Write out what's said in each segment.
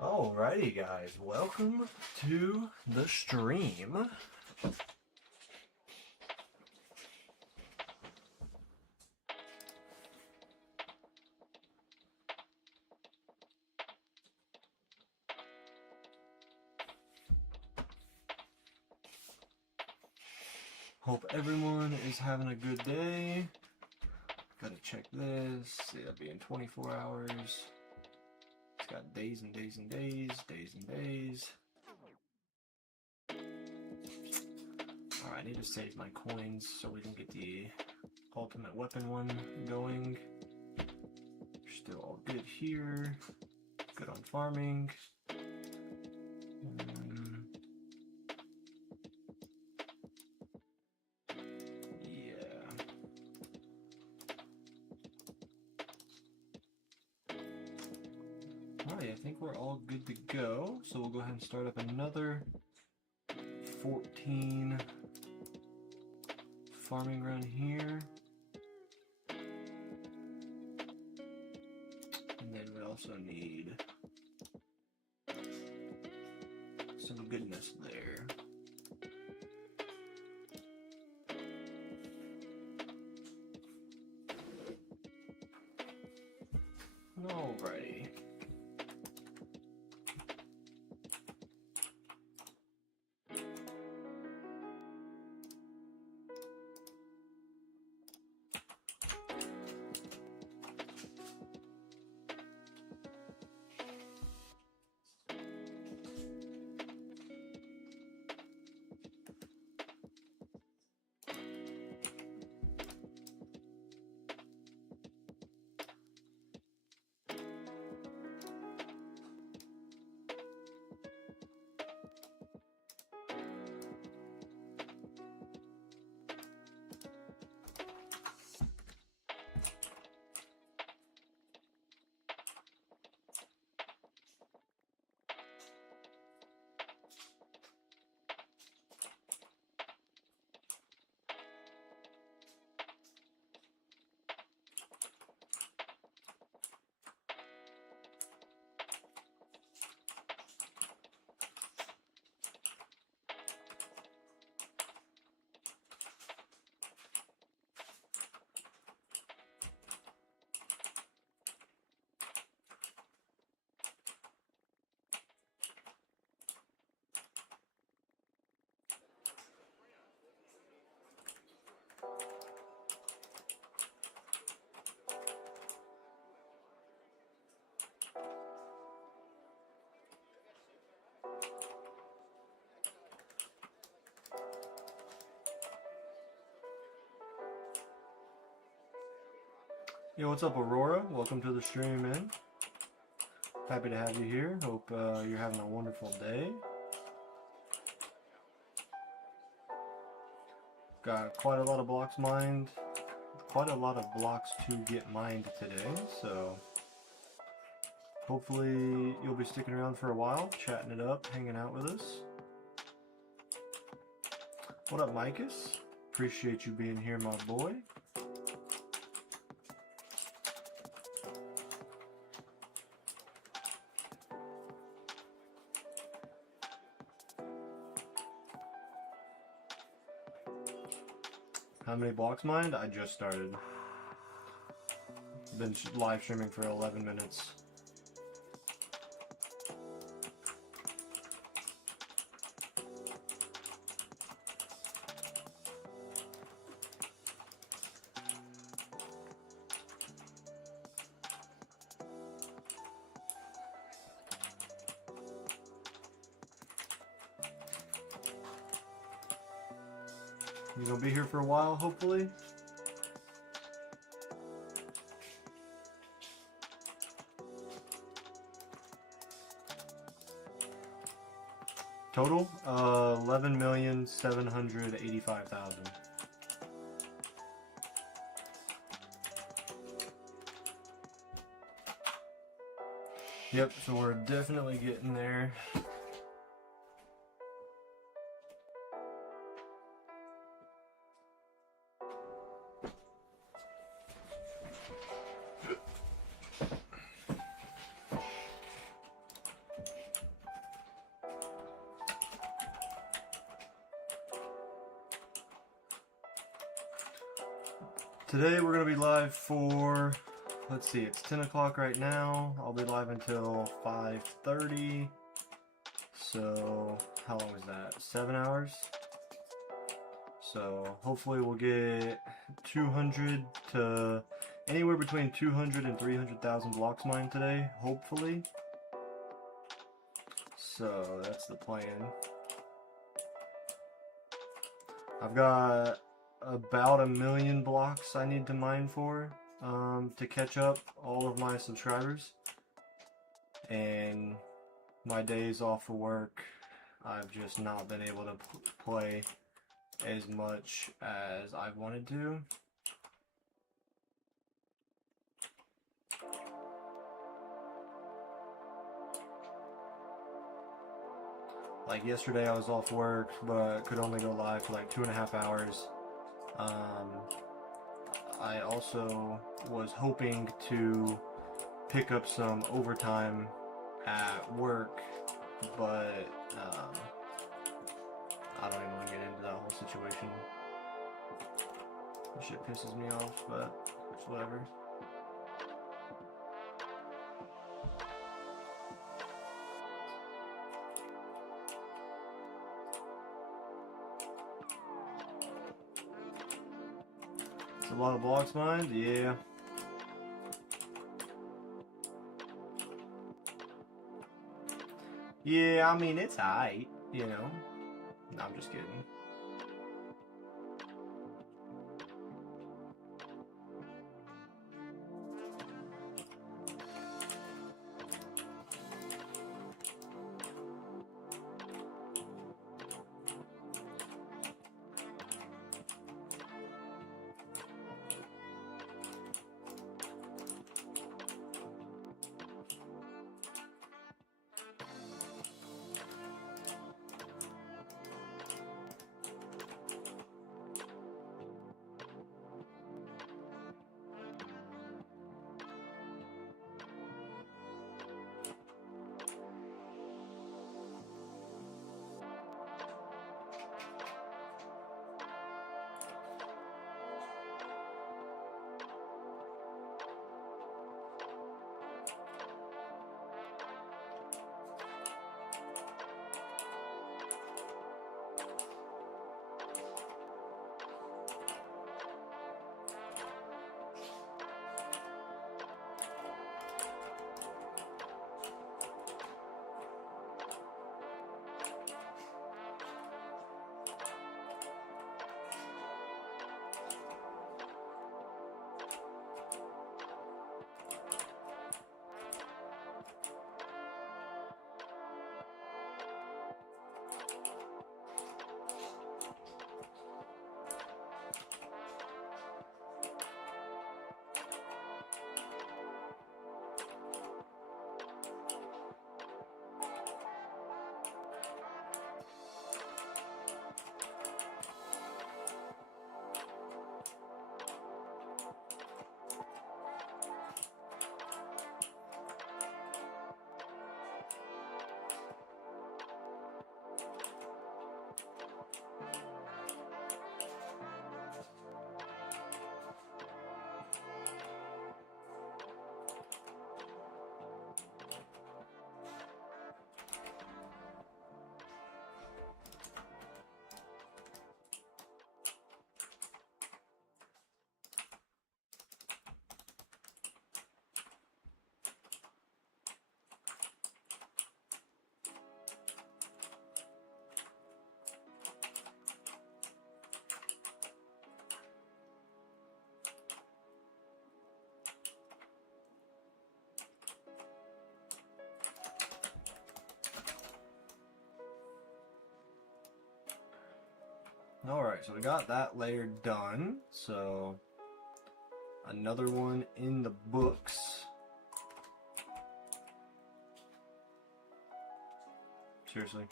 Alrighty guys, welcome to the stream. Hope everyone is having a good day. Gotta check this, it'll be in 24 hours. It's got days and days and days, days and days. Alright, I need to save my coins so we can get the ultimate weapon one going. We're still all good here. Good on farming. Alright, I think we're all good to go. So we'll go ahead and start up another 14 farming run here. And then we also need some goodness there. Alrighty. Yo, what's up, Aurora? Welcome to the stream, man. Happy to have you here. Hope you're having a wonderful day. Got quite a lot of blocks mined. Quite a lot of blocks to get mined today, so hopefully you'll be sticking around for a while, chatting it up, hanging out with us. What up, Micus? Appreciate you being here, my boy. How many blocks mined? I just started. Been live streaming for 11 minutes. You gonna be here for a while, hopefully? Total? 11,785,000. Yep, so we're definitely getting there. Today we're going to be live for, let's see, it's 10 o'clock right now. I'll be live until 5:30. So, how long is that? 7 hours? So, hopefully we'll get 200 to anywhere between 200 and 300,000 blocks mined today, hopefully. So, that's the plan. I've got about 1 million blocks I need to mine for to catch up all of my subscribers. And my days off of work, I've just not been able to play as much as I wanted to. Like yesterday I was off work, but could only go live for like 2.5 hours. I also was hoping to pick up some overtime at work, but I don't even want to get into that whole situation. This shit pisses me off, but it's whatever. It's a lot of blocks mined, yeah. Yeah, I mean, it's aight, you know. No, I'm just kidding. Alright, so we got that layer done. So another one in the books. Seriously.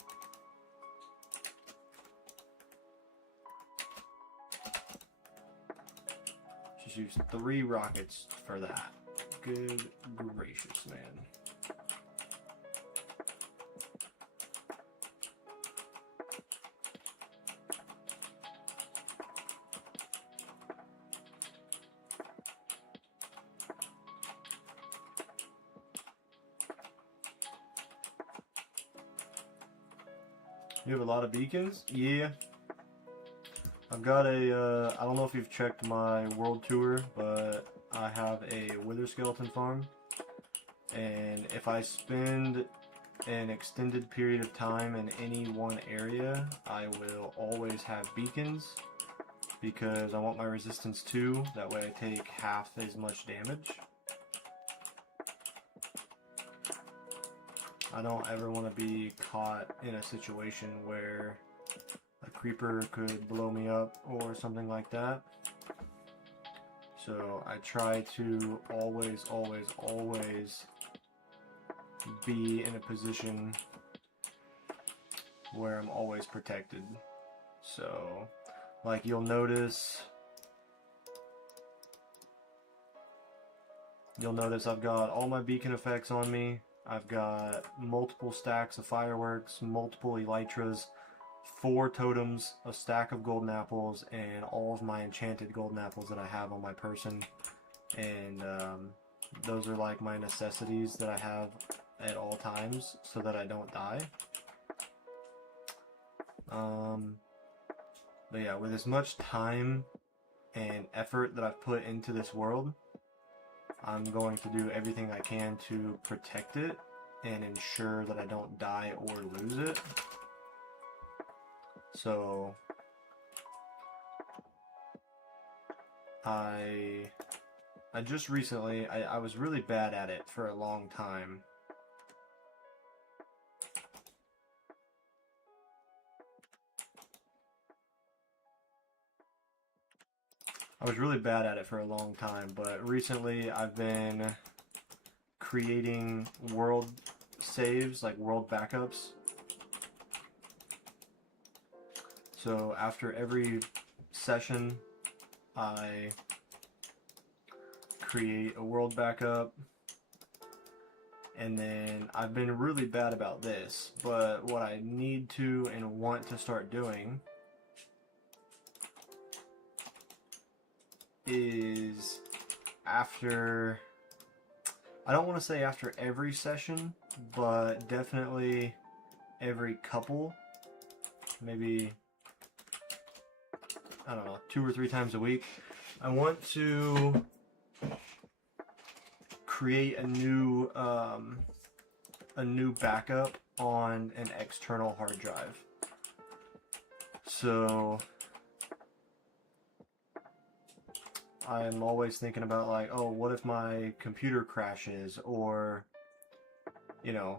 Just use 3 rockets for that. Good gracious, man. You have a lot of beacons? Yeah. I've got a, I don't know if you've checked my world tour, but I have a wither skeleton farm. And if I spend an extended period of time in any one area, I will always have beacons because I want my resistance 2. That way I take half as much damage. I don't ever want to be caught in a situation where a creeper could blow me up or something like that. So I try to always be in a position where I'm always protected. So, like you'll notice I've got all my beacon effects on me. I've got multiple stacks of fireworks, multiple elytras, 4 totems, a stack of golden apples, and all of my enchanted golden apples that I have on my person. And those are like my necessities that I have at all times so that I don't die. But yeah, with as much time and effort that I've put into this world, I'm going to do everything I can to protect it and ensure that I don't die or lose it. So I just recently, I was really bad at it for a long time. But recently I've been creating world saves, like world backups. So after every session, I create a world backup, and then I've been really bad about this, but what I need to and want to start doing is after, I don't want to say after every session, but definitely every couple, maybe, I don't know, 2 or 3 times a week, I want to create a new backup on an external hard drive. So I'm always thinking about like, oh, what if my computer crashes, or, you know,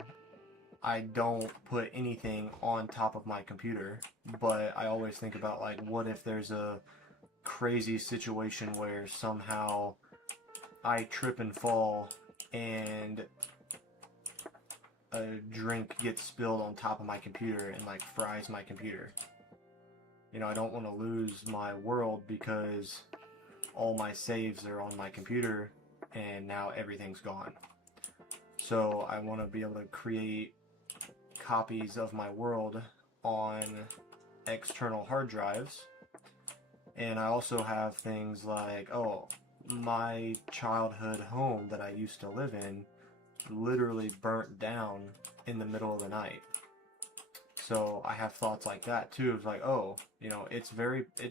I don't put anything on top of my computer, but I always think about like, what if there's a crazy situation where somehow I trip and fall and a drink gets spilled on top of my computer and like fries my computer. You know, I don't want to lose my world because all my saves are on my computer and now everything's gone. So I want to be able to create copies of my world on external hard drives. And I also have things like, oh, my childhood home that I used to live in literally burnt down in the middle of the night. So I have thoughts like that too, of like, oh, you know, it's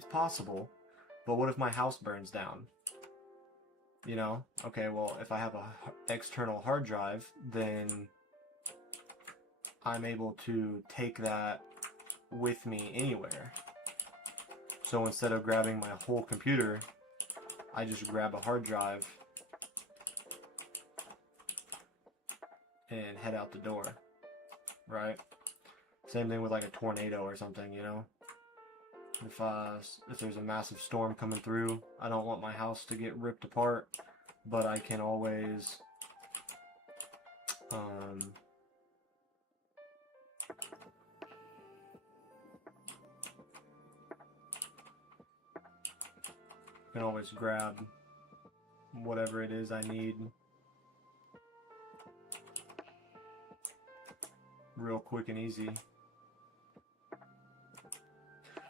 possible, but what if my house burns down? You know, okay, well, if I have a external hard drive, then I'm able to take that with me anywhere. So instead of grabbing my whole computer, I just grab a hard drive and head out the door, right? Same thing with like a tornado or something, you know? If there's a massive storm coming through, I don't want my house to get ripped apart, but I can always grab whatever it is I need real quick and easy.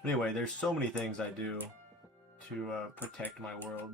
Anyway, there's so many things I do to protect my world.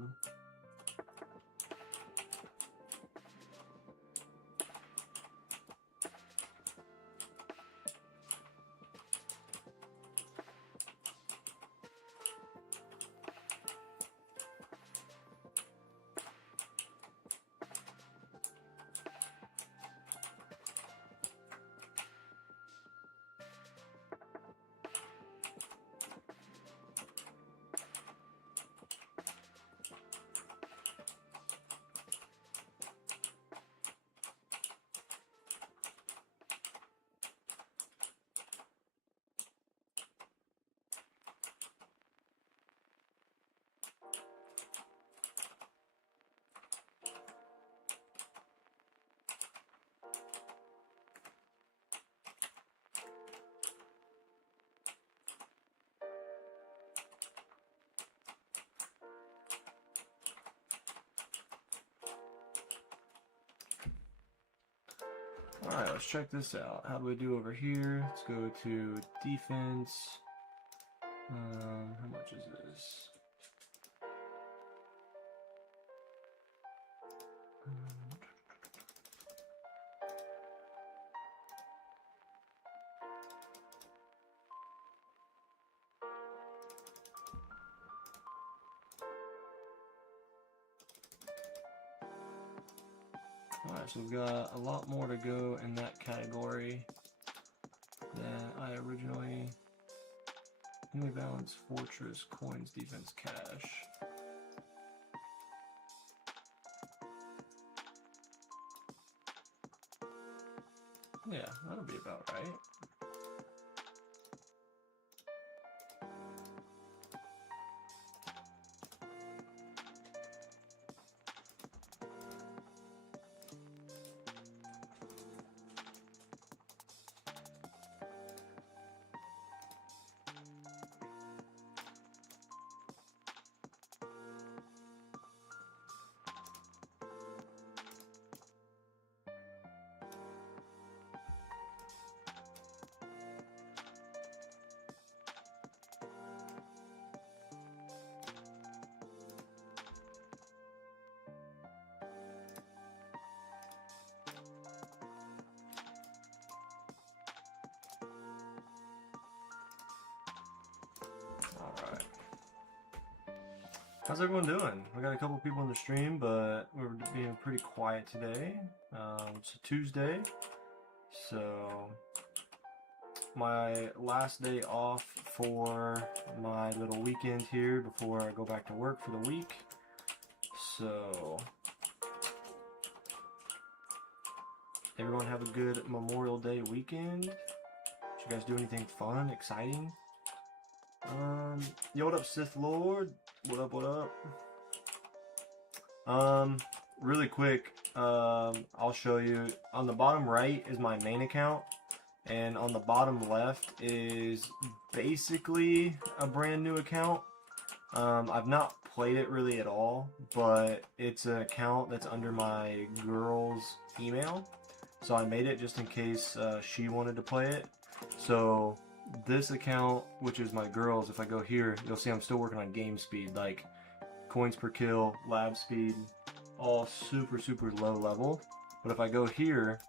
Alright, let's check this out. How do we do over here? Let's go to defense. How much is this? Alright, so we've got a lot more to go in that category than I originally. New balance, fortress, coins, defense, cash. Yeah, that'll be about right. Alright. How's everyone doing? We got a couple people in the stream, but we're being pretty quiet today. It's a Tuesday, so my last day off for my little weekend here before I go back to work for the week. So everyone have a good Memorial Day weekend. Did you guys do anything fun, exciting? Yo, what up, Sith Lord? What up, what up? Really quick, I'll show you. On the bottom right is my main account, and on the bottom left is basically a brand new account. I've not played it really at all, but it's an account that's under my girl's email, so I made it just in case she wanted to play it. So this account, which is my girl's, if I go here, you'll see I'm still working on game speed, like coins per kill, lab speed, all super low level. But if I go here,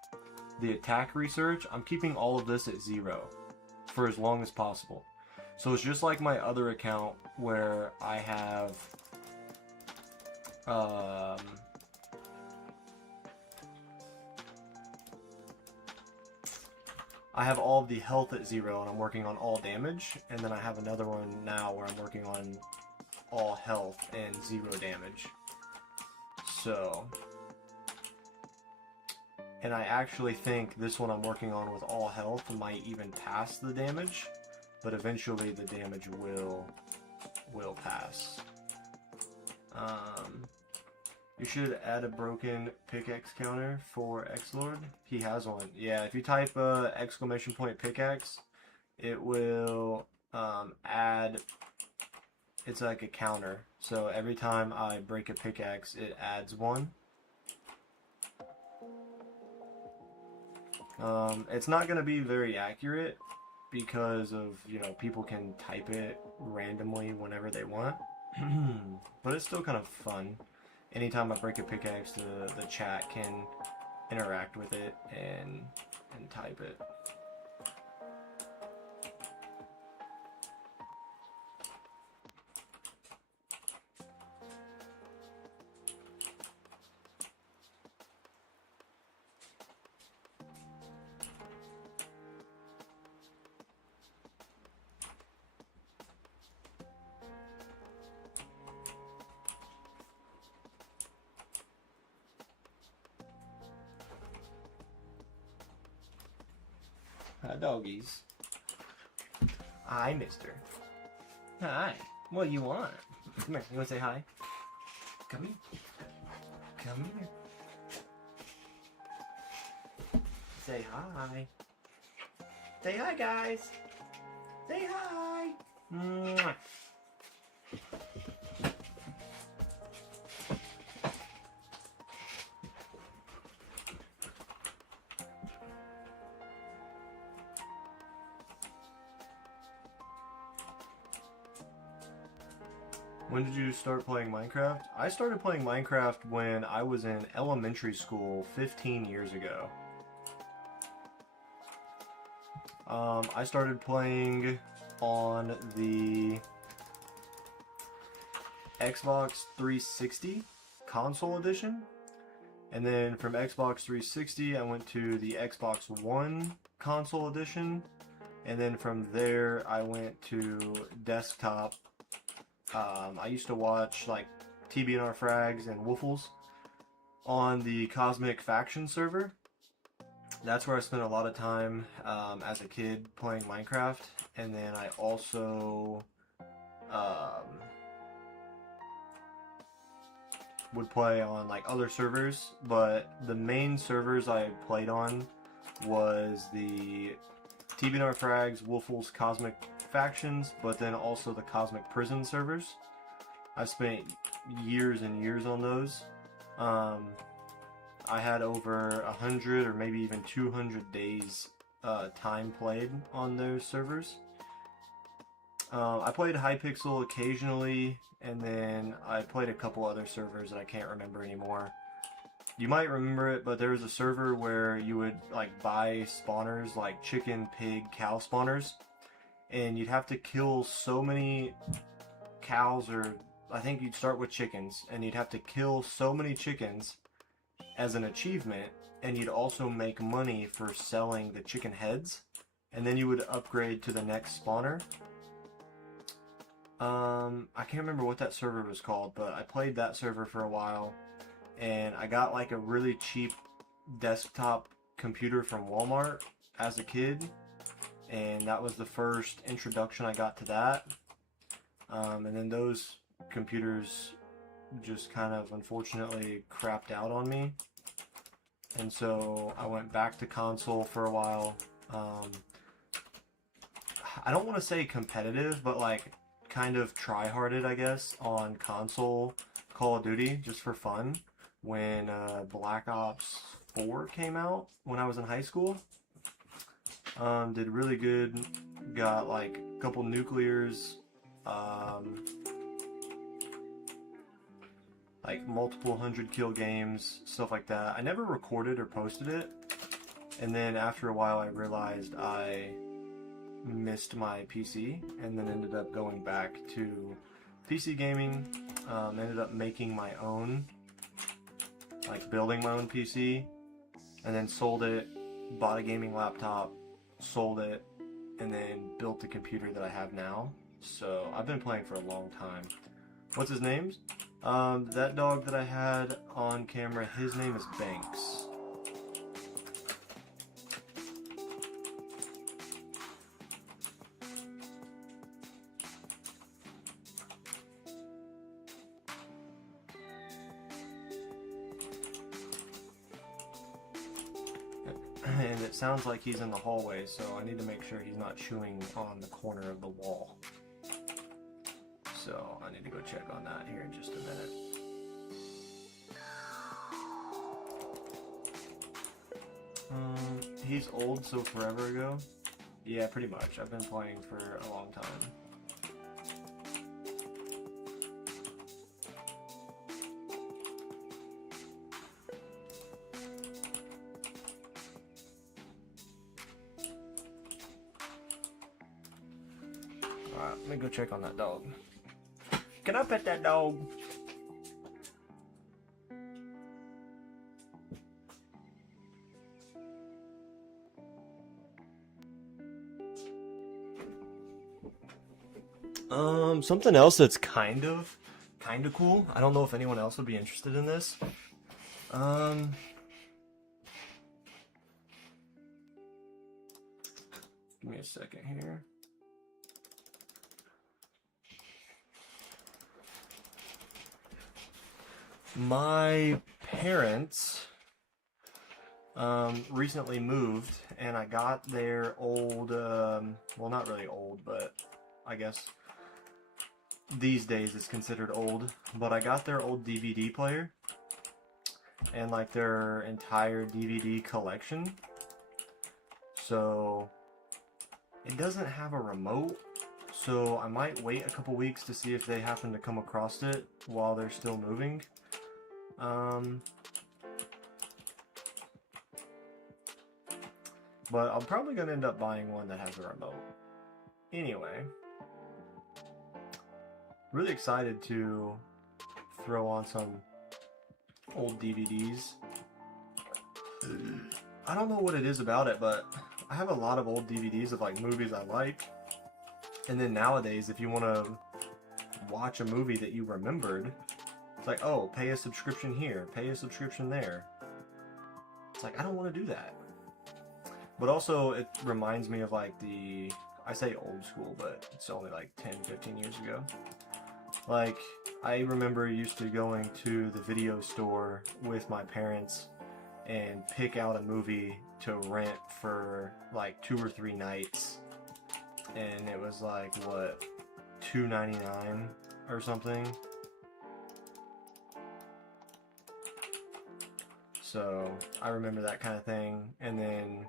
the attack research, I'm keeping all of this at 0 for as long as possible. So it's just like my other account where I have all of the health at 0 and I'm working on all damage, and then I have another one now where I'm working on all health and 0 damage. So, and I actually think this one I'm working on with all health might even pass the damage. but eventually the damage will pass. You should add a broken pickaxe counter for X-Lord. He has one. Yeah, if you type exclamation point pickaxe, it will add, it's like a counter. So every time I break a pickaxe, it adds one. It's not going to be very accurate because of, you know, people can type it randomly whenever they want. But it's still kind of fun. Anytime I break a pickaxe, the chat can interact with it and type it. Hi, doggies. Hi, mister. Hi. What do you want? Come here. You want to say hi? Come here. Come here. Say hi. Say hi, guys. Say hi. Mwah. When did you start playing Minecraft? I started playing Minecraft when I was in elementary school 15 years ago. I started playing on the Xbox 360 console edition, and then from Xbox 360 I went to the Xbox One console edition, and then from there I went to desktop. I used to watch like TBNR Frags and Woofles on the Cosmic Faction server. That's where I spent a lot of time as a kid playing Minecraft, and then I also would play on like other servers, but the main servers I played on was the TBNR Frags, Woofles, Cosmic Factions, but then also the Cosmic Prison servers. I spent years and years on those. I had over 100 or maybe even 200 days time played on those servers. I played Hypixel occasionally, and then I played a couple other servers that I can't remember anymore. You might remember it, but there was a server where you would like buy spawners, like chicken, pig, cow spawners, and you'd have to kill so many cows, or I think you'd start with chickens, and you'd have to kill so many chickens as an achievement, and you'd also make money for selling the chicken heads, and then you would upgrade to the next spawner. I can't remember what that server was called, but I played that server for a while, and I got like a really cheap desktop computer from Walmart as a kid, and that was the first introduction I got to that. And then those computers just kind of unfortunately crapped out on me, and so I went back to console for a while. I don't want to say competitive, but like kind of try-hearted, I guess, on console Call of Duty just for fun when Black Ops 4 came out when I was in high school. Did really good, got like a couple nuclears, like multiple 100-kill games, stuff like that. I never recorded or posted it, and then after a while I realized I missed my PC, and then ended up going back to PC gaming. Ended up making my own, like building my own PC, and then sold it, bought a gaming laptop, sold it, and then built the computer that I have now. So I've been playing for a long time. What's his name? That dog that I had on camera, his name is Banks. it sounds like he's in the hallway, so I need to make sure he's not chewing on the corner of the wall. So I need to go check on that here in just a minute. He's old, so forever ago. Yeah, pretty much. I've been playing for a long time. Alright, let me go check on that dog. Can I pet that dog? Something else that's kind of cool. I don't know if anyone else would be interested in this. Give me a second here. My parents recently moved, and I got their old, well, not really old, but I guess these days it's considered old, but I got their old DVD player and like their entire DVD collection. So it doesn't have a remote, so I might wait a couple weeks to see if they happen to come across it while they're still moving. But I'm probably going to end up buying one that has a remote. Anyway, really excited to throw on some old DVDs. I don't know what it is about it, but I have a lot of old DVDs of like movies I like. And then nowadays, if you want to watch a movie that you remembered, it's like, oh, pay a subscription here, pay a subscription there. It's like, I don't want to do that. But also, it reminds me of like I say old school, but it's only like 10, 15 years ago. Like, I remember used to going to the video store with my parents and pick out a movie to rent for like 2 or 3 nights. And it was like, what, $2.99 or something? So, I remember that kind of thing. And then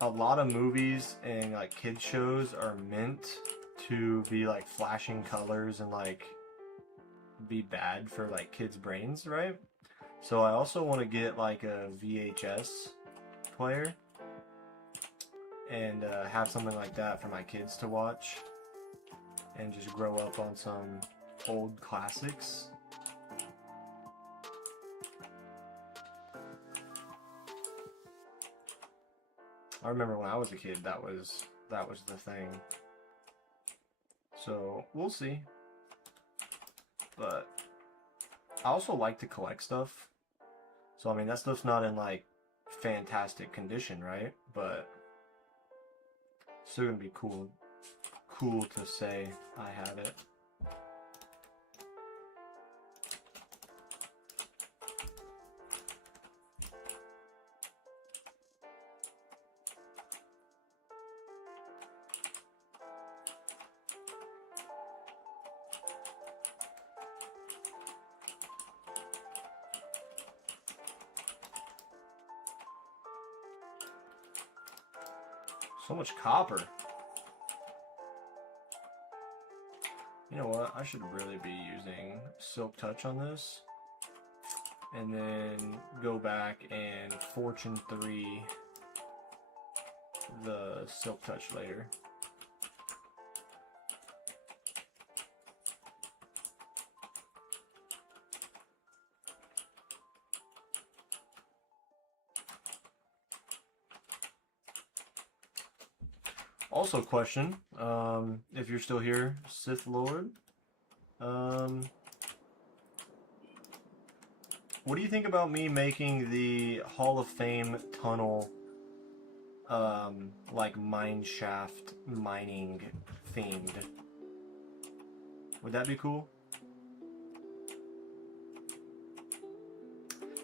a lot of movies and like kids shows are meant to be like flashing colors and like be bad for like kids' brains, right? So I also want to get like a VHS player and have something like that for my kids to watch and just grow up on some old classics. I remember when I was a kid, that was the thing. So we'll see. But I also like to collect stuff. So I mean, that stuff's not in like fantastic condition, right? But still gonna be cool to say I have it. So much copper. You know what? I should really be using Silk Touch on this. And then go back and Fortune 3 the Silk Touch later. Also, question, if you're still here, Sith Lord, what do you think about me making the Hall of Fame tunnel, like mine shaft mining themed? Would that be cool?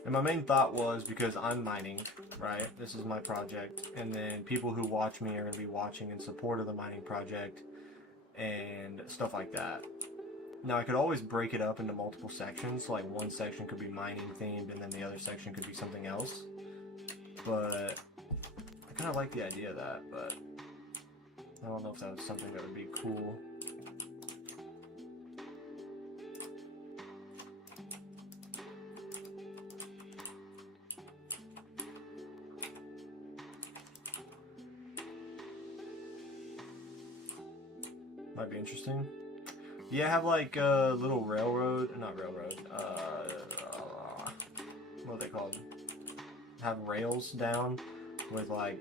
And my main thought was, because I'm mining, right? This is my project, and then people who watch me are going to be watching in support of the mining project and stuff like that. Now I could always break it up into multiple sections, like one section could be mining themed and then the other section could be something else. But I kind of like the idea of that, but I don't know if that was something that would be cool. Might be interesting. Yeah, have like a little railroad, not railroad, what are they called? Have rails down with like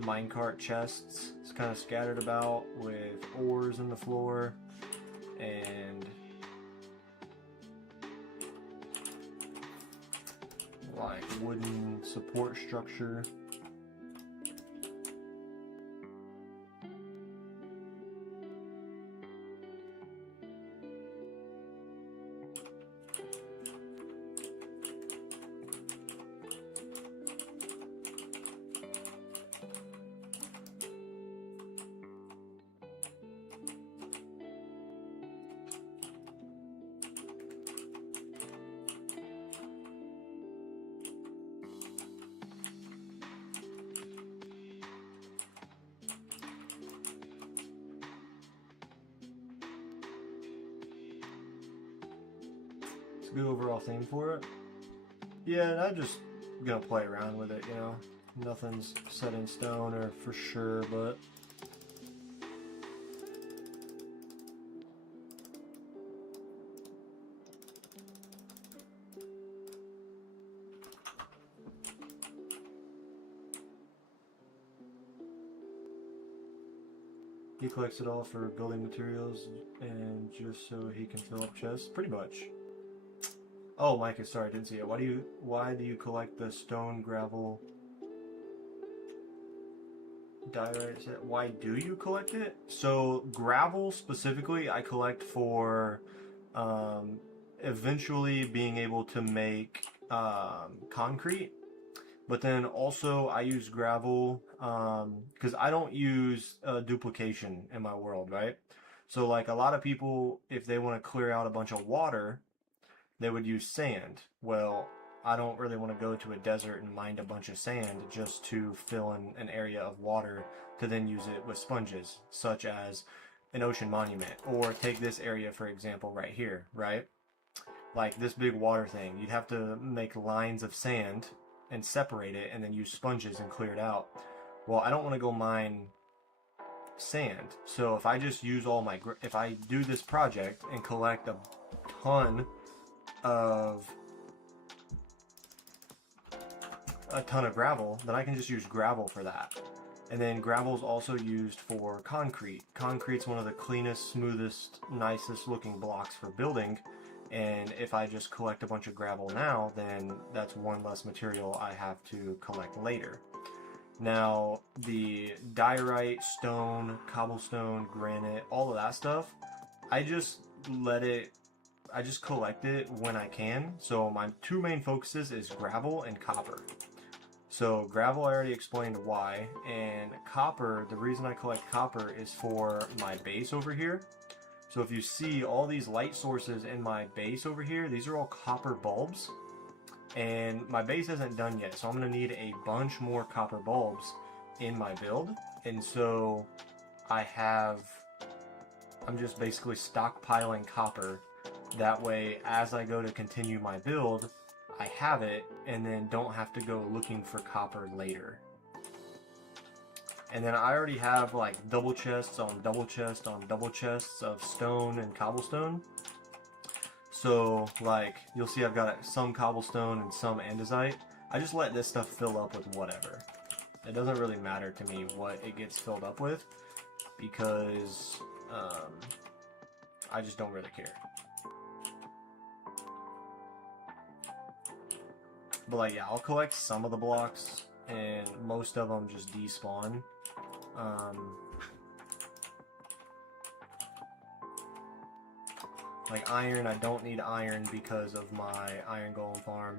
minecart chests. It's kind of scattered about with ores in the floor and like wooden support structure. Good overall theme for it. Yeah, and I'm just gonna play around with it, you know. Nothing's set in stone or for sure, but he collects it all for building materials and just so he can fill up chests, pretty much. Oh, Micah, sorry, I didn't see it. Why do you collect the stone, gravel, diorite? Why do you collect it? So gravel specifically, I collect for eventually being able to make concrete. But then also I use gravel because I don't use duplication in my world, right? So like a lot of people, if they want to clear out a bunch of water, they would use sand. Well, I don't really want to go to a desert and mine a bunch of sand just to fill in an area of water to then use it with sponges, such as an ocean monument. Or take this area, for example, right here, right? Like this big water thing. You'd have to make lines of sand and separate it and then use sponges and clear it out. Well, I don't want to go mine sand. So if I just use all my, if I do this project and collect a ton of gravel, then I can just use gravel for that. And then gravel is also used for concrete. Concrete's one of the cleanest, smoothest, nicest looking blocks for building. And if I just collect a bunch of gravel now, then that's one less material I have to collect later. Now, the diorite, stone, cobblestone, granite, all of that stuff, I just collect it when I can. So my two main focuses is gravel and copper. So gravel, I already explained why, and copper, the reason I collect copper is for my base over here. So if you see all these light sources in my base over here, these are all copper bulbs, and my base isn't done yet, so I'm going to need a bunch more copper bulbs in my build. And so I'm just basically stockpiling copper. That way, as I go to continue my build, I have it and then don't have to go looking for copper later. And then I already have like double chests on double chests on double chests of stone and cobblestone. So like you'll see I've got some cobblestone and some andesite. I just let this stuff fill up with whatever. It doesn't really matter to me what it gets filled up with because I just don't really care. But like, yeah, I'll collect some of the blocks, and most of them just despawn. Like iron, I don't need iron because of my iron golem farm.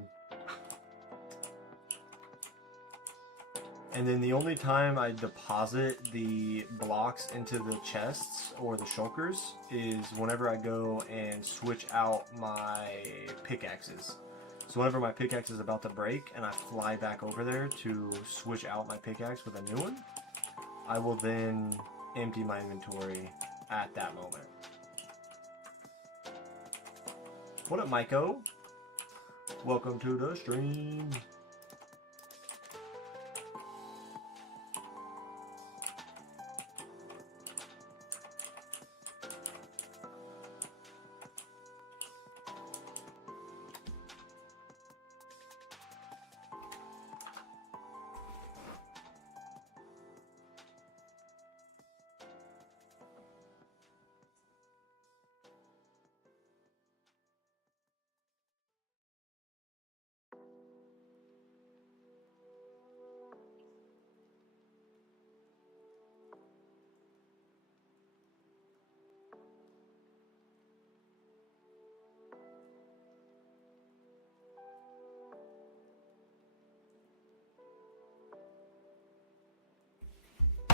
And then the only time I deposit the blocks into the chests or the shulkers is whenever I go and switch out my pickaxes. So whenever my pickaxe is about to break and I fly back over there to switch out my pickaxe with a new one, I will then empty my inventory at that moment. What up, Maiko? Welcome to the stream.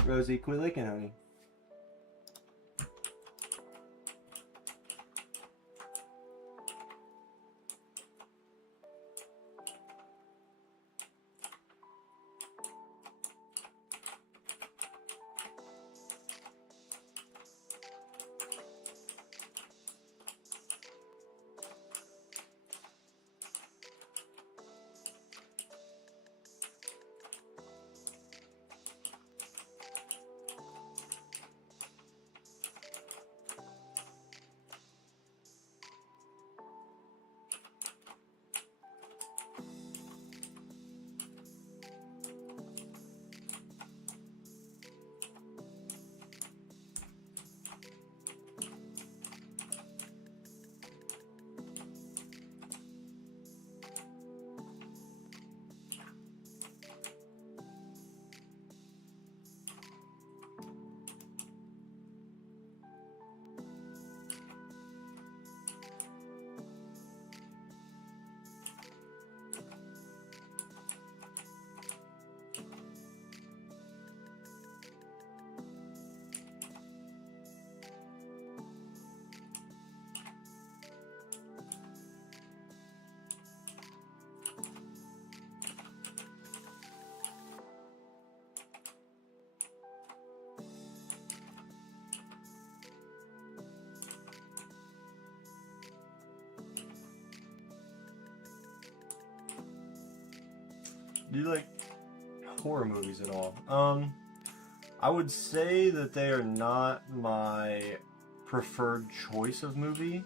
Rosie, quit licking, honey. Do you like horror movies at all? I would say that they are not my preferred choice of movie.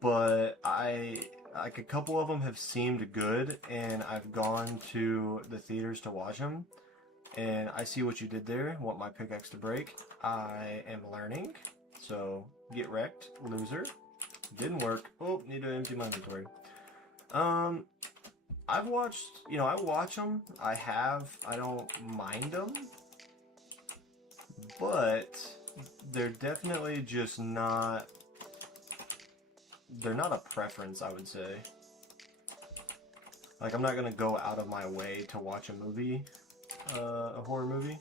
But like a couple of them have seemed good, and I've gone to the theaters to watch them. And I see what you did there. Want my pickaxe to break? I am learning. So get wrecked, loser. Didn't work. Oh, need to empty my inventory. I've watched, I watch them. I don't mind them. But they're definitely just not, they're not a preference, I would say. Like, I'm not gonna go out of my way to watch a movie, a horror movie.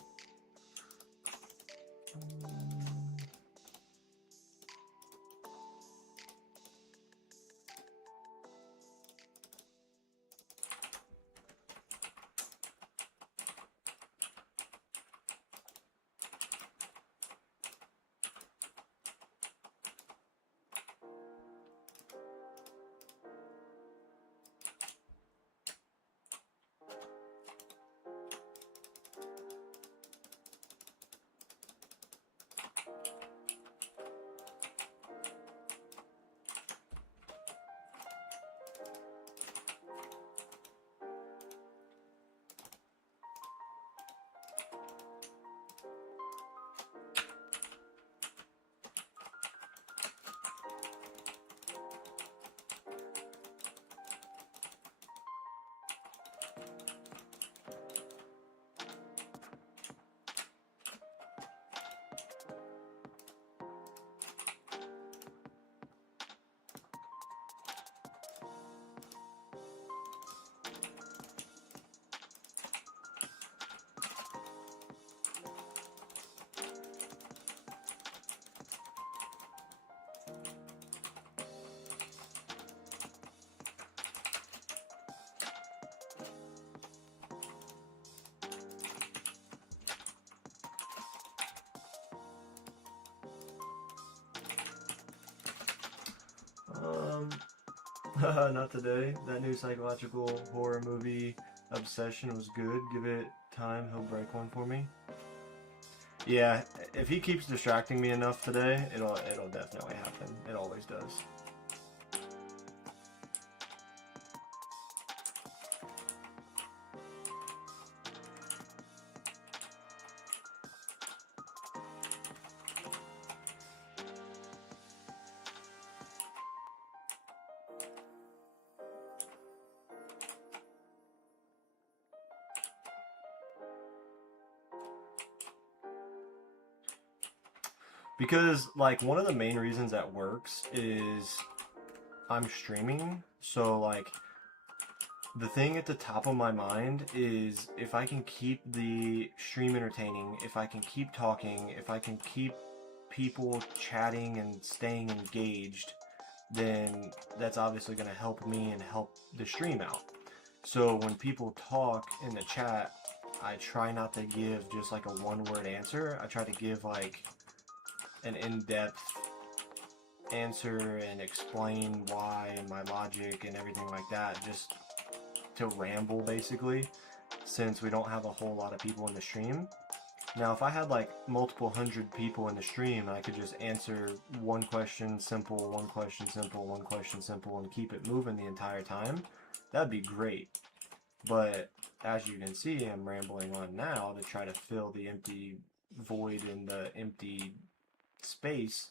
Not today. That new psychological horror movie, Obsession, was good. Give it time, he'll break one for me. Yeah, if he keeps distracting me enough today, it'll definitely happen. It always does. Because, like, one of the main reasons that works is I'm streaming, so, like, the thing at the top of my mind is if I can keep the stream entertaining, if I can keep talking, if I can keep people chatting and staying engaged, then that's obviously going to help me and help the stream out. So when people talk in the chat, I try not to give just like a one-word answer. I try to give like an in-depth answer and explain why and my logic and everything like that, just to ramble basically, since we don't have a whole lot of people in the stream. Now if I had like multiple hundred people in the stream, I could just answer one question simple, one question simple, one question simple, and keep it moving the entire time. That'd be great. But as you can see, I'm rambling on now to try to fill the empty void in the empty space.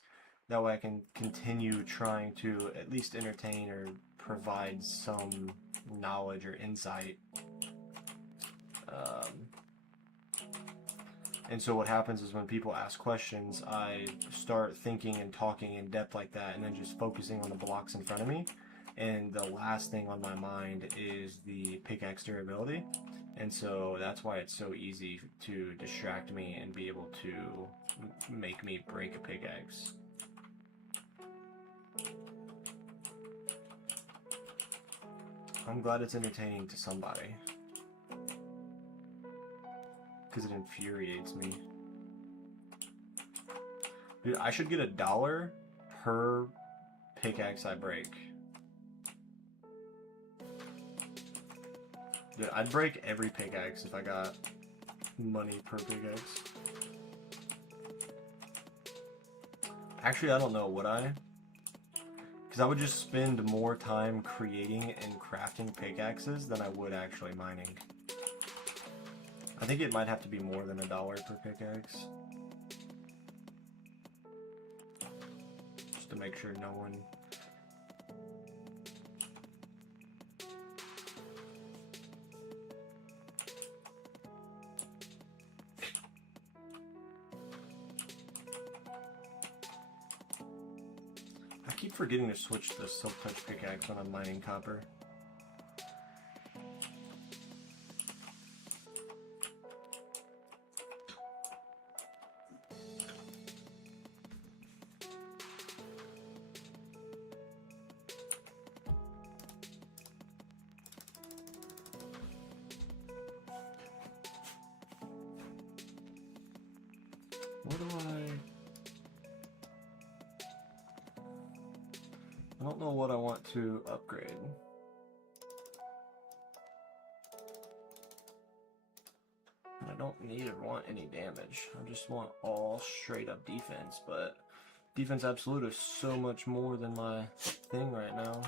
That way I can continue trying to at least entertain or provide some knowledge or insight. And so what happens is when people ask questions, I start thinking and talking in depth like that, and then just focusing on the blocks in front of me. And the last thing on my mind is the pickaxe durability. And so that's why it's so easy to distract me and be able to make me break a pickaxe. I'm glad it's entertaining to somebody, because it infuriates me. Dude, I should get $1 per pickaxe I break. Dude, I'd break every pickaxe if I got money per pickaxe. Actually, I don't know, would I? Because I would just spend more time creating and crafting pickaxes than I would actually mining. I think it might have to be more than $1 per pickaxe. Just to make sure no one... I keep forgetting to switch to the Silk Touch pickaxe when I'm mining copper. What do I don't know what I want to upgrade. I don't need or want any damage. I just want all straight up defense, but defense absolute is so much more than my thing right now.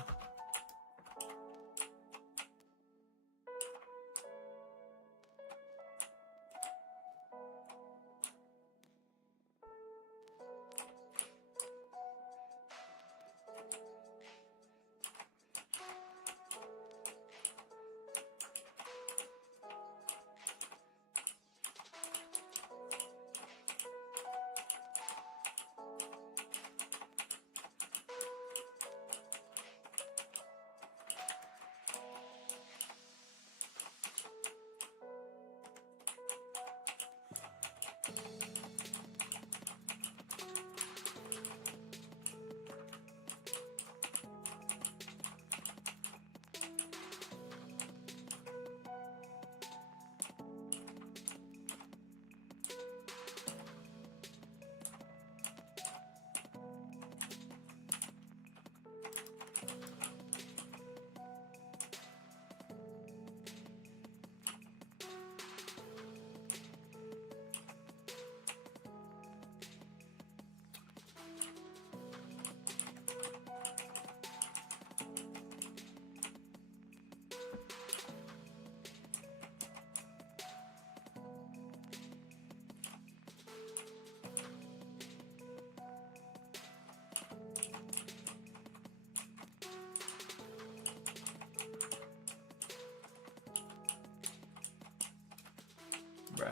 Bruh.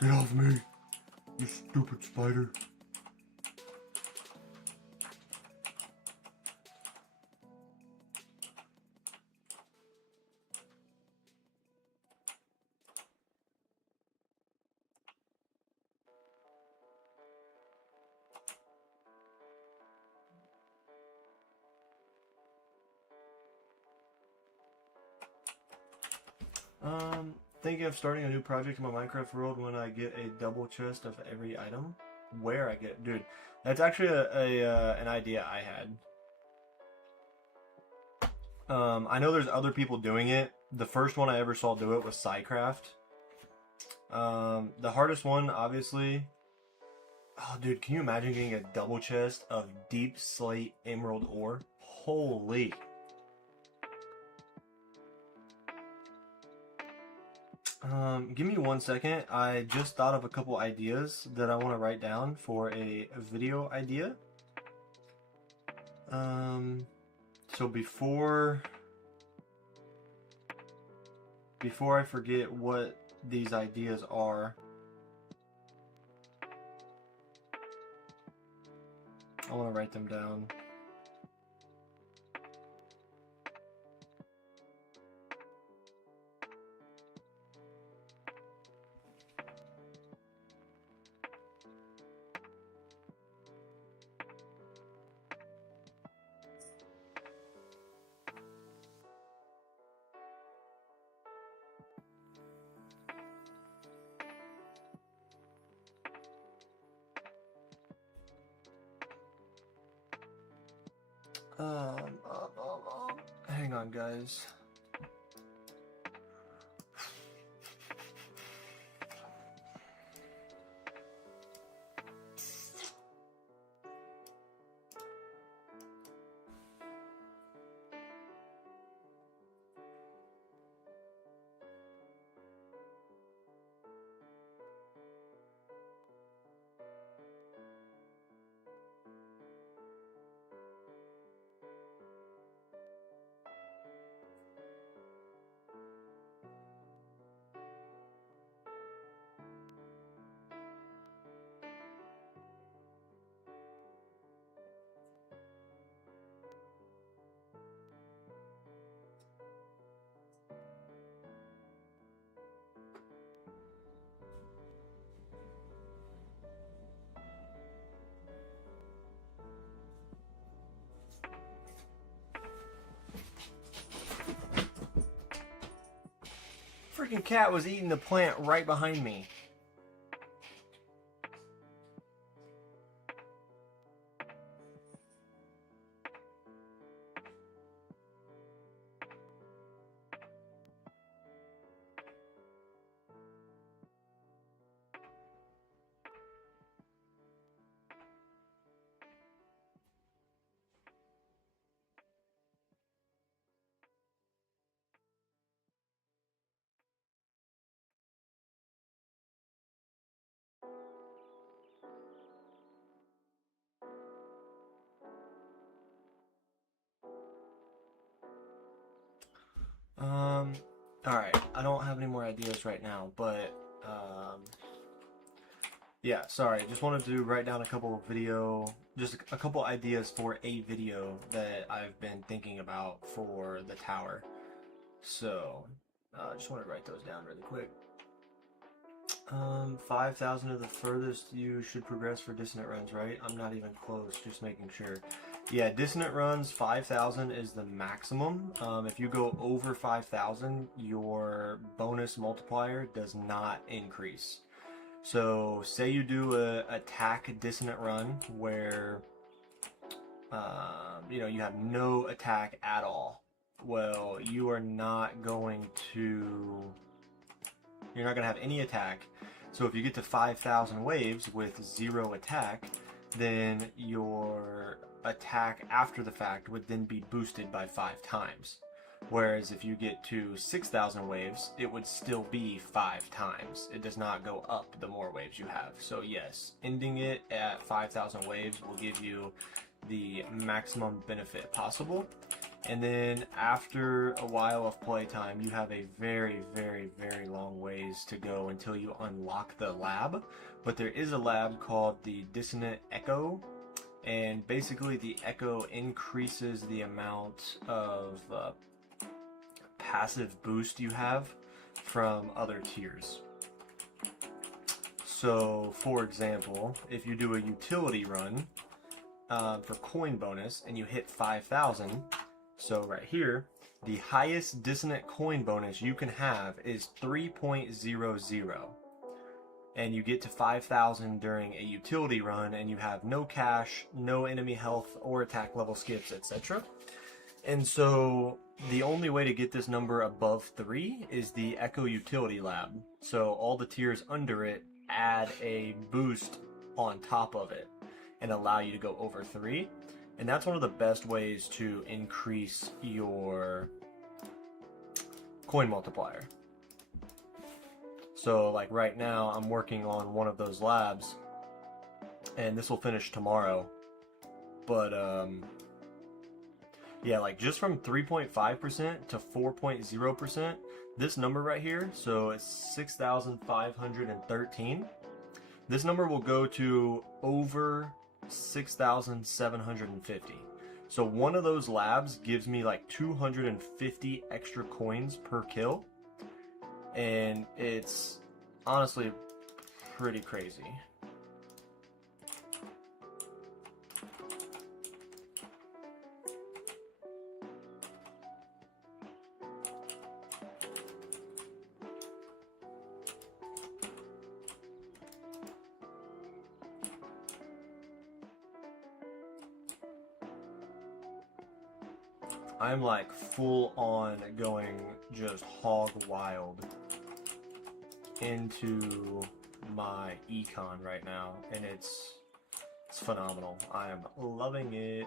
Get off me, you stupid spider. Thinking of starting a new project in my Minecraft world when I get a double chest of every item. Where I get, dude, that's actually an idea I had. I know there's other people doing it. The first one I ever saw do it was Psycraft. The hardest one, obviously. Oh, dude, can you imagine getting a double chest of deep slate emerald ore? Holy. Give me 1 second. I just thought of a couple ideas that I want to write down for a video idea. So before I forget what these ideas are, I want to write them down. Hang on, guys. Freaking cat was eating the plant right behind me. Alright, I don't have any more ideas right now, but, yeah, sorry, just wanted to write down a couple ideas for a video that I've been thinking about for the tower. So, just want to write those down really quick. 5,000 of the furthest you should progress for dissonant runs, right? I'm not even close, just making sure. Yeah, dissonant runs, 5,000 is the maximum. If you go over 5,000, your bonus multiplier does not increase. So, say you do a attack dissonant run where, you know, you have no attack at all. Well, you are not going to... You're not going to have any attack. So if you get to 5,000 waves with 0 attack, then your attack after the fact would then be boosted by 5 times. Whereas if you get to 6,000 waves, it would still be 5 times. It does not go up the more waves you have. So yes, ending it at 5,000 waves will give you the maximum benefit possible. And then after a while of playtime, you have a very, very, very long ways to go until you unlock the lab. But there is a lab called the Dissonant Echo, and basically the Echo increases the amount of passive boost you have from other tiers. So, for example, if you do a utility run for coin bonus and you hit 5,000, so right here, the highest dissonant coin bonus you can have is 3.00. And you get to 5,000 during a utility run, and you have no cash, no enemy health or attack level skips, etc. And so the only way to get this number above 3 is the Echo Utility Lab. So all the tiers under it add a boost on top of it and allow you to go over 3. And that's one of the best ways to increase your coin multiplier. So like right now I'm working on one of those labs, and this will finish tomorrow. But yeah, like just from 3.5% to 4.0%, this number right here, so it's 6,513. This number will go to over 6,750. So one of those labs gives me like 250 extra coins per kill, and it's honestly pretty crazy. I'm like full on going just hog wild into my econ right now, and it's phenomenal. I am loving it.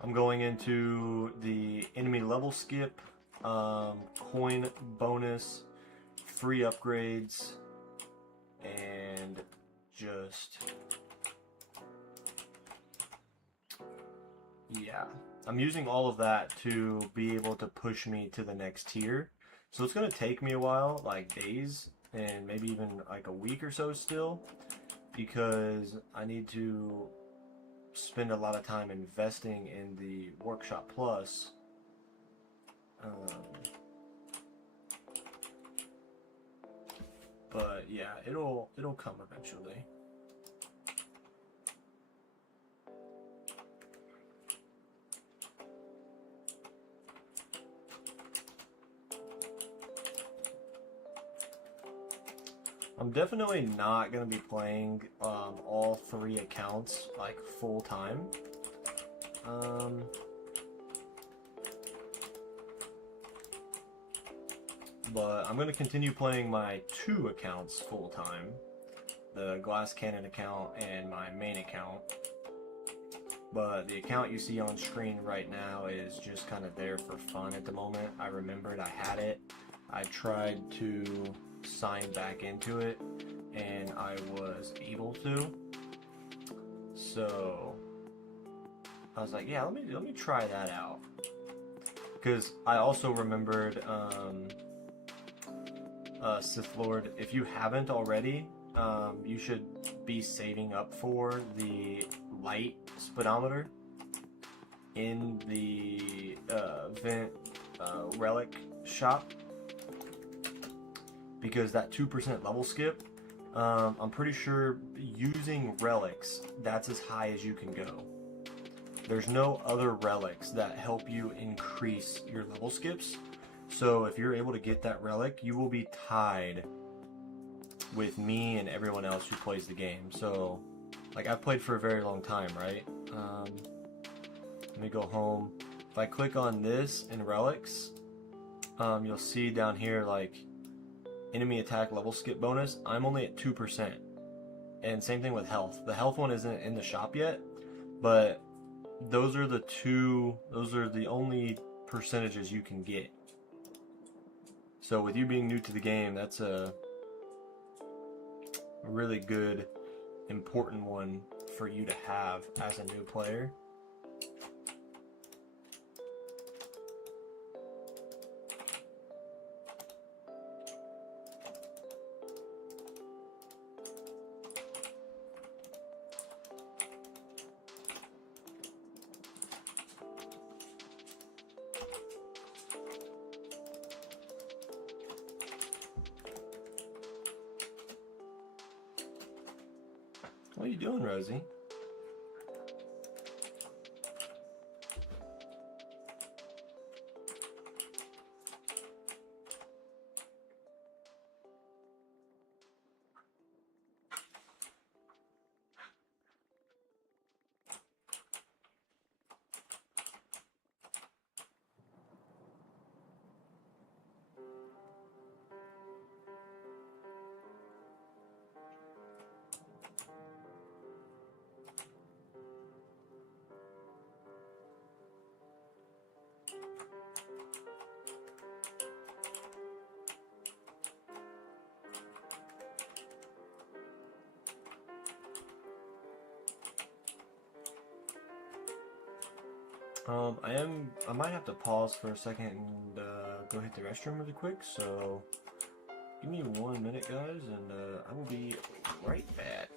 I'm going into the enemy level skip, coin bonus, free upgrades, and just yeah, I'm using all of that to be able to push me to the next tier. So it's going to take me a while, like days, and maybe even like a week or so still, because I need to spend a lot of time investing in the Workshop Plus. But yeah, it'll come eventually. I'm definitely not going to be playing all 3 accounts like full time. But I'm going to continue playing my 2 accounts full time. The Glass Cannon account and my main account. But the account you see on screen right now is just kind of there for fun at the moment. I remembered I had it. I tried to sign back into it, and I was able to. So I was like, yeah, let me try that out. Because I also remembered Sith Lord, if you haven't already, you should be saving up for the light speedometer in the Vent relic shop, because that 2% level skip, I'm pretty sure using relics, that's as high as you can go. There's no other relics that help you increase your level skips. So if you're able to get that relic, you will be tied with me and everyone else who plays the game. So, like, I've played for a very long time, right? Let me go home. If I click on this in relics, you'll see down here, like, enemy attack level skip bonus. I'm only at 2%. And same thing with health. The health one isn't in the shop yet, but those are the only percentages you can get. So with you being new to the game, that's a really good, important one for you to have as a new player. What are you doing, Rosie? I might have to pause for a second and go hit the restroom really quick, so give me 1 minute, guys, and I will be right back.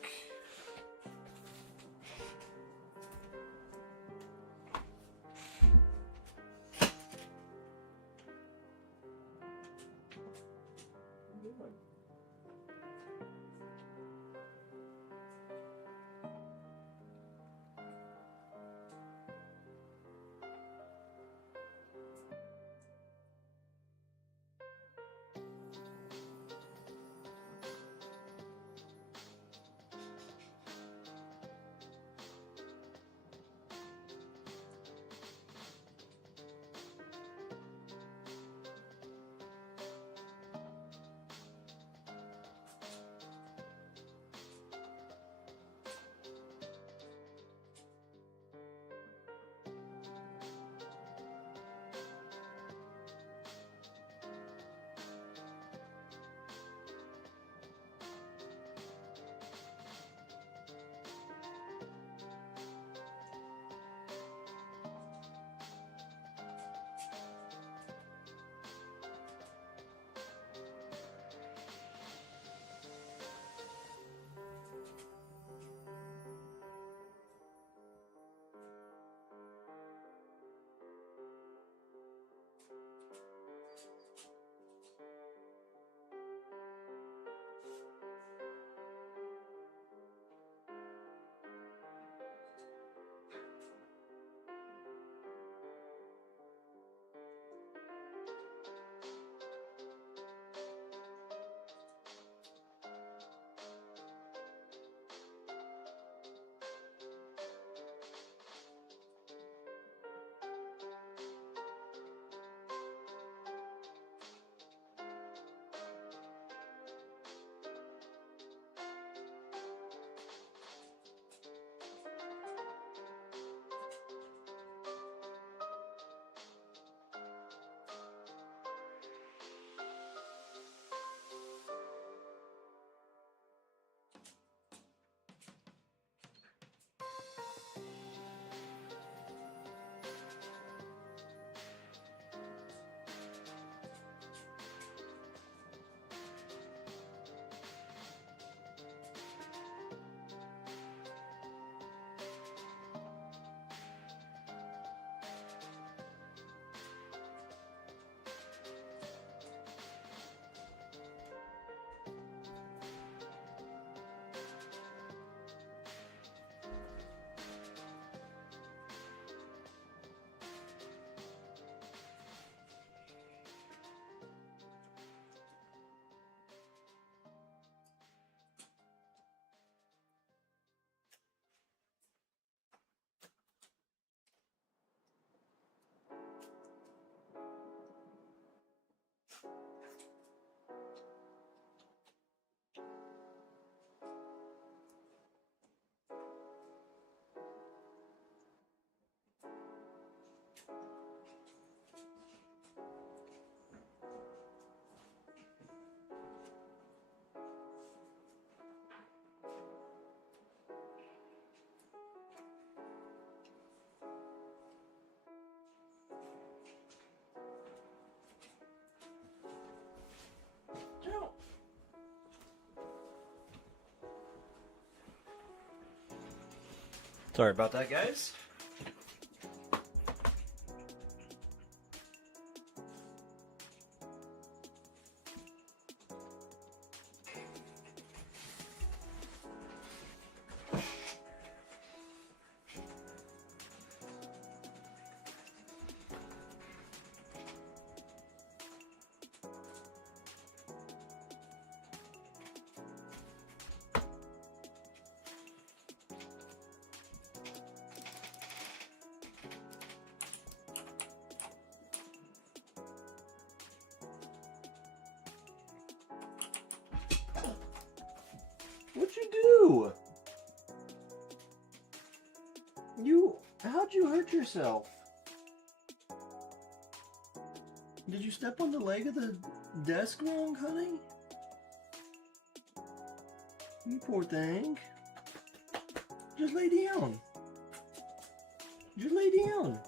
Sorry about that, guys. What'd you do? How'd you hurt yourself? Did you step on the leg of the desk wrong, honey? You poor thing. Just lay down. Just lay down.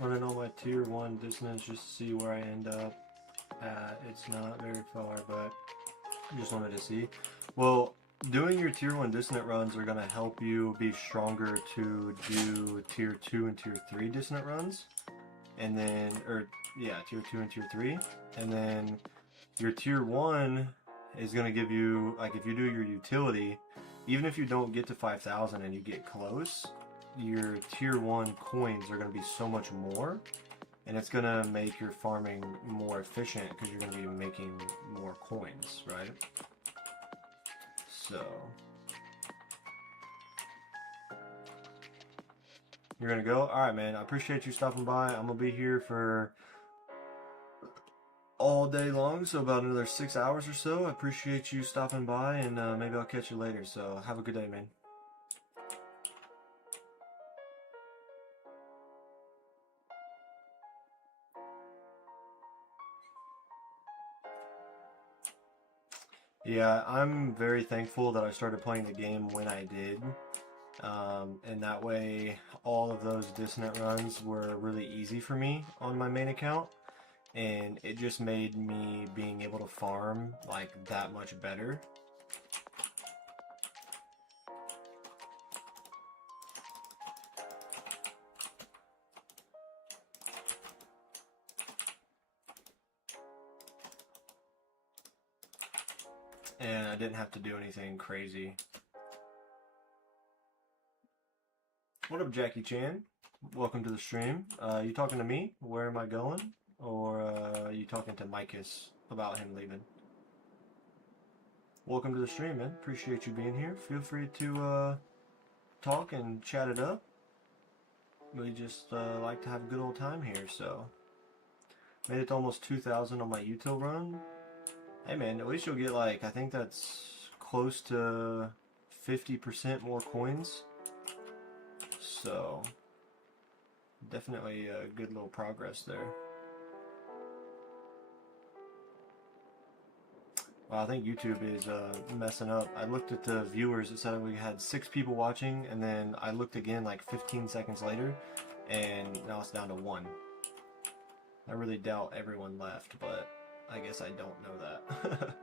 running all my tier 1 dissonance just to see where I end up at. It's not very far, but I just wanted to see. Well, doing your tier 1 dissonant runs are going to help you be stronger to do tier 2 and tier 3 dissonant runs. And then, tier 2 and tier 3. And then your tier 1 is going to give you, like if you do your utility, even if you don't get to 5,000 and you get close, your tier 1 coins are going to be so much more, and it's going to make your farming more efficient because you're going to be making more coins, right? So you're going to go? Alright, man. I appreciate you stopping by. I'm going to be here for all day long, so about another 6 hours or so. I appreciate you stopping by, and maybe I'll catch you later. So have a good day, man. Yeah, I'm very thankful that I started playing the game when I did. And that way all of those dissonant runs were really easy for me on my main account, and it just made me being able to farm like that much better. And I didn't have to do anything crazy. What up, Jackie Chan? Welcome to the stream. You talking to me? Where am I going? Or you talking to Micus about him leaving? Welcome to the stream, man. Appreciate you being here. Feel free to talk and chat it up. We just like to have a good old time here, so. Made it to almost 2,000 on my util run. Hey man, at least you'll get like, I think that's close to 50% more coins. So, definitely a good little progress there. Well, I think YouTube is messing up. I looked at the viewers, it said we had 6 people watching, and then I looked again like 15 seconds later, and now it's down to 1. I really doubt everyone left, but I guess I don't know that.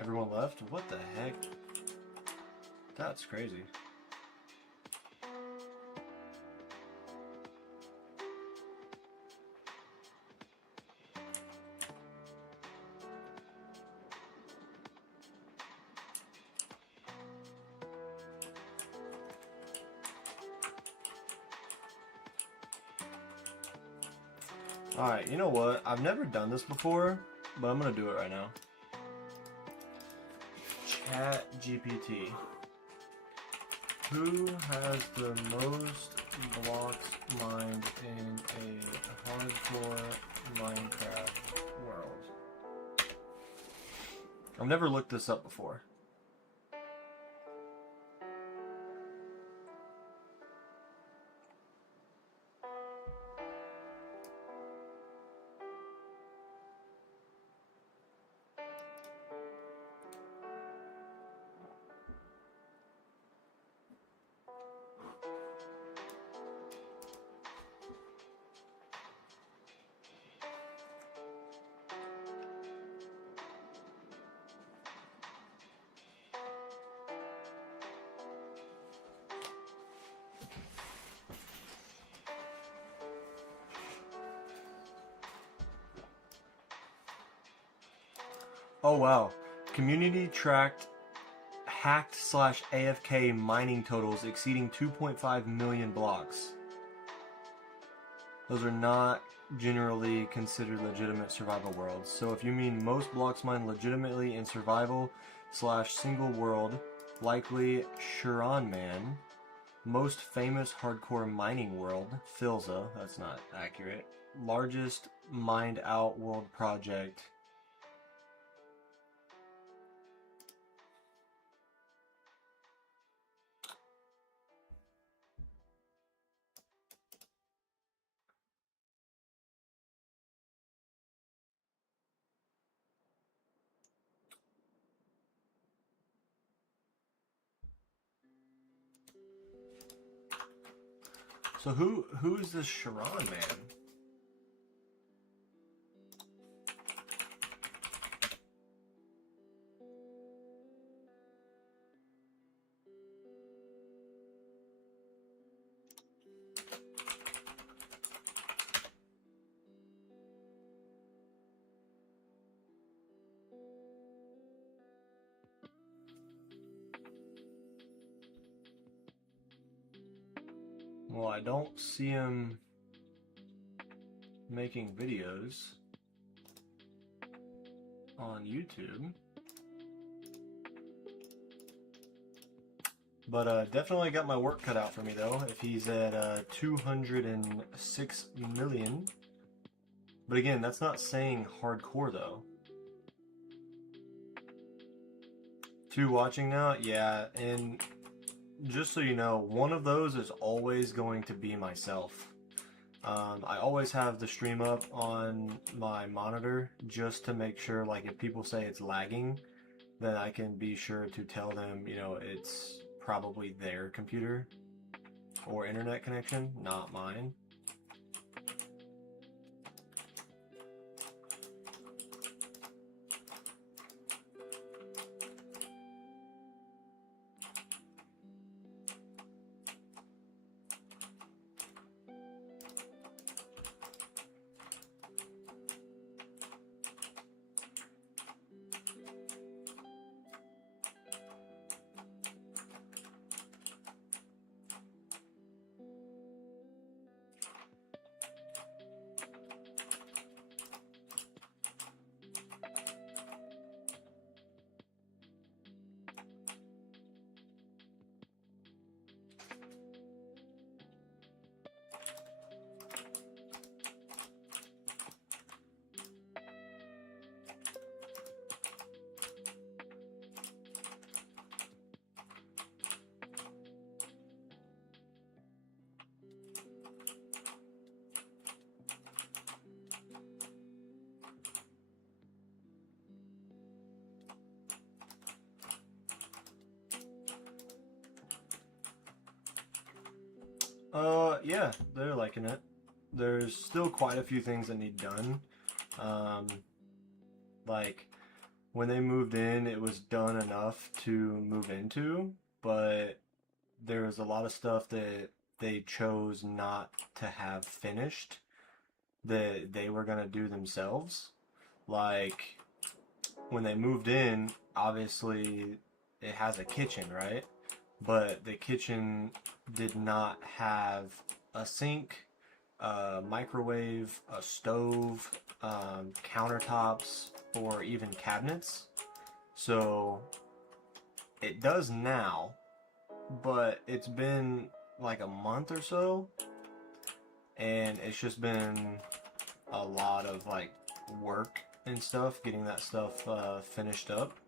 Everyone left? What the heck? That's crazy. Alright, you know what? I've never done this before, but I'm gonna do it right now. Chat GPT. Who has the most blocks mined in a hardcore Minecraft world? I've never looked this up before. Oh wow. Community tracked hacked/AFK mining totals exceeding 2.5 million blocks. Those are not generally considered legitimate survival worlds. So if you mean most blocks mined legitimately in survival/single world, likely Shuran Man, Most famous hardcore mining world, Philza, that's not accurate. Largest mined out world project. So who's this Sharon man? Well, I don't see him making videos on YouTube. But definitely got my work cut out for me though, if he's at 206 million. But again, that's not saying hardcore though. 2 watching now? Yeah, and just so you know, one of those is always going to be myself. I always have the stream up on my monitor just to make sure, like, if people say it's lagging, then I can be sure to tell them, you know, it's probably their computer or internet connection, not mine. Yeah, they're liking it. There's still quite a few things that need done. Like, when they moved in, it was done enough to move into, but there was a lot of stuff that they chose not to have finished that they were gonna do themselves. Like, when they moved in, obviously it has a kitchen, right? But the kitchen did not have a sink, a microwave, a stove, countertops, or even cabinets. So it does now, but it's been like a month or so, and it's just been a lot of like work and stuff, getting that stuff finished up.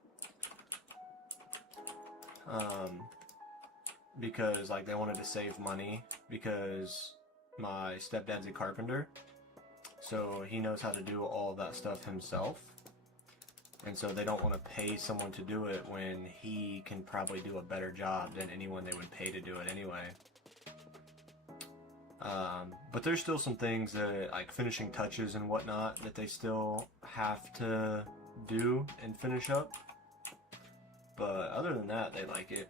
Because like they wanted to save money because my stepdad's a carpenter, so he knows how to do all that stuff himself, and so they don't want to pay someone to do it when he can probably do a better job than anyone they would pay to do it anyway. But there's still some things that, like finishing touches and whatnot, that they still have to do and finish up. But other than that, they like it.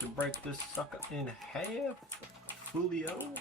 to break this sucker in half, Julio.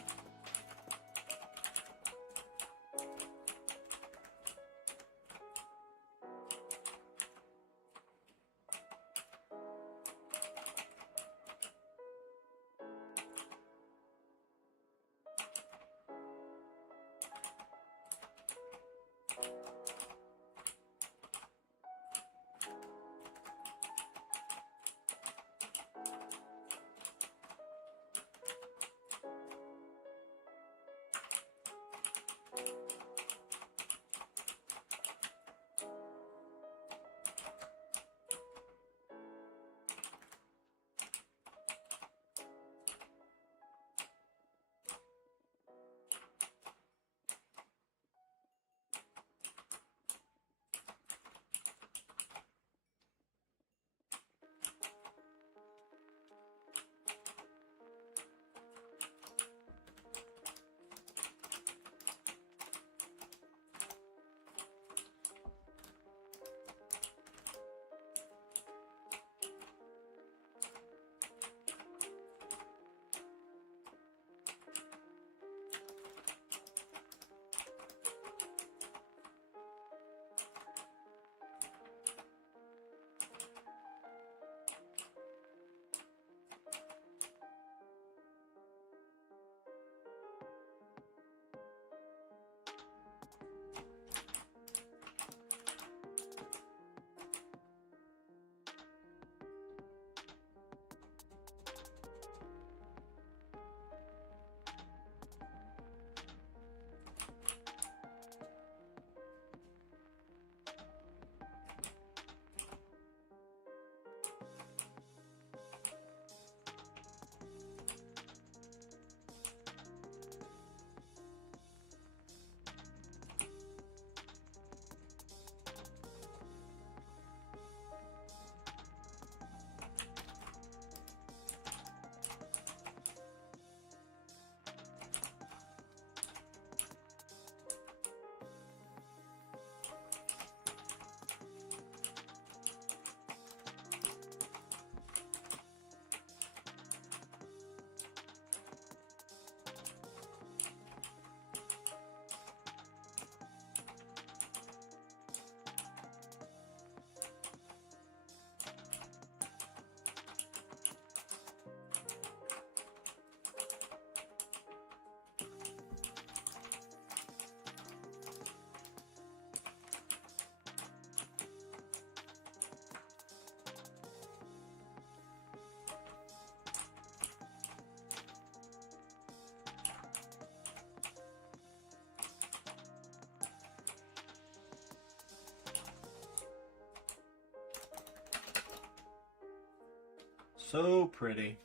So pretty.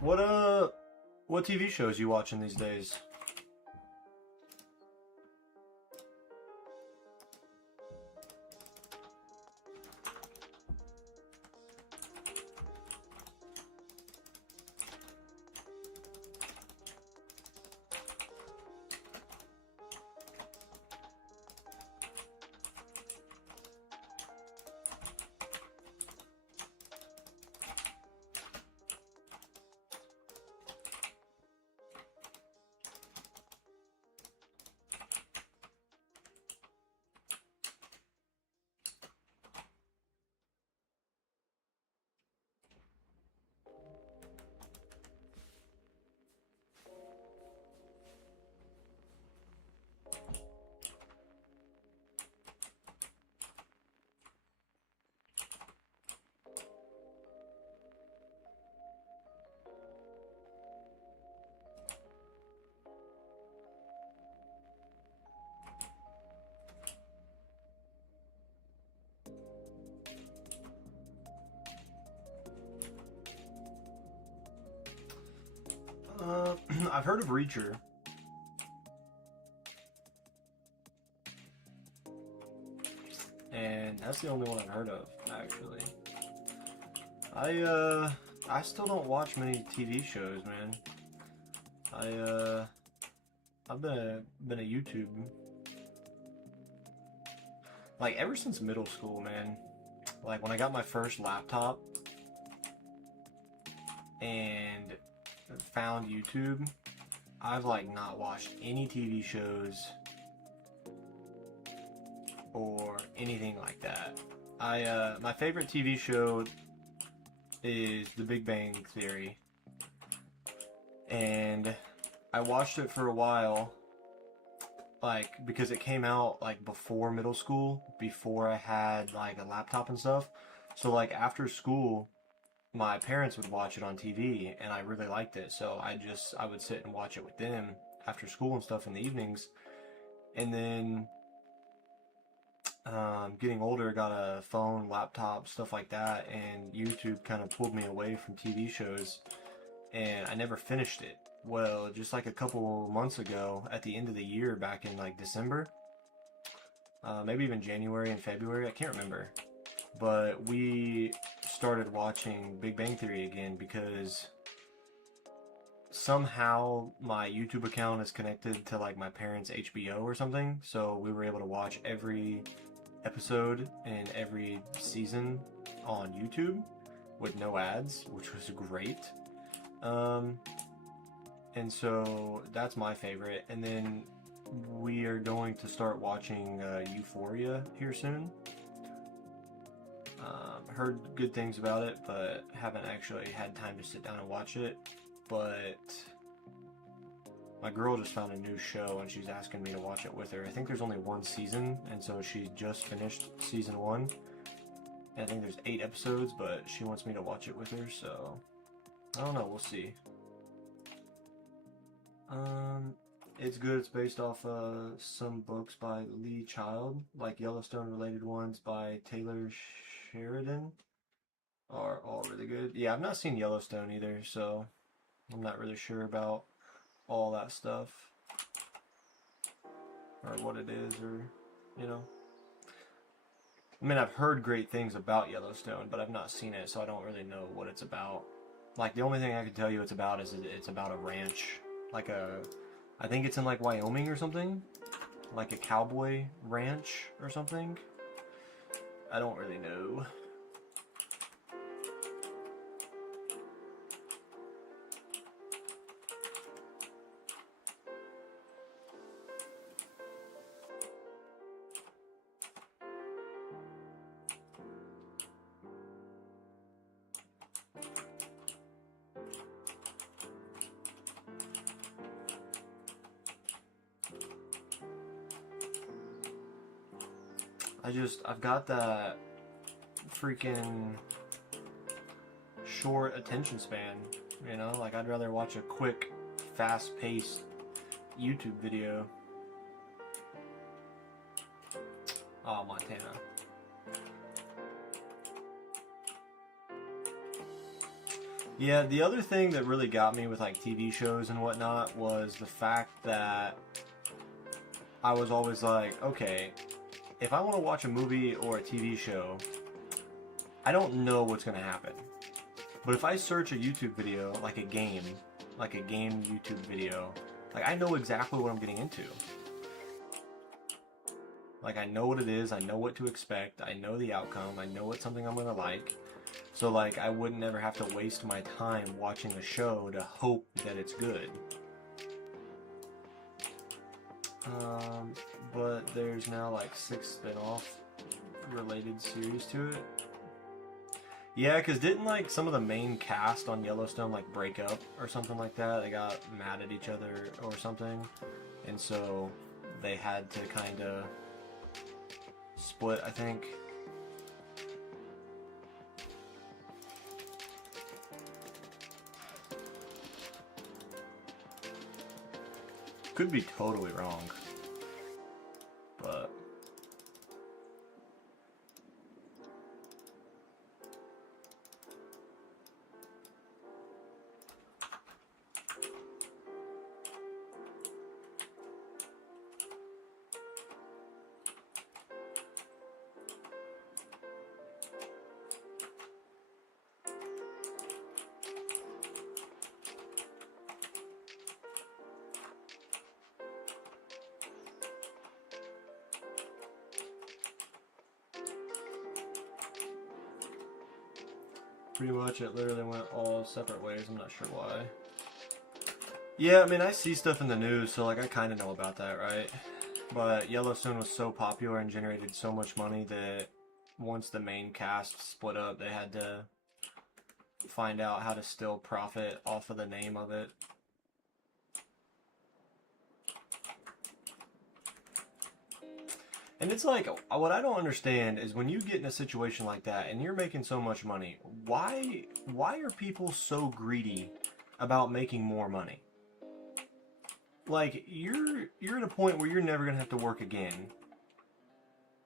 What TV shows you watching these days? I've heard of Reacher. And that's the only one I've heard of, actually. I still don't watch many TV shows, man. I've been a YouTube like ever since middle school, man. Like when I got my first laptop and found YouTube, I've like not watched any TV shows or anything like that. My favorite TV show is The Big Bang Theory, and I watched it for a while, like because it came out like before middle school, before I had like a laptop and stuff. So like after school, my parents would watch it on TV, and I really liked it. So I would sit and watch it with them after school and stuff in the evenings. And then getting older, got a phone, laptop, stuff like that, and YouTube kind of pulled me away from TV shows, and I never finished it. Well, just like a couple months ago, at the end of the year, back in like December, maybe even January and February, I can't remember, but we started watching Big Bang Theory again because somehow my YouTube account is connected to like my parents' HBO or something, so we were able to watch every episode and every season on YouTube with no ads, which was great. And so that's my favorite. And then we are going to start watching Euphoria here soon. Heard good things about it, but haven't actually had time to sit down and watch it. But my girl just found a new show and she's asking me to watch it with her. I think there's only one season, and so she just finished season 1. And I think there's 8 episodes, but she wants me to watch it with her, so I don't know, we'll see. It's good. It's based off some books by Lee Child, like Yellowstone related ones by Taylor Sheridan are all really good. Yeah, I've not seen Yellowstone either, so I'm not really sure about all that stuff or what it is, or you know. I mean, I've heard great things about Yellowstone, but I've not seen it, so I don't really know what it's about. Like the only thing I can tell you it's about is it's about a ranch, like I think it's in like Wyoming or something, like a cowboy ranch or something. I don't really know. I've got that freaking short attention span, you know? Like, I'd rather watch a quick, fast-paced YouTube video. Oh, Montana. Yeah, the other thing that really got me with, like, TV shows and whatnot was the fact that I was always like, okay, if I want to watch a movie or a TV show, I don't know what's going to happen. But if I search a YouTube video, like a game YouTube video, like I know exactly what I'm getting into. Like I know what it is, I know what to expect, I know the outcome, I know it's something I'm going to like. So like I wouldn't ever have to waste my time watching a show to hope that it's good. But there's now like 6 spin-off related series to it. Yeah, because didn't like some of the main cast on Yellowstone like break up or something like that? They got mad at each other or something, and so they had to kind of split, I think. Could be totally wrong, but Pretty much, it literally went all separate ways. I'm not sure why. Yeah, I mean, I see stuff in the news, so like I kind of know about that, right? But Yellowstone was so popular and generated so much money that once the main cast split up, they had to find out how to still profit off of the name of it. And it's like, what I don't understand is when you get in a situation like that and you're making so much money, why are people so greedy about making more money? Like, you're at a point where you're never gonna have to work again.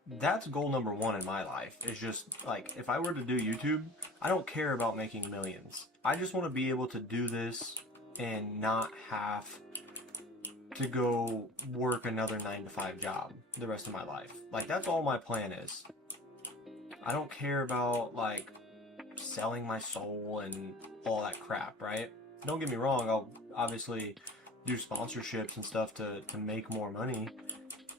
That's goal number one in my life. Is just like, if I were to do YouTube, I don't care about making millions. I just want to be able to do this and not have to go work another 9-to-5 job the rest of my life. Like, that's all my plan is. I don't care about like selling my soul and all that crap, right? Don't get me wrong, I'll obviously do sponsorships and stuff to make more money,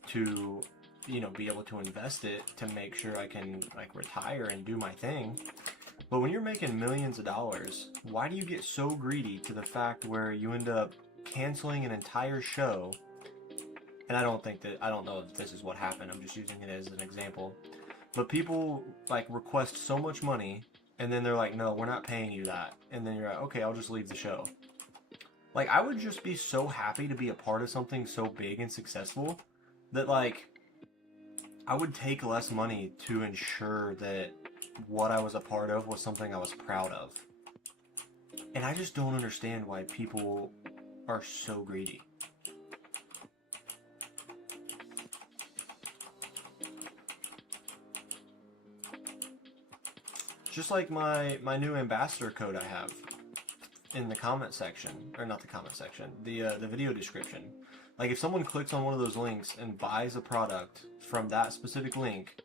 to, you know, be able to invest it to make sure I can like retire and do my thing. But when you're making millions of dollars, why do you get so greedy to the fact where you end up canceling an entire show? And I don't know if this is what happened, I'm just using it as an example. But people like request so much money and then they're like, no, we're not paying you that. And then you're like, okay, I'll just leave the show. Like, I would just be so happy to be a part of something so big and successful that like I would take less money to ensure that what I was a part of was something I was proud of. And I just don't understand why people are so greedy. Just like my new ambassador code I have in the comment section, or not the comment section, the video description. Like, if someone clicks on one of those links and buys a product from that specific link,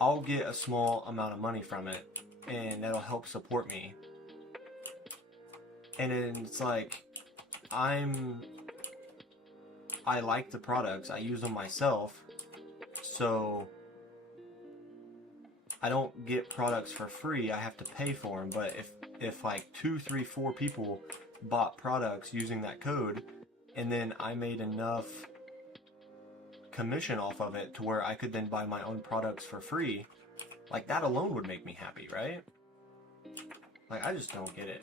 I'll get a small amount of money from it, and that'll help support me. And then it's like, I like the products, I use them myself, so I don't get products for free, I have to pay for them. But if like 2, 3, 4 people bought products using that code, and then I made enough commission off of it to where I could then buy my own products for free, like, that alone would make me happy, right? Like, I just don't get it.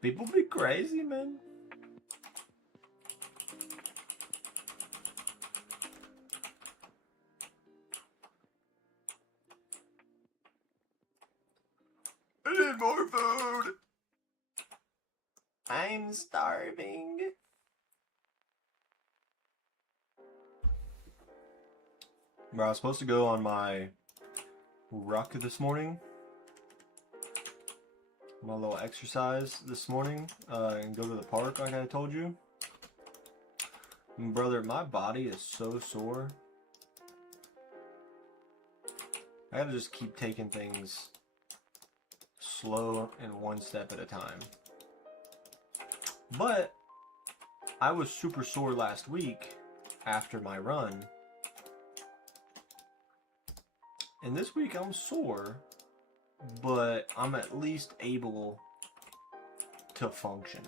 People be crazy, man. I need more food. I'm starving. Bro, I was supposed to go on my ruck this morning. My little exercise this morning, and go to the park like I told you. And brother, my body is so sore. I gotta just keep taking things slow and one step at a time. But I was super sore last week after my run. And this week I'm sore, but I'm at least able to function.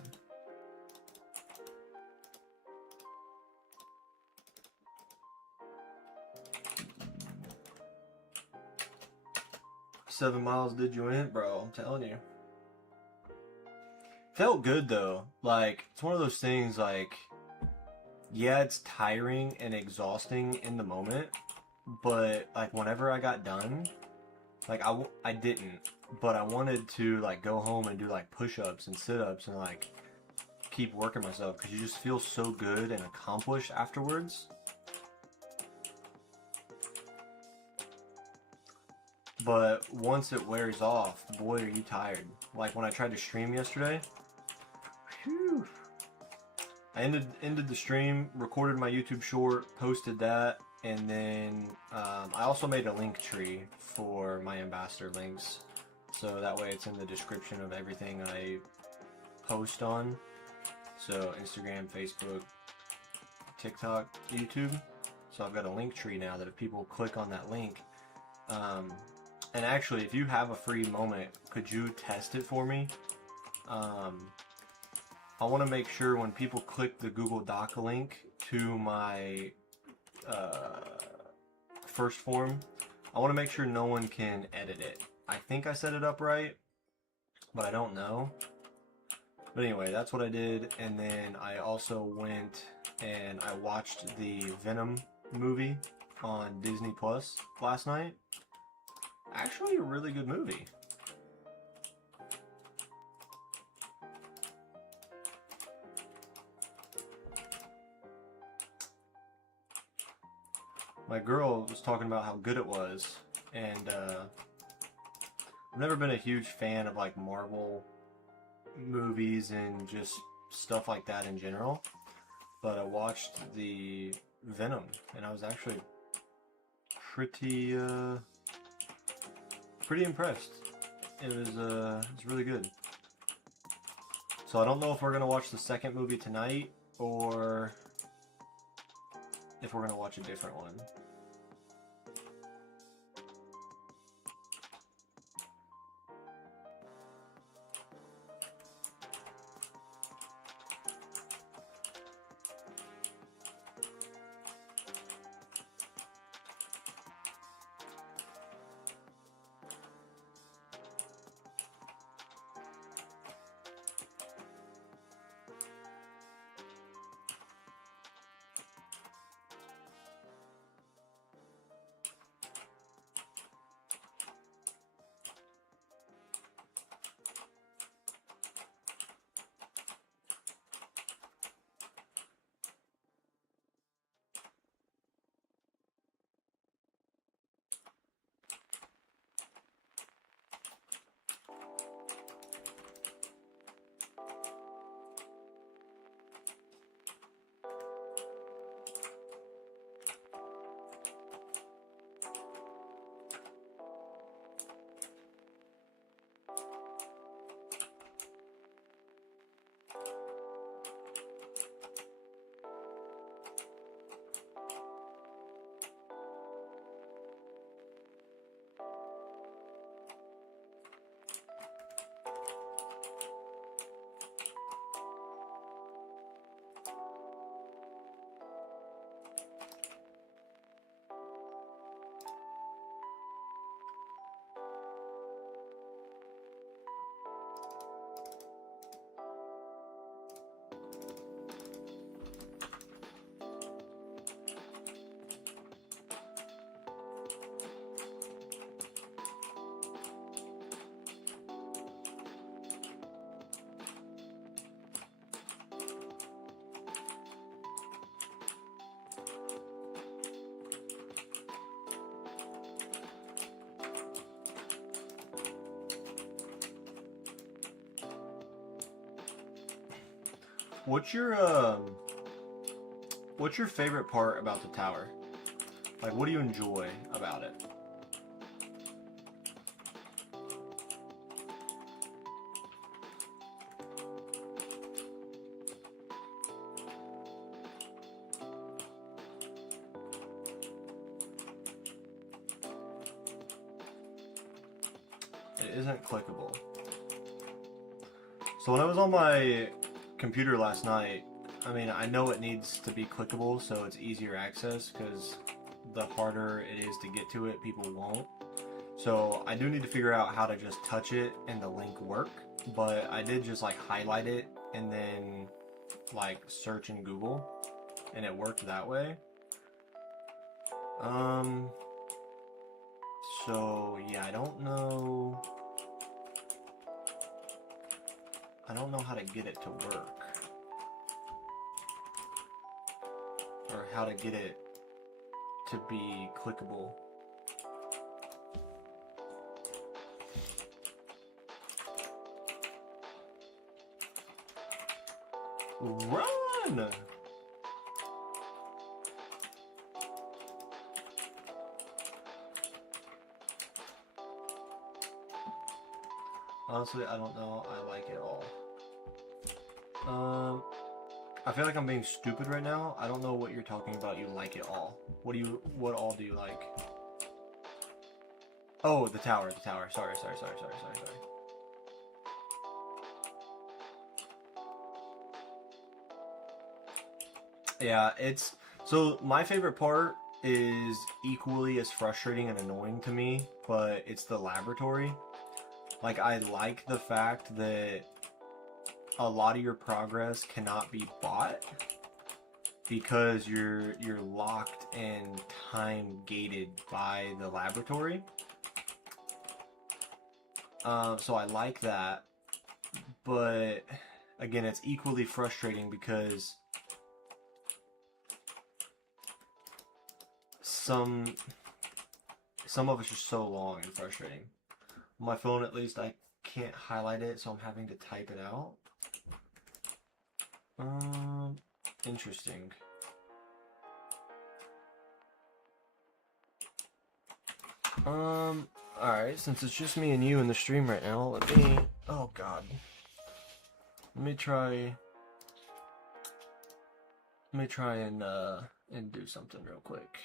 Seven miles did you in, bro? I'm telling you. Felt good though. Like, it's one of those things, like, yeah, it's tiring and exhausting in the moment, but like whenever I got done, like I didn't, but I wanted to like go home and do like push-ups and sit-ups and like keep working myself, because you just feel so good and accomplished afterwards. But once it wears off, boy, are you tired. Like when I tried to stream yesterday, whew, I ended the stream, recorded my YouTube short, posted that, and then I also made a link tree for my ambassador links, so that way it's in the description of everything I post on. So Instagram, Facebook, TikTok, YouTube. So I've got a link tree now that if people click on that link, and actually if you have a free moment, could you test it for me? I want to make sure when people click the Google Doc link to my first form, I want to make sure no one can edit it. I think I set it up right, but I don't know. But anyway, that's what I did, and then I also went and I watched the Venom movie on Disney Plus last night. Actually, a really good movie. My girl was talking about how good it was, and I've never been a huge fan of like Marvel movies and just stuff like that in general, but I watched the Venom and I was actually pretty impressed. It was really good. So I don't know if we're gonna watch the second movie tonight or if we're gonna watch a different one. What's your favorite part about the tower? Like, what do you enjoy about it? It isn't clickable. So when I was on my computer last night, I mean, I know it needs to be clickable so it's easier access, because the harder it is to get to it, people won't. So I do need to figure out how to just touch it and the link work, but I did just like highlight it and then like search in Google, and it worked that way. So yeah, I don't know how to get it to work, or how to get it to be clickable. Run! Honestly, I don't know. I like it all. I feel like I'm being stupid right now. I don't know what you're talking about. You like it all. What all do you like? Oh, the tower. Sorry. Yeah, so my favorite part is equally as frustrating and annoying to me, but it's the laboratory. Like, I like the fact that a lot of your progress cannot be bought because you're locked and time gated by the laboratory. So I like that, but again, it's equally frustrating because some of it's just so long and frustrating. On my phone, at least, I can't highlight it, so I'm having to type it out. Interesting. Alright, since it's just me and you in the stream right now, let me, oh god. Let me try and do something real quick.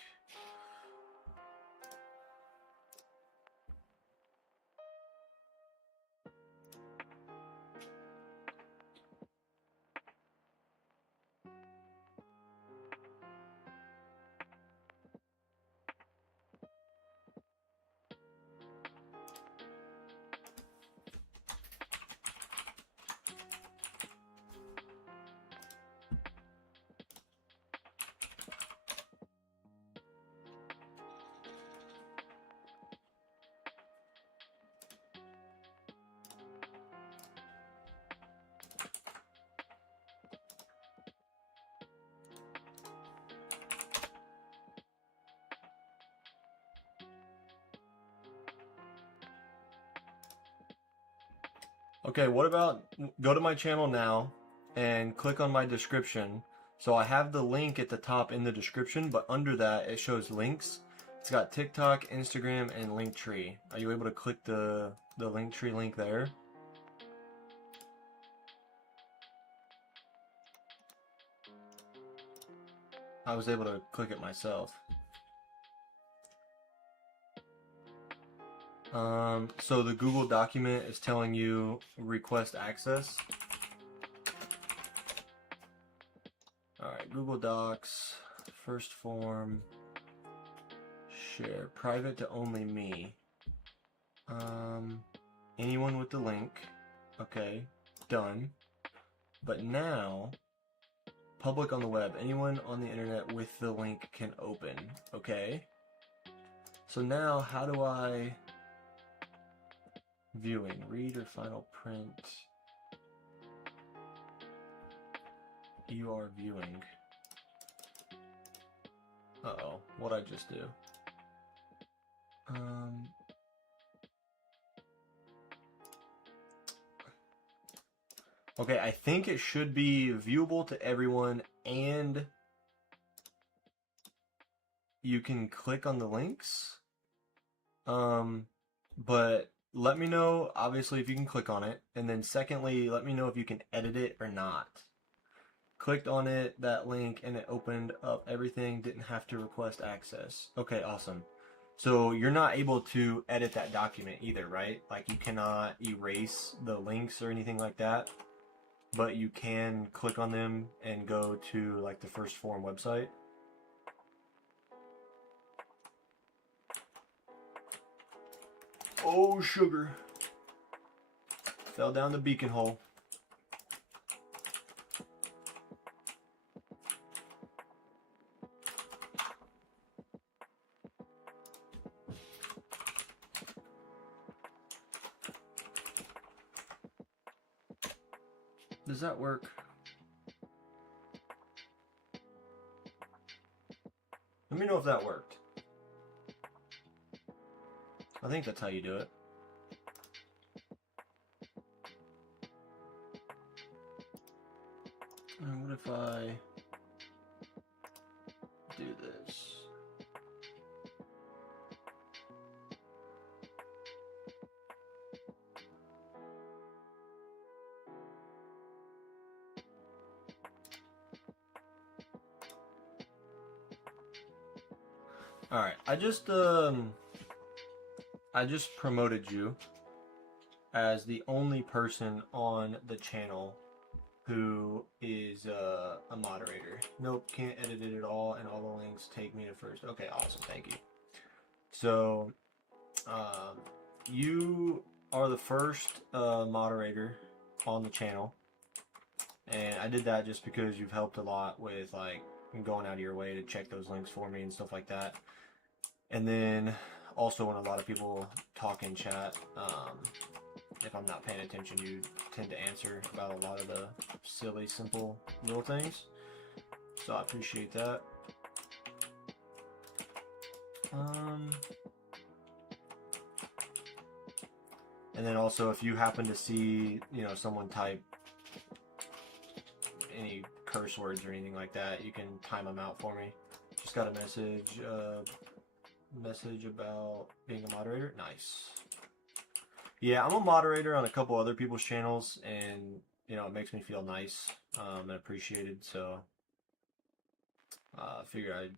Okay, what about go to my channel now and click on my description. So I have the link at the top in the description, but under that it shows links. It's got TikTok, Instagram, and Linktree. Are you able to click the Linktree link there? I was able to click it myself. So the Google document is telling you request access. Alright, Google Docs, first form, share, private to only me. Anyone with the link. Okay, done. But now, public on the web, anyone on the internet with the link can open. Okay. So now, how do I... Viewing, read or final print. You are viewing. Uh-oh, what'd I just do? Okay, I think it should be viewable to everyone, and you can click on the links. But let me know, obviously, if you can click on it, and then secondly, let me know if you can edit it or not. Clicked on it, that link, and it opened up everything, didn't have to request access. Okay, awesome. So you're not able to edit that document either, right? Like, you cannot erase the links or anything like that, but you can click on them and go to like the first form website. Oh, sugar. Fell down the beacon hole. Does that work? Let me know if that worked. I think that's how you do it. And what if I do this? All right, I just promoted you as the only person on the channel who is a moderator. Nope, can't edit it at all, and all the links take me to first. Okay, awesome, thank you. So, you are the first moderator on the channel, and I did that just because you've helped a lot with like going out of your way to check those links for me and stuff like that. And then also when a lot of people talk in chat, if I'm not paying attention, you tend to answer about a lot of the silly, simple, little things. So I appreciate that. And then also, if you happen to see, you know, someone type any curse words or anything like that, you can time them out for me. Just got a message about being a moderator. Nice. Yeah, I'm a moderator on a couple other people's channels, and you know, it makes me feel nice and appreciated. So figure I'd.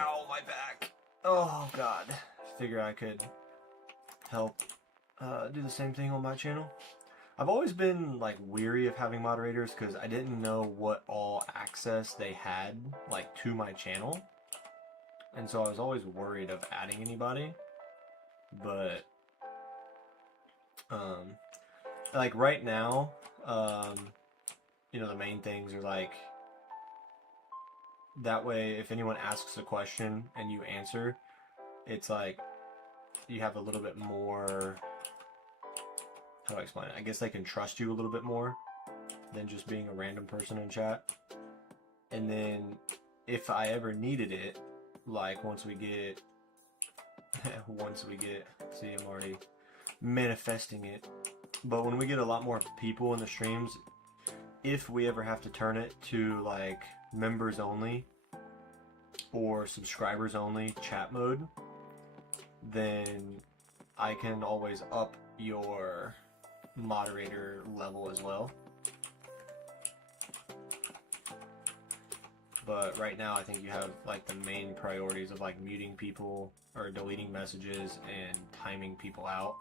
Ow, my back. Oh God. Figure I could help do the same thing on my channel. I've always been like weary of having moderators because I didn't know what all access they had like to my channel, and so I was always worried of adding anybody. But like right now, you know, the main things are like that way if anyone asks a question and you answer, it's like you have a little bit more, how do I explain it? I guess they can trust you a little bit more than just being a random person in chat. And then if I ever needed it, like once we get, see, I'm already manifesting it. But when we get a lot more people in the streams, if we ever have to turn it to like members only or subscribers only chat mode, then I can always up your moderator level as well. But right now I think you have like the main priorities of like muting people or deleting messages and timing people out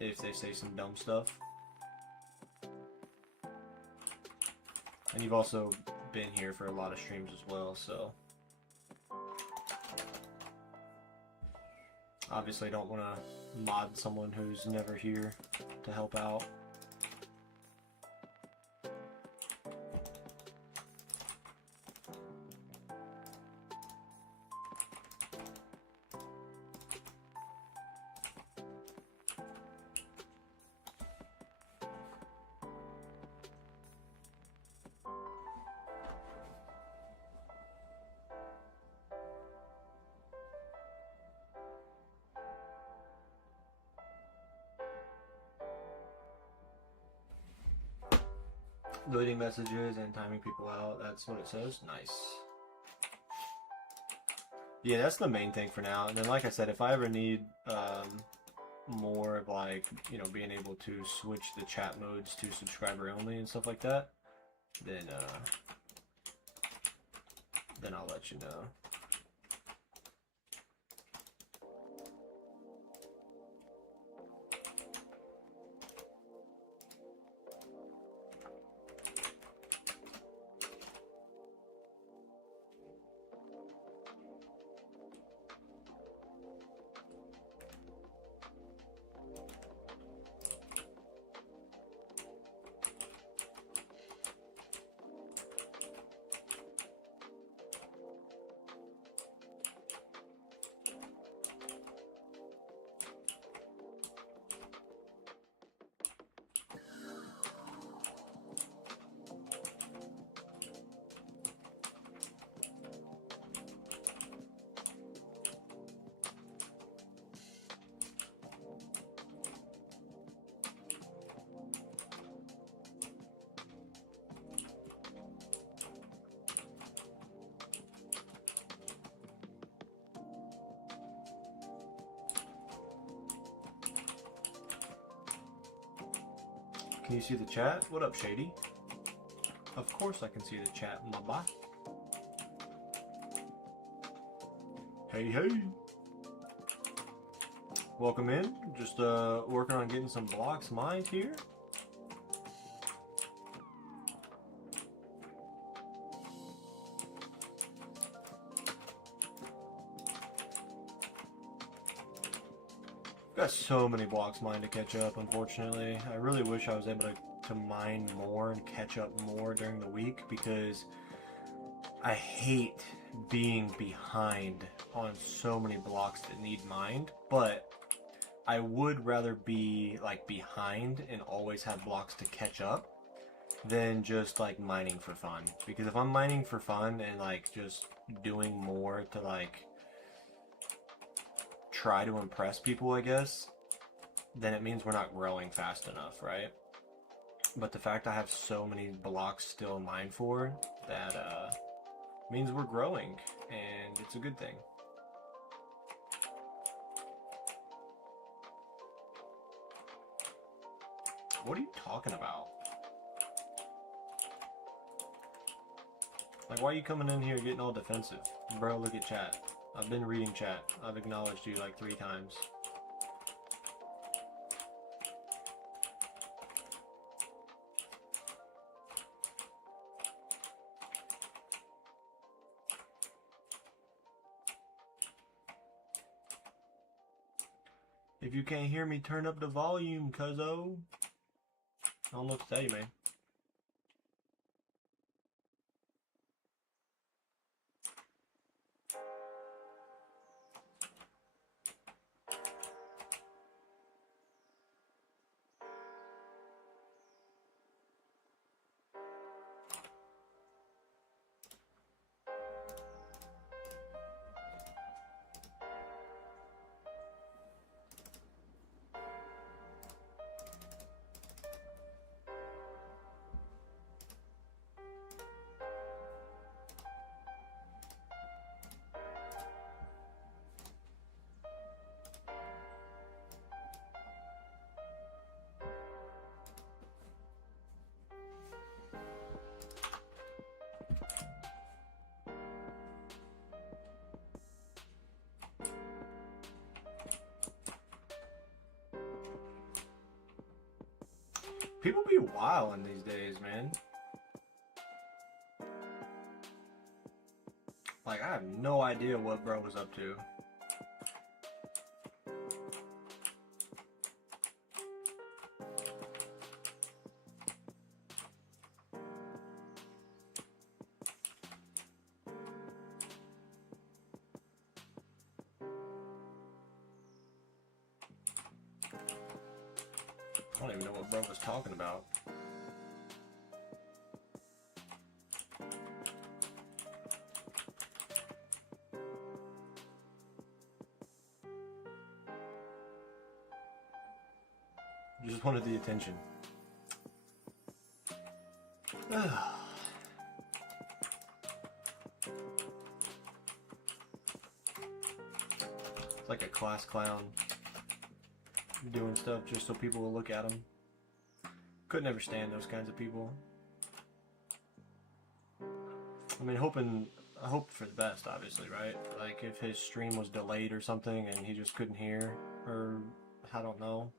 if they say some dumb stuff. And you've also been here for a lot of streams as well, so obviously don't want to mod someone who's never here to help out. Deleting messages and timing people out, that's what it says. Nice. Yeah, that's the main thing for now. And then like I said, if I ever need more of like, you know, being able to switch the chat modes to subscriber only and stuff like that, then I'll let you know. Can you see the chat? What up, Shady? Of course I can see the chat, my boy. Hey, hey. Welcome in. Just working on getting some blocks mined here. Got so many blocks mined to catch up, unfortunately. I really wish I was able to mine more and catch up more during the week, because I hate being behind on so many blocks that need mined, but I would rather be like behind and always have blocks to catch up than just like mining for fun. Because if I'm mining for fun and like just doing more to like try to impress people, I guess, then it means we're not growing fast enough, right? But the fact I have so many blocks still mined for, that means we're growing, and it's a good thing. What are you talking about? Like, why are you coming in here getting all defensive? Bro, look at chat. I've been reading chat. I've acknowledged you like 3 times. If you can't hear me, turn up the volume, cuzzo. I don't know what to tell you, man. People be wildin' these days, man. Like, I have no idea what bro was up to. I don't even know what bro was talking about. Just wanted the attention. It's like a class clown doing stuff just so people will look at him. Couldn't ever stand those kinds of people. I mean, I hope for the best, obviously, right? Like, if his stream was delayed or something and he just couldn't hear, or I don't know.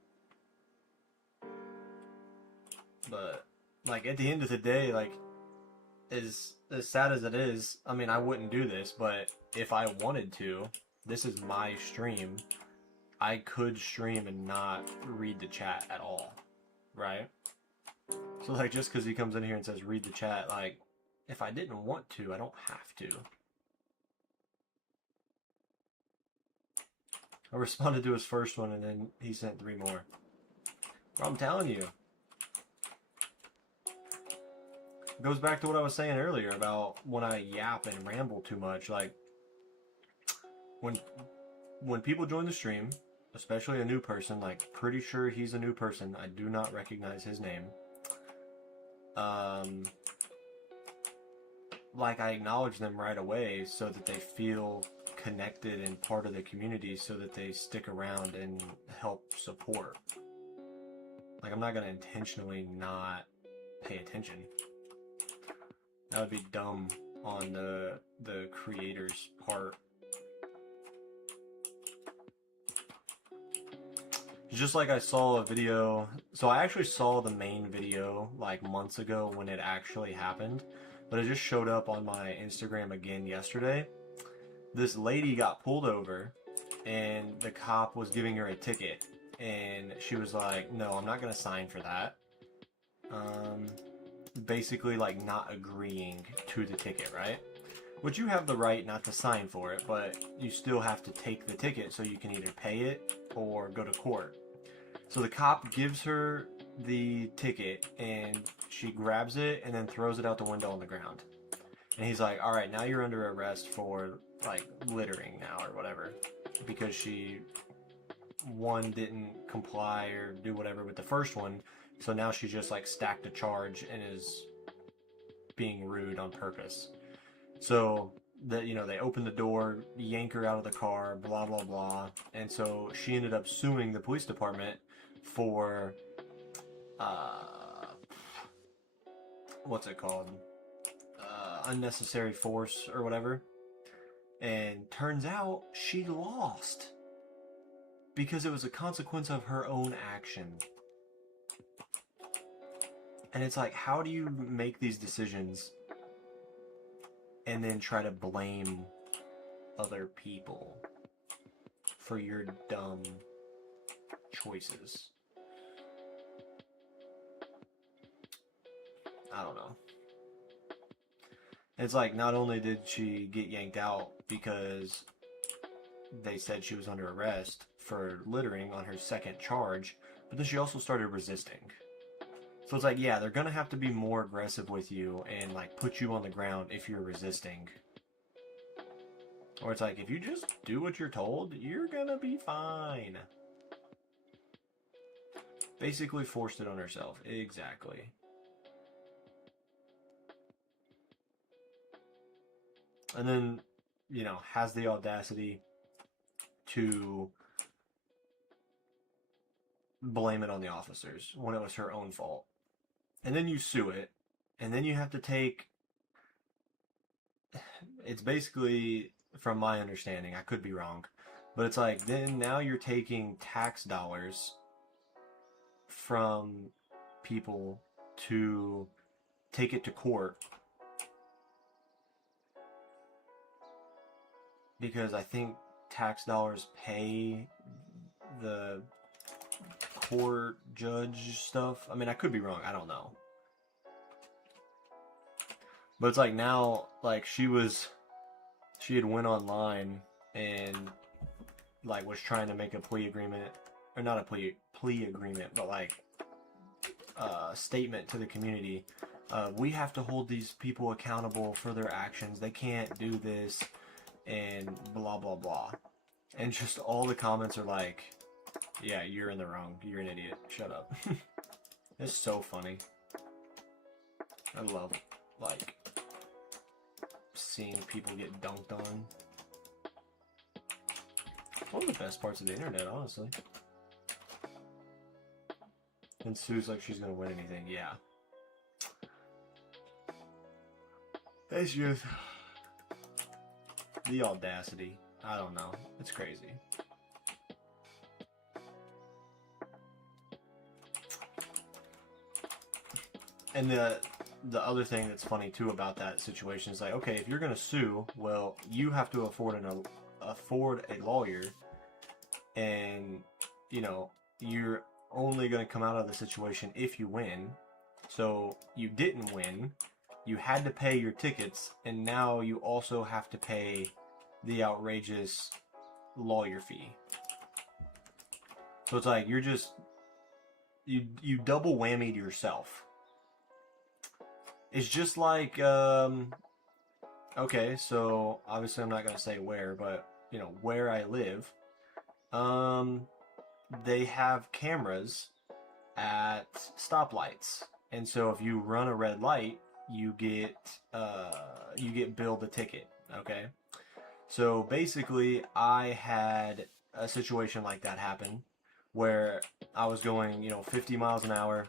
But, like, at the end of the day, like, as sad as it is, I mean, I wouldn't do this, but if I wanted to, this is my stream, I could stream and not read the chat at all, right? So, like, just because he comes in here and says read the chat, like, if I didn't want to, I don't have to. I responded to his first one, and then he sent 3 more. Bro, I'm telling you. It goes back to what I was saying earlier about when I yap and ramble too much. Like, when people join the stream, especially a new person, like, pretty sure he's a new person. I do not recognize his name. Like, I acknowledge them right away so that they feel connected and part of the community, so that they stick around and help support. Like, I'm not going to intentionally not pay attention. That would be dumb on the creator's part. Just like I saw a video, so I actually saw the main video like months ago when it actually happened, but it just showed up on my Instagram again yesterday. This lady got pulled over and the cop was giving her a ticket and she was like, no, I'm not gonna sign for that. Basically like not agreeing to the ticket, right? Which you have the right not to sign for it, but you still have to take the ticket so you can either pay it or go to court. So the cop gives her the ticket and she grabs it and then throws it out the window on the ground. And he's like, all right, now you're under arrest for like littering now or whatever, because she, one, didn't comply or do whatever with the first one. So now she's just like stacked a charge and is being rude on purpose. So that, you know, they open the door, yank her out of the car, blah blah blah, and so she ended up suing the police department for what's it called, unnecessary force or whatever. And turns out she lost because it was a consequence of her own action. And it's like, how do you make these decisions and then try to blame other people for your dumb choices? I don't know. It's like, not only did she get yanked out because they said she was under arrest for littering on her second charge, but then she also started resisting. So it's like, yeah, they're gonna have to be more aggressive with you and like put you on the ground if you're resisting. Or it's like, if you just do what you're told, you're gonna be fine. Basically forced it on herself. Exactly. And then, you know, has the audacity to blame it on the officers when it was her own fault. And then you sue it, and then you have to take, it's basically, from my understanding, I could be wrong, but it's like, then now you're taking tax dollars from people to take it to court, because I think tax dollars pay the court judge stuff. I mean, I could be wrong, I don't know. But it's like, now, like, she had went online and like was trying to make a plea agreement, or not a plea agreement, but like a statement to the community. We have to hold these people accountable for their actions. They can't do this, and blah blah blah. And just all the comments are like, yeah, you're in the wrong. You're an idiot. Shut up. It's so funny. I love, like, seeing people get dunked on. It's one of the best parts of the internet, honestly. And Sue's like she's gonna win anything. Yeah. It's just the audacity. I don't know. It's crazy. And the other thing that's funny too about that situation is like, okay, if you're gonna sue, well, you have to afford a lawyer, and you know, you're only gonna come out of the situation if you win. So you didn't win. You had to pay your tickets, and now you also have to pay the outrageous lawyer fee. So it's like, you're just, you double whammied yourself. It's just like, okay, so obviously I'm not going to say where, but, you know, where I live, they have cameras at stoplights. And so if you run a red light, you get billed a ticket, okay? So basically, I had a situation like that happen where I was going, you know, 50 miles an hour,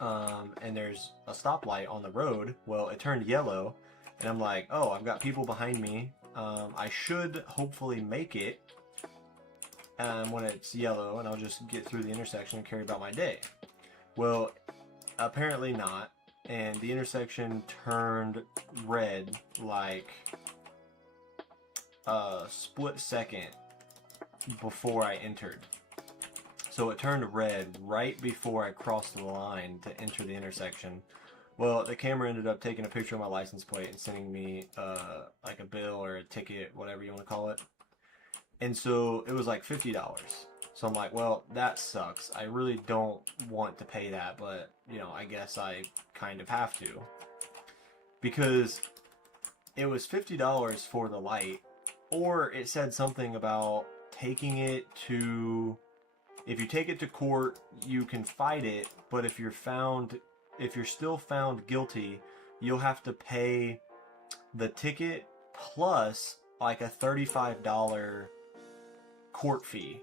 and there's a stoplight on the road. Well, it turned yellow, and I'm like, oh, I've got people behind me. I should hopefully make it. when it's yellow, and I'll just get through the intersection and carry about my day. Well, apparently not, and the intersection turned red like a split second before I entered. So it turned red right before I crossed the line to enter the intersection. Well, the camera ended up taking a picture of my license plate and sending me like a bill or a ticket, whatever you want to call it. And so it was like $50. So I'm like, well, that sucks. I really don't want to pay that, but, you know, I guess I kind of have to. Because it was $50 for the light, or it said something about taking it to... If you take it to court, you can fight it, but if you're still found guilty, you'll have to pay the ticket plus like a $35 court fee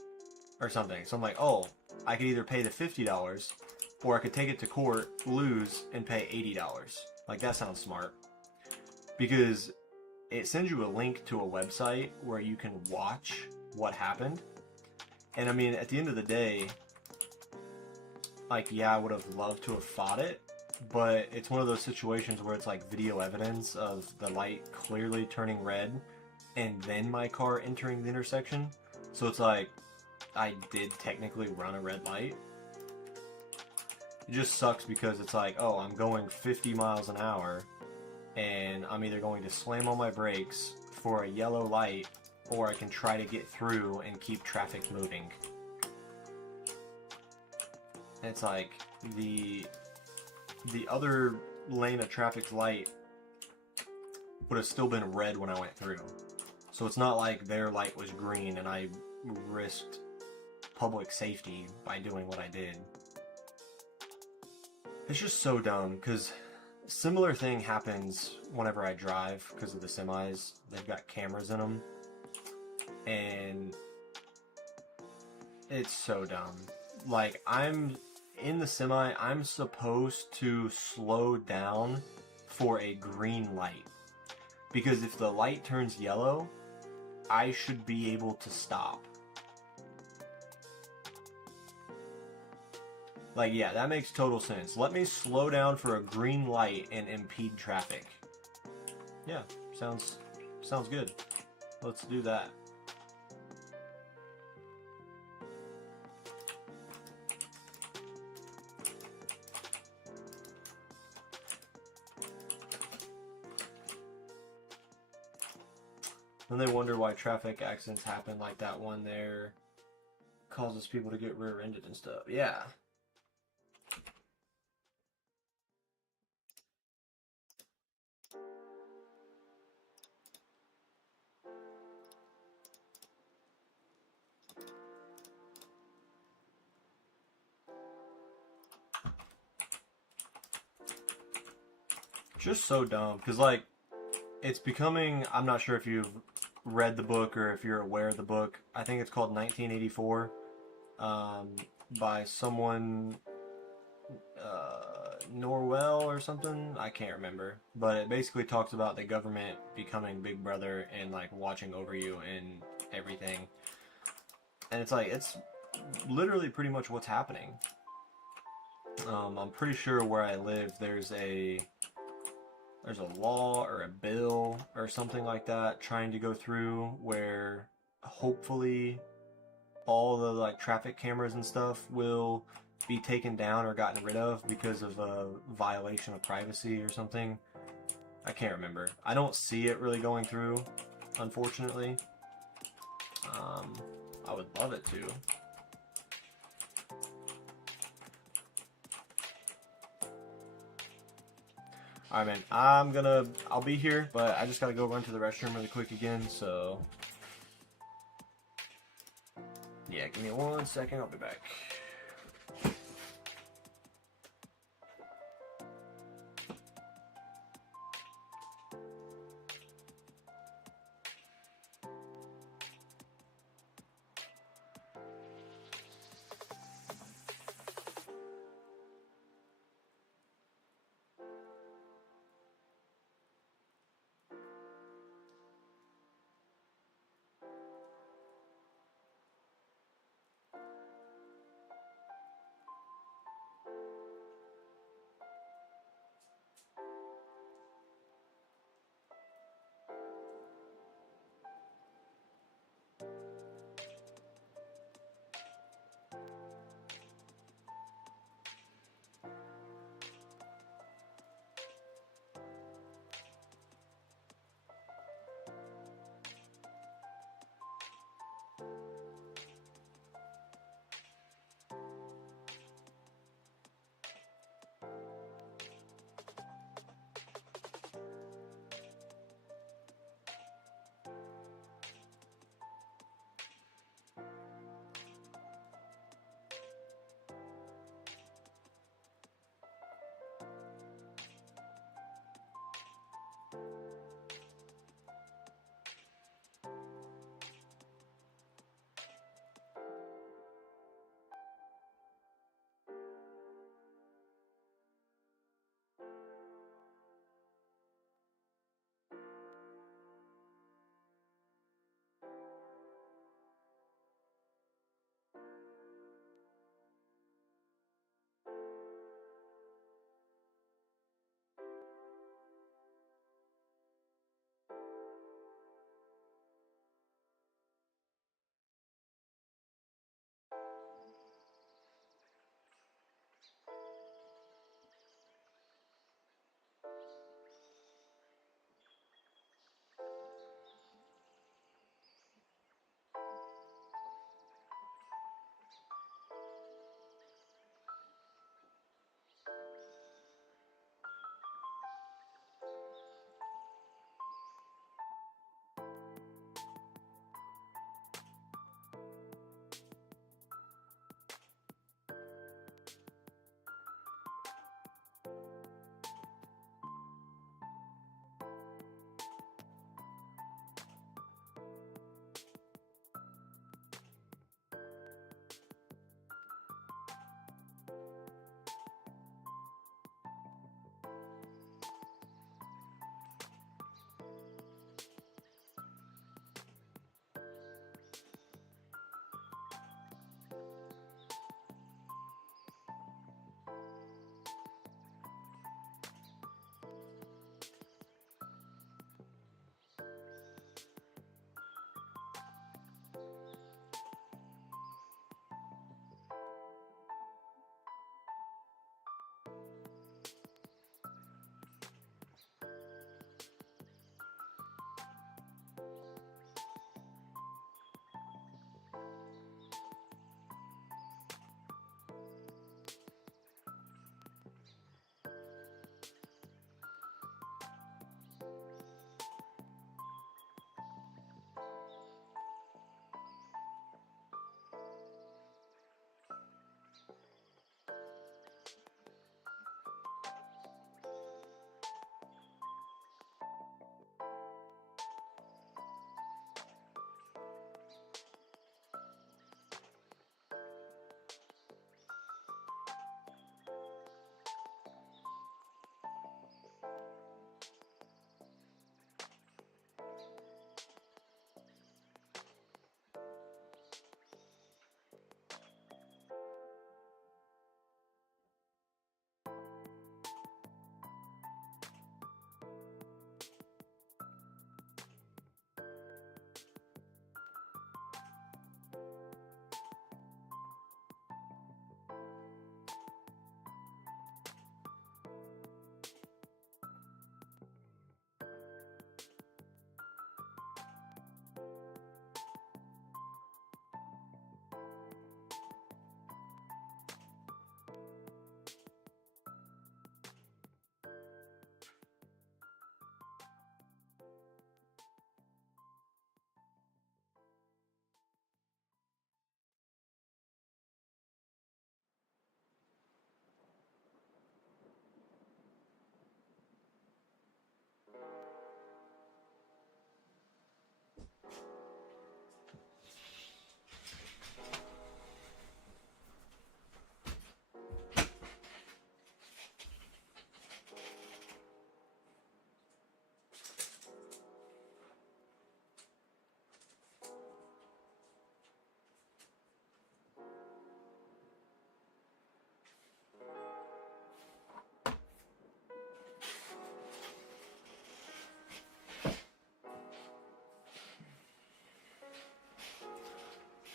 or something. So I'm like, oh, I could either pay the $50 or I could take it to court, lose, and pay $80. Like, that sounds smart. Because it sends you a link to a website where you can watch what happened. And I mean, at the end of the day, like, yeah, I would have loved to have fought it, but it's one of those situations where it's like video evidence of the light clearly turning red and then my car entering the intersection. So it's like, I did technically run a red light. It just sucks because it's like, oh, I'm going 50 miles an hour and I'm either going to slam on my brakes for a yellow light, or I can try to get through and keep traffic moving. And it's like, the other lane of traffic's light would have still been red when I went through. So it's not like their light was green and I risked public safety by doing what I did. It's just so dumb, because similar thing happens whenever I drive because of the semis. They've got cameras in them. And it's so dumb. Like, I'm in the semi, I'm supposed to slow down for a green light. Because if the light turns yellow, I should be able to stop. Like, yeah, that makes total sense. Let me slow down for a green light and impede traffic. Yeah, sounds good. Let's do that. Then they wonder why traffic accidents happen, like that one there causes people to get rear-ended and stuff. Yeah. Just so dumb, because, like, it's becoming, I'm not sure if you've read the book or if you're aware of the book. I think it's called 1984, by someone, Norwell or something. I can't remember, but it basically talks about the government becoming Big Brother and like watching over you and everything. And it's like, it's literally pretty much what's happening. I'm pretty sure where I live there's a law or a bill or something like that trying to go through where hopefully all the like traffic cameras and stuff will be taken down or gotten rid of because of a violation of privacy or something. I can't remember. I don't see it really going through, unfortunately. I would love it to. Alright, man, I'll be here, but I just gotta go run to the restroom really quick again, so yeah, give me 1 second, I'll be back.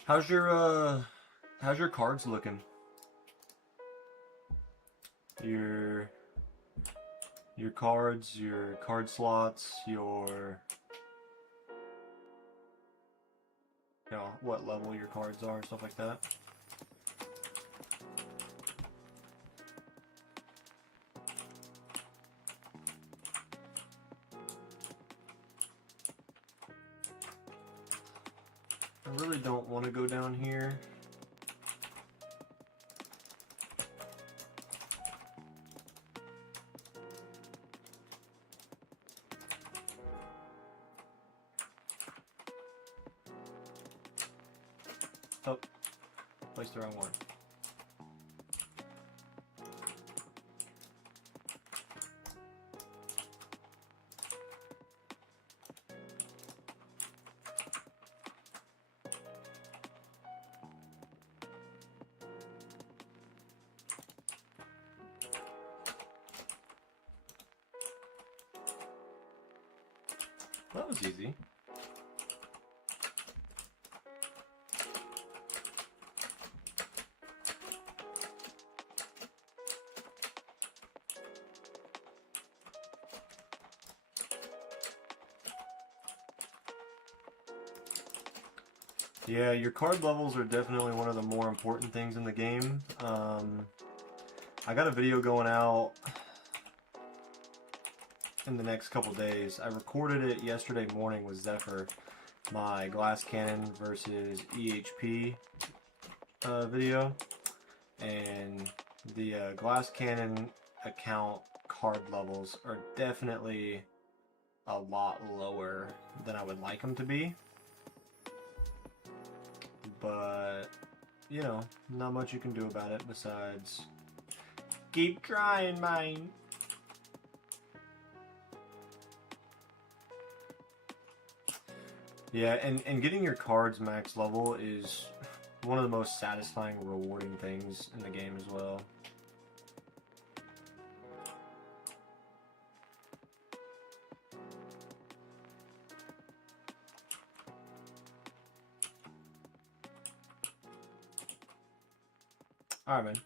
How's your cards looking? Your cards, your card slots, your, you know, what level your cards are, stuff like that. I really don't want to go down here. Oh, placed the wrong one. That was easy. Yeah, your card levels are definitely one of the more important things in the game. I got a video going out in the next couple days. I recorded it yesterday morning with Zephyr, my glass cannon versus EHP video, and the glass cannon account card levels are definitely a lot lower than I would like them to be, but you know, not much you can do about it besides keep trying, mine. Yeah, and getting your cards max level is one of the most satisfying, rewarding things in the game as well. Alright, man.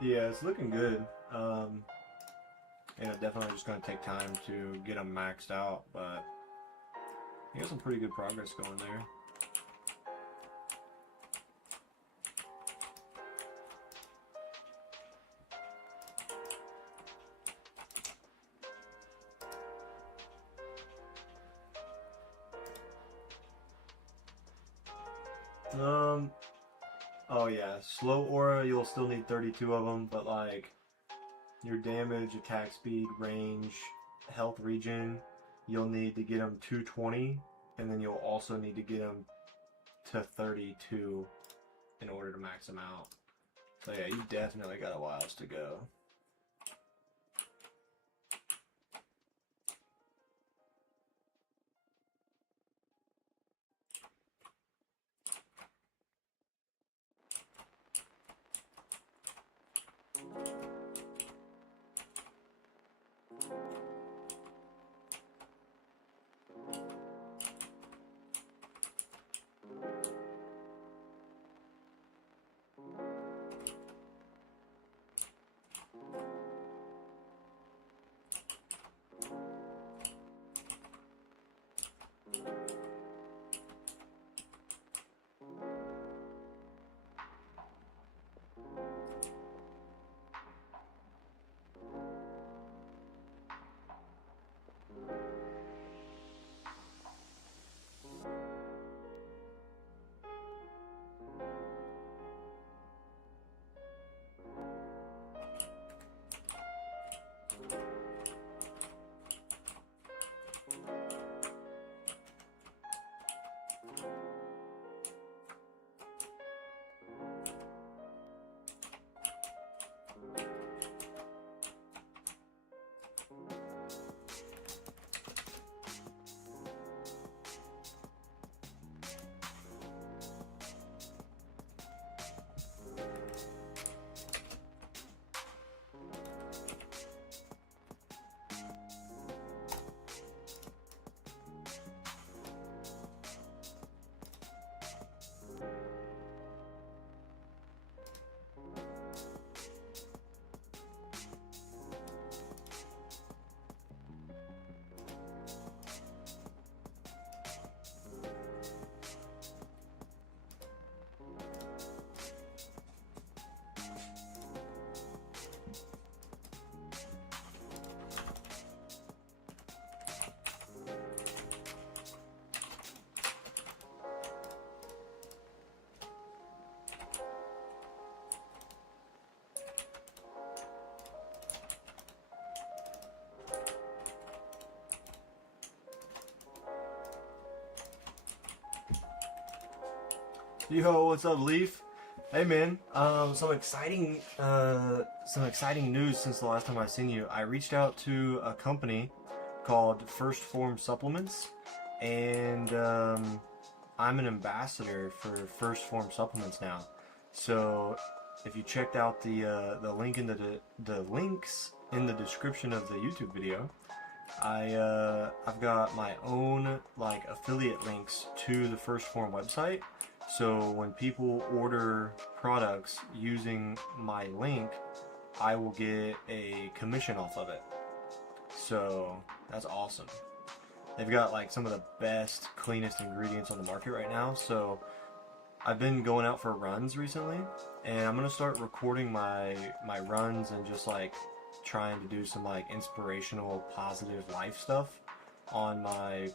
Yeah, it's looking good. Yeah, definitely just going to take time to get them maxed out, but you got some pretty good progress going there. Oh yeah, slow aura, you'll still need 32 of them, but like your damage, attack speed, range, health regen, you'll need to get them 220, and then you'll also need to get them to 32 in order to max them out. So yeah, you definitely got a while to go. Yo, what's up, Leaf? Hey, man. Some exciting news since the last time I seen you. I reached out to a company called First Form Supplements, and I'm an ambassador for First Form Supplements now. So, if you checked out the link in the links in the description of the YouTube video, I've got my own like affiliate links to the First Form website. So when people order products using my link, I will get a commission off of it. So that's awesome. They've got like some of the best, cleanest ingredients on the market right now. So I've been going out for runs recently, and I'm gonna start recording my runs and just like trying to do some like inspirational, positive life stuff on my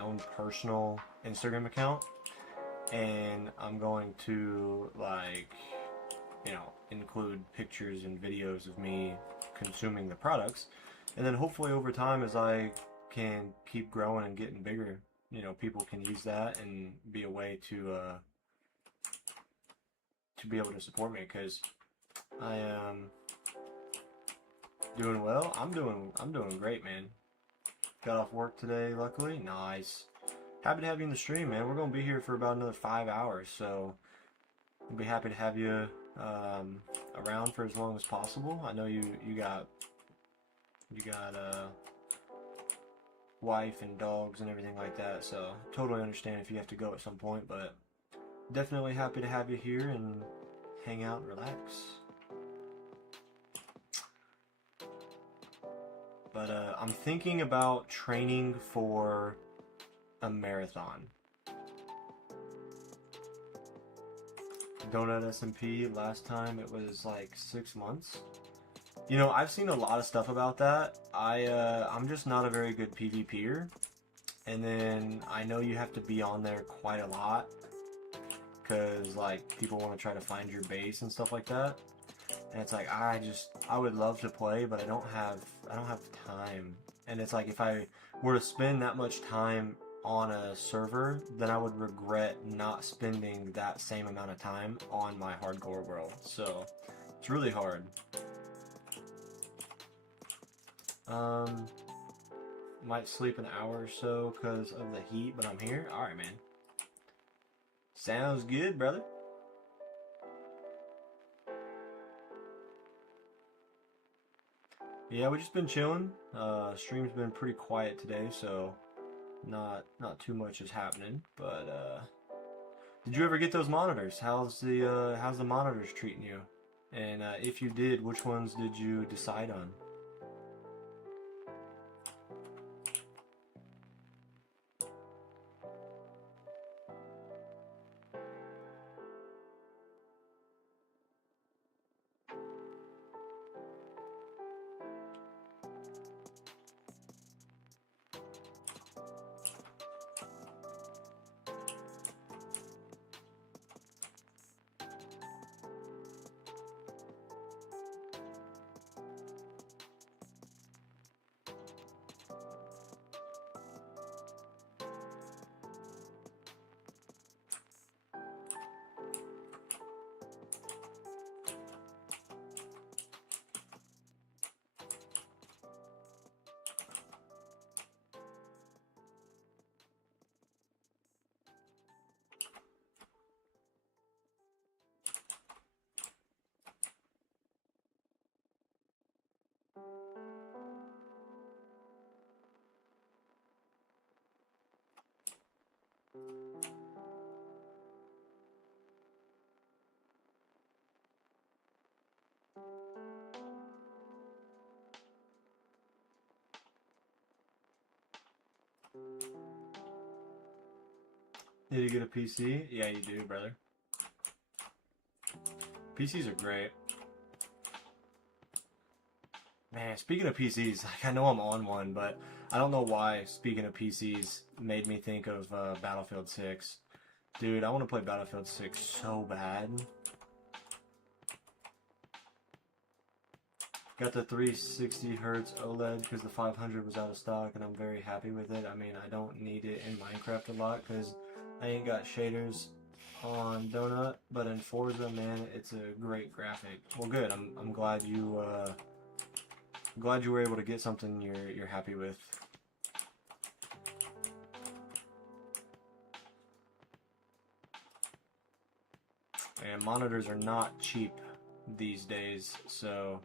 own personal Instagram account. And I'm going to like, you know, include pictures and videos of me consuming the products, and then hopefully over time, as I can keep growing and getting bigger, you know, people can use that and be a way to be able to support me, because I am doing well. I'm doing great, man. Got off work today, luckily. Nice. Happy to have you in the stream, man. We're going to be here for about another 5 hours, so we'll be happy to have you around for as long as possible. I know you got wife and dogs and everything like that, so totally understand if you have to go at some point, but definitely happy to have you here and hang out and relax. But I'm thinking about training for a marathon. Donut S&P, last time it was like 6 months. You know, I've seen a lot of stuff about that. I'm just not a very good PvPer, and then I know you have to be on there quite a lot because like people want to try to find your base and stuff like that. And it's like I would love to play, but I don't have time. And it's like if I were to spend that much time on a server, then I would regret not spending that same amount of time on my hardcore world. So it's really hard. Might sleep an hour or so because of the heat, but I'm here. Alright, man. Sounds good, brother. Yeah, we've just been chilling. Stream's been pretty quiet today, so not too much is happening. But did you ever get those monitors? How's the monitors treating you? And if you did, which ones did you decide on? Need to get a PC? Yeah, you do, brother. PCs are great. Man, speaking of PCs, like I know I'm on one, but I don't know why, speaking of PCs, made me think of Battlefield 6. Dude, I want to play Battlefield 6 so bad. Got the 360 Hertz OLED because the 500 was out of stock, and I'm very happy with it. I mean, I don't need it in Minecraft a lot because I ain't got shaders on Donut, but in Forza, man, it's a great graphic. Well, good. I'm glad you were able to get something you're happy with. And monitors are not cheap these days, so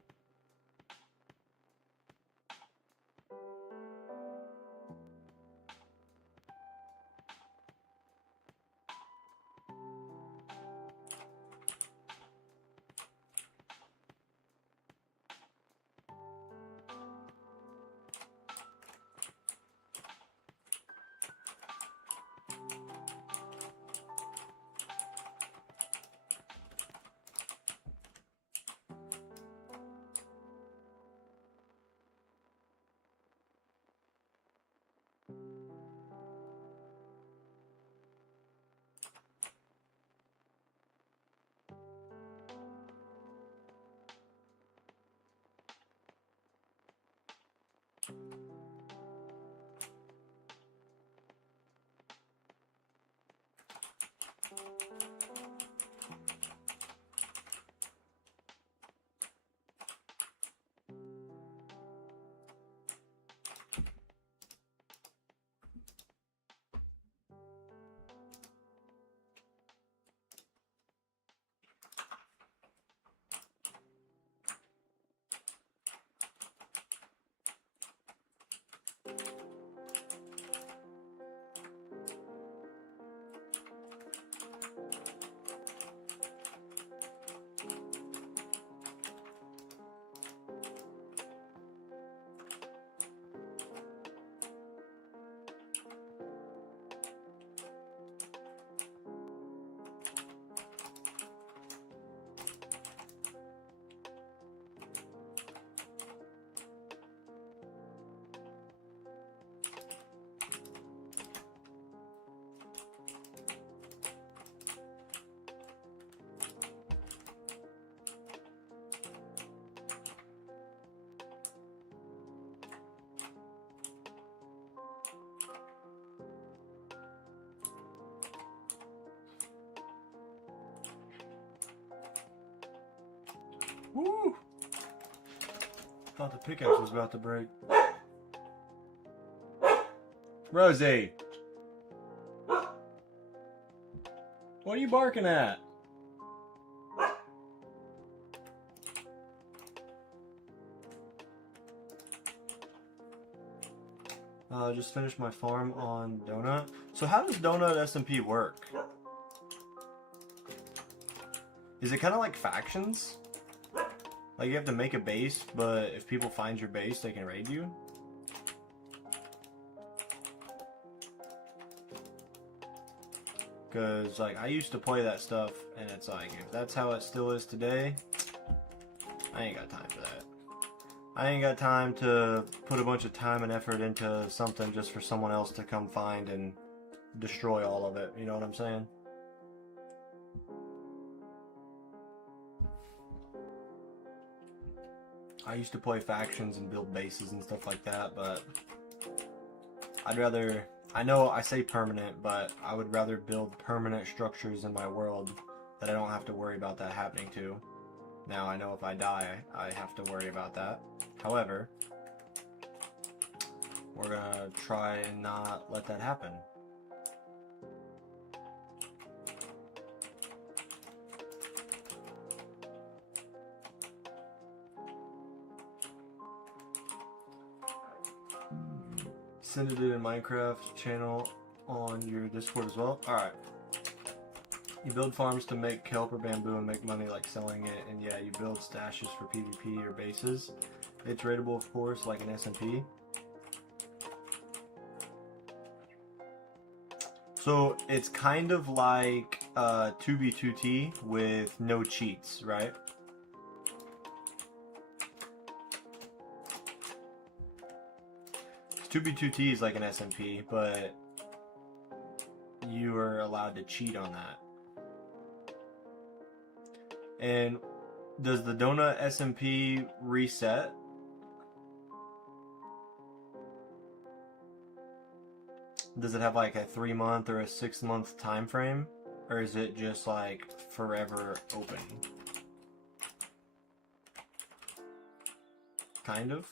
Woo! Thought the pickaxe was about to break. Rosie! What are you barking at? Just finished my farm on Donut. So how does Donut SMP work? Is it kind of like factions? Like you have to make a base, but if people find your base, they can raid you? Because like I used to play that stuff, and it's like, if that's how it still is today, I ain't got time for that. I ain't got time to put a bunch of time and effort into something just for someone else to come find and destroy all of it. You know what I'm saying? I used to play factions and build bases and stuff like that, but I'd rather, I know I say permanent, but I would rather build permanent structures in my world that I don't have to worry about that happening to. Now, I know if I die, I have to worry about that. However, we're gonna try and not let that happen. Send it in Minecraft channel on your Discord as well. Alright. You build farms to make kelp or bamboo and make money like selling it, and yeah, you build stashes for PvP or bases. It's rateable, of course, like an SMP. So it's kind of like 2B2T with no cheats, right? So 2B2T is like an SMP, but you are allowed to cheat on that. And does the Donut SMP reset? Does it have like a 3-month or a 6-month time frame? Or is it just like forever open? Kind of.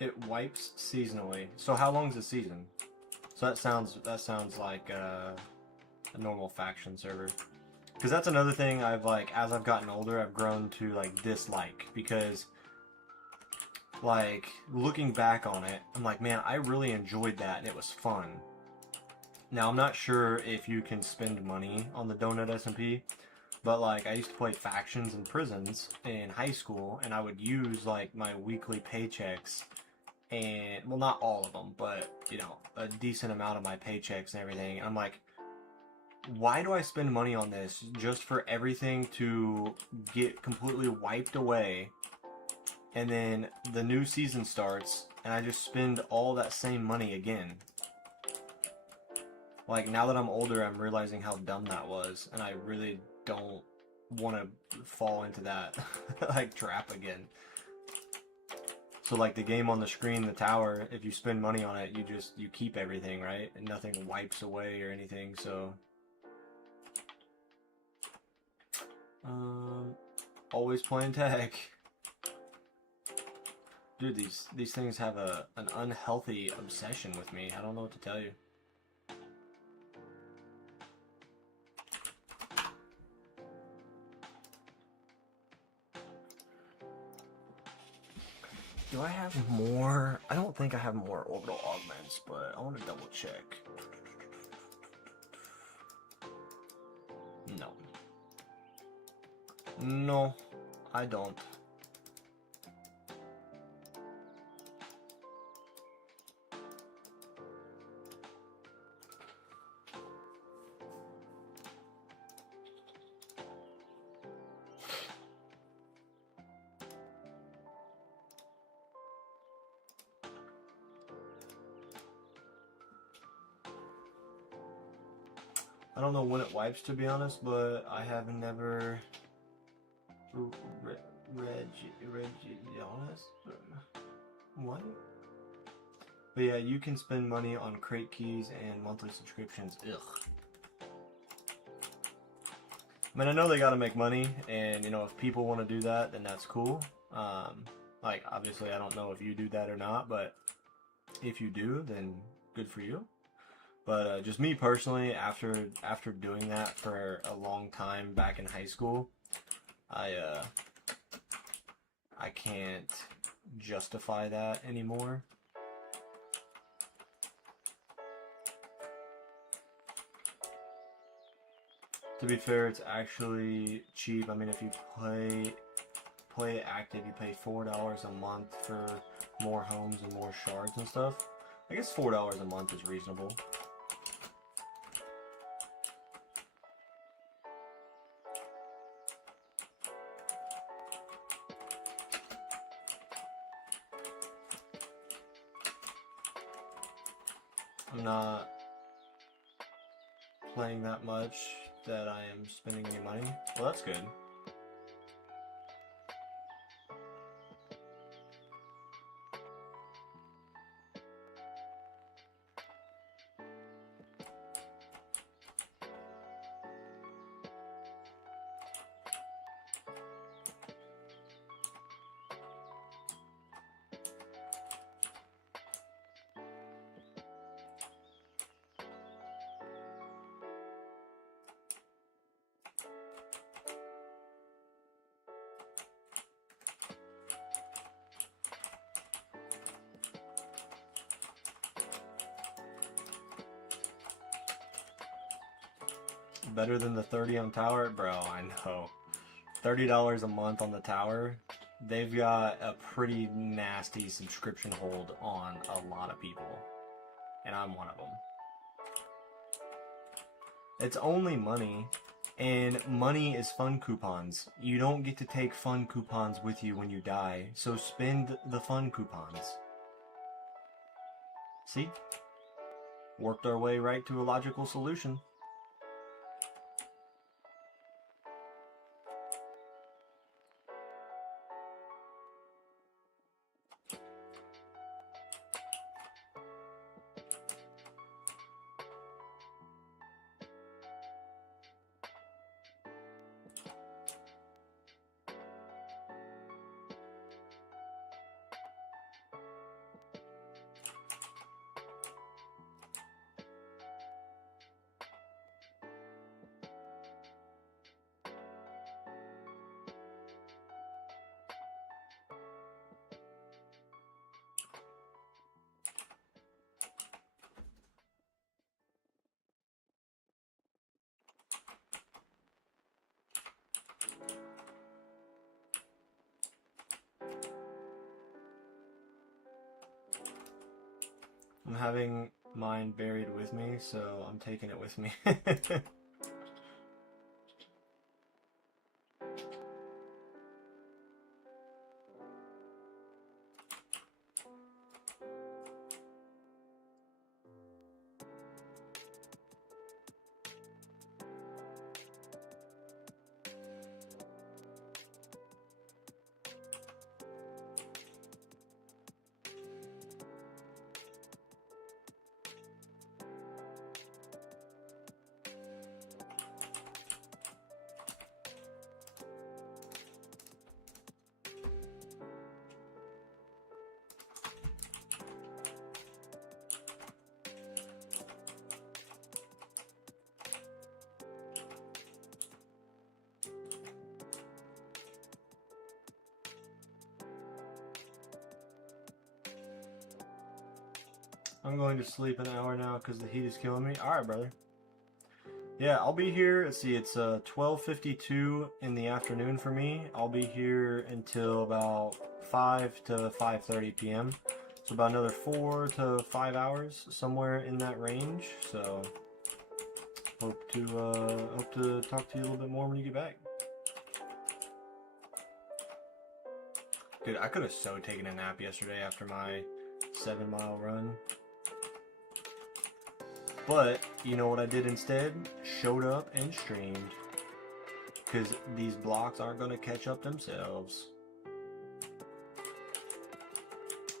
It wipes seasonally. So how long is the season? So that sounds like a normal faction server. Because that's another thing I've like, as I've gotten older, I've grown to like dislike. Because like looking back on it, I'm like, man, I really enjoyed that and it was fun. Now I'm not sure if you can spend money on the Donut SMP, but like I used to play factions and prisons in high school, and I would use like my weekly paychecks, and well, not all of them, but you know, a decent amount of my paychecks and everything. And I'm like, why do I spend money on this just for everything to get completely wiped away, and then the new season starts and I just spend all that same money again? Like, now that I'm older, I'm realizing how dumb that was, and I really don't want to fall into that like trap again. So like the game on the screen, the tower, if you spend money on it, you keep everything, right? And nothing wipes away or anything. So always playing tag. Dude, these things have an unhealthy obsession with me. I don't know what to tell you. Do I have more? I don't think I have more orbital augments, but I want to double check. No. No, I don't. I don't know when it wipes, to be honest, but I have never what? But yeah, you can spend money on crate keys and monthly subscriptions. Ugh. I mean, I know they gotta make money, and you know, if people want to do that, then that's cool. Like, obviously, I don't know if you do that or not, but if you do, then good for you. But just me personally, after doing that for a long time back in high school, I can't justify that anymore. To be fair, it's actually cheap. I mean, if you play active, you pay $4 a month for more homes and more shards and stuff. I guess $4 a month is reasonable. I'm not playing that much that I am spending any money. Well, that's good. Better than the 30 on Tower? Bro, I know. $30 a month on the Tower. They've got a pretty nasty subscription hold on a lot of people. And I'm one of them. It's only money. And money is fun coupons. You don't get to take fun coupons with you when you die. So spend the fun coupons. See? Worked our way right to a logical solution. I'm having mine buried with me, so I'm taking it with me. I'm going to sleep an hour now because the heat is killing me. Alright, brother. Yeah, I'll be here. Let's see, it's 12:52 in the afternoon for me. I'll be here until about 5 to 5:30 p.m. So about another 4 to 5 hours, somewhere in that range. So hope to talk to you a little bit more when you get back. Dude, I could have so taken a nap yesterday after my 7-mile run. But, you know what I did instead? Showed up and streamed. Because these blocks aren't going to catch up themselves.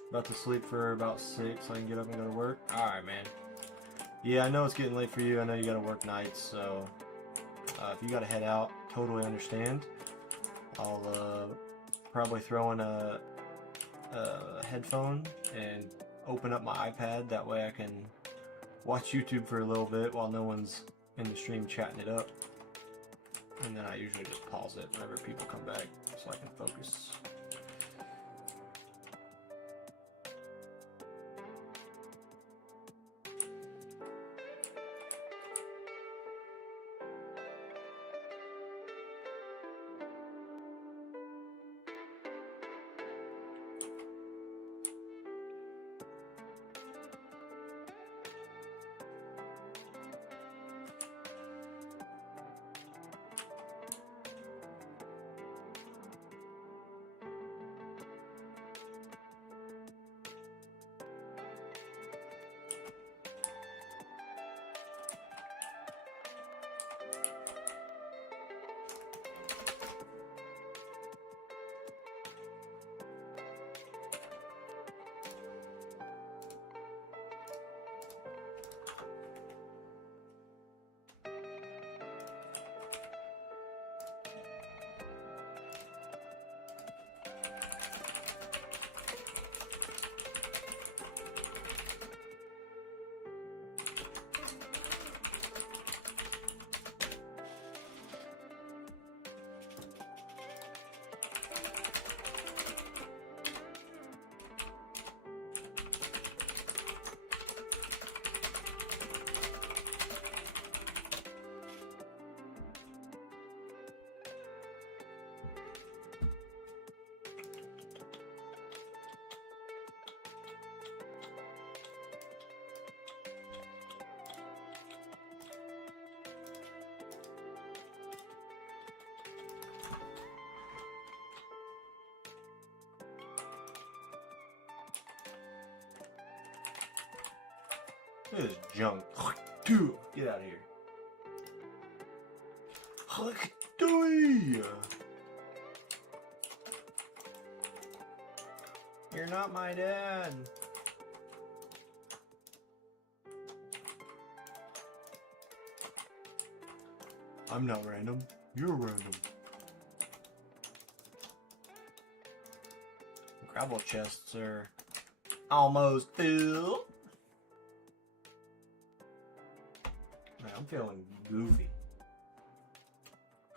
About to sleep for about 6 so I can get up and go to work. Alright, man. Yeah, I know it's getting late for you. I know you got to work nights, so if you got to head out, totally understand. I'll probably throw in a headphone and open up my iPad. That way I can watch YouTube for a little bit while no one's in the stream chatting it up. And then I usually just pause it whenever people come back so I can focus. Look at this junk. Get out of here. You're not my dad. I'm not random. You're random. Gravel chests are almost filled. Man, I'm feeling goofy.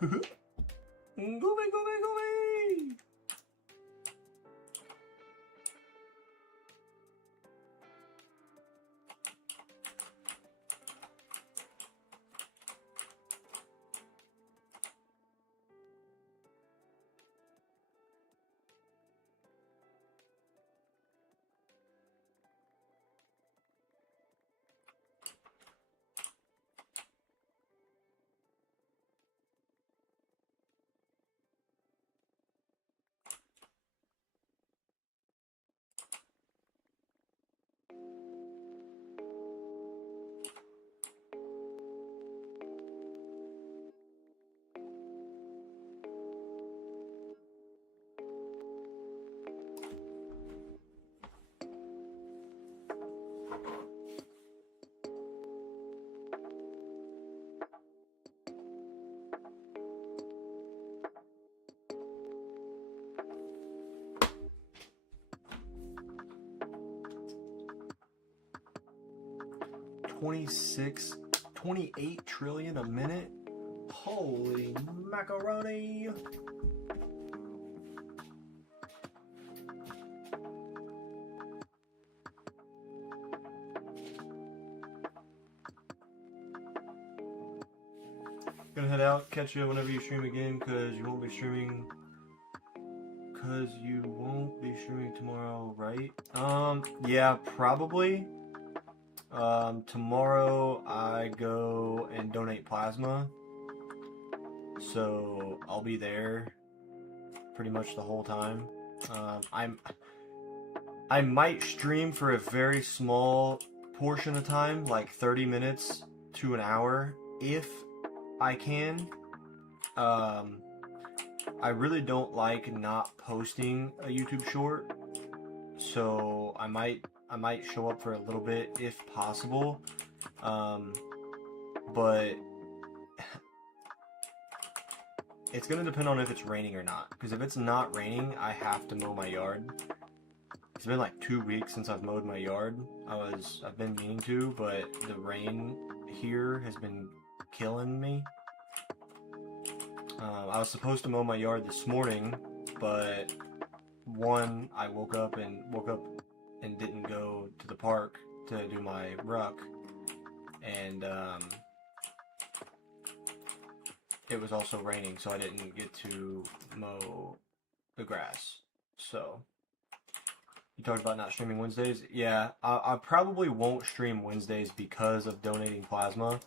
Goofy, goofy, goofy! $28 trillion a minute? Holy macaroni! Gonna head out, catch you whenever you stream again, because you won't be streaming. Because you won't be streaming tomorrow, right? Yeah, probably. Tomorrow I go and donate plasma. So I'll be there pretty much the whole time. I might stream for a very small portion of time, like 30 minutes to an hour, if I can. I really don't like not posting a YouTube short, so I might show up for a little bit if possible. But it's gonna depend on if it's raining or not. Because if it's not raining, I have to mow my yard. It's been like 2 weeks since I've mowed my yard. I've been meaning to, but the rain here has been killing me. I was supposed to mow my yard this morning, but one, I woke up and didn't go to the park to do my ruck, and it was also raining, so I didn't get to mow the grass. So you talked about not streaming Wednesdays. Yeah, I probably won't stream Wednesdays because of donating plasma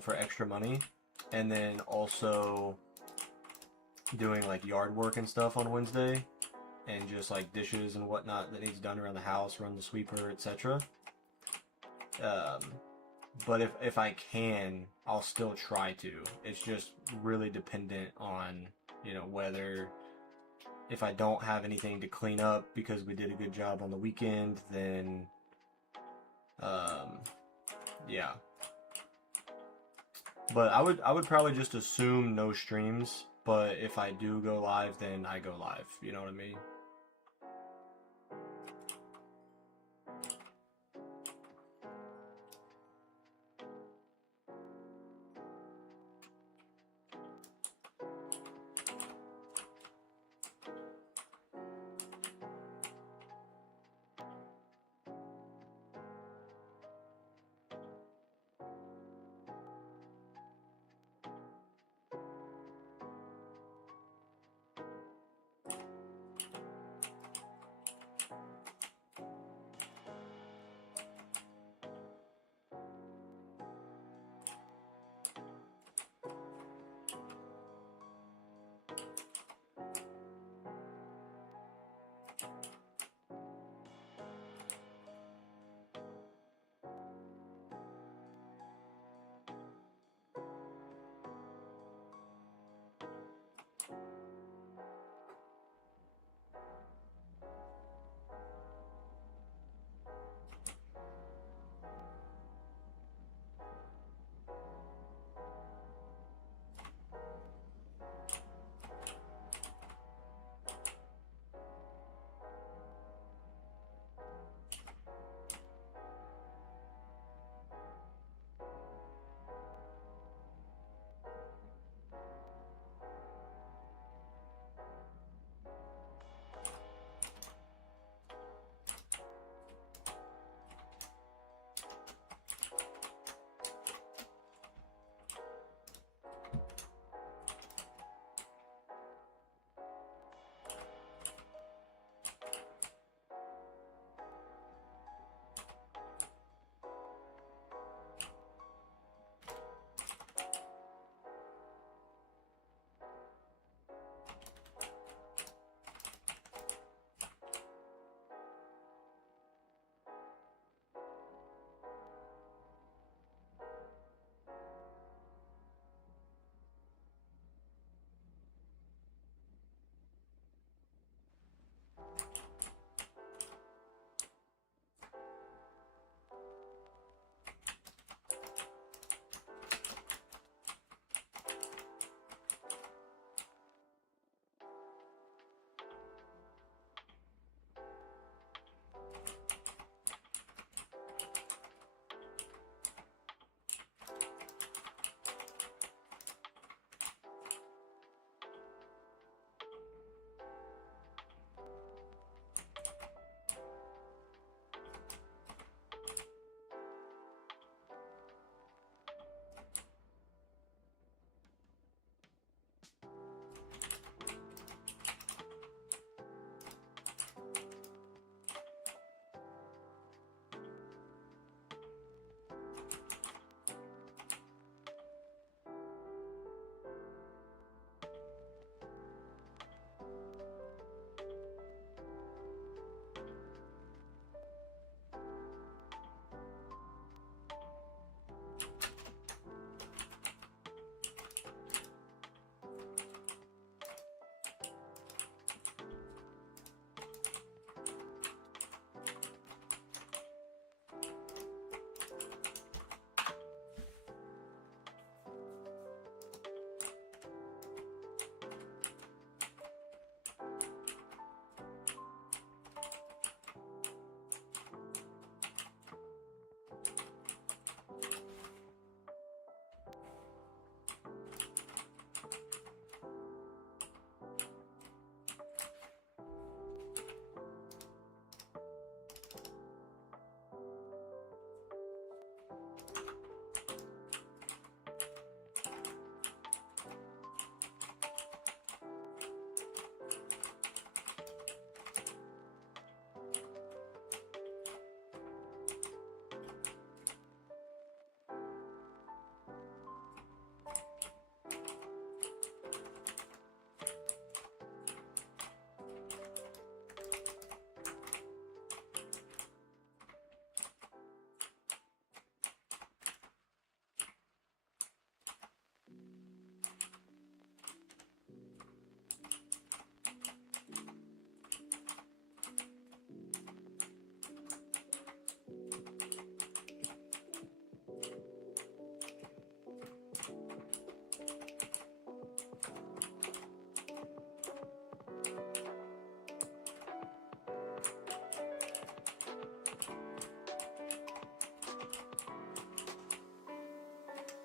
for extra money, and then also doing like yard work and stuff on Wednesday, and just like dishes and whatnot that needs done around the house, run the sweeper, etc. But if I can, I'll still try to. It's just really dependent on, whether, if I don't have anything to clean up because we did a good job on the weekend, then yeah. But I would probably just assume no streams, but if I do go live, then I go live. You know what I mean?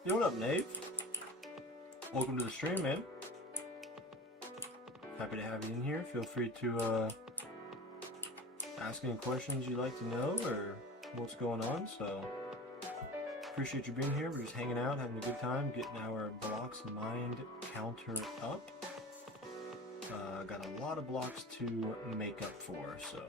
Yo, what up, Nave? Welcome to the stream, man. Happy to have you in here. Feel free to ask any questions you'd like to know or what's going on. So, appreciate you being here. We're just hanging out, having a good time, getting our blocks mind counter up. Got a lot of blocks to make up for, so.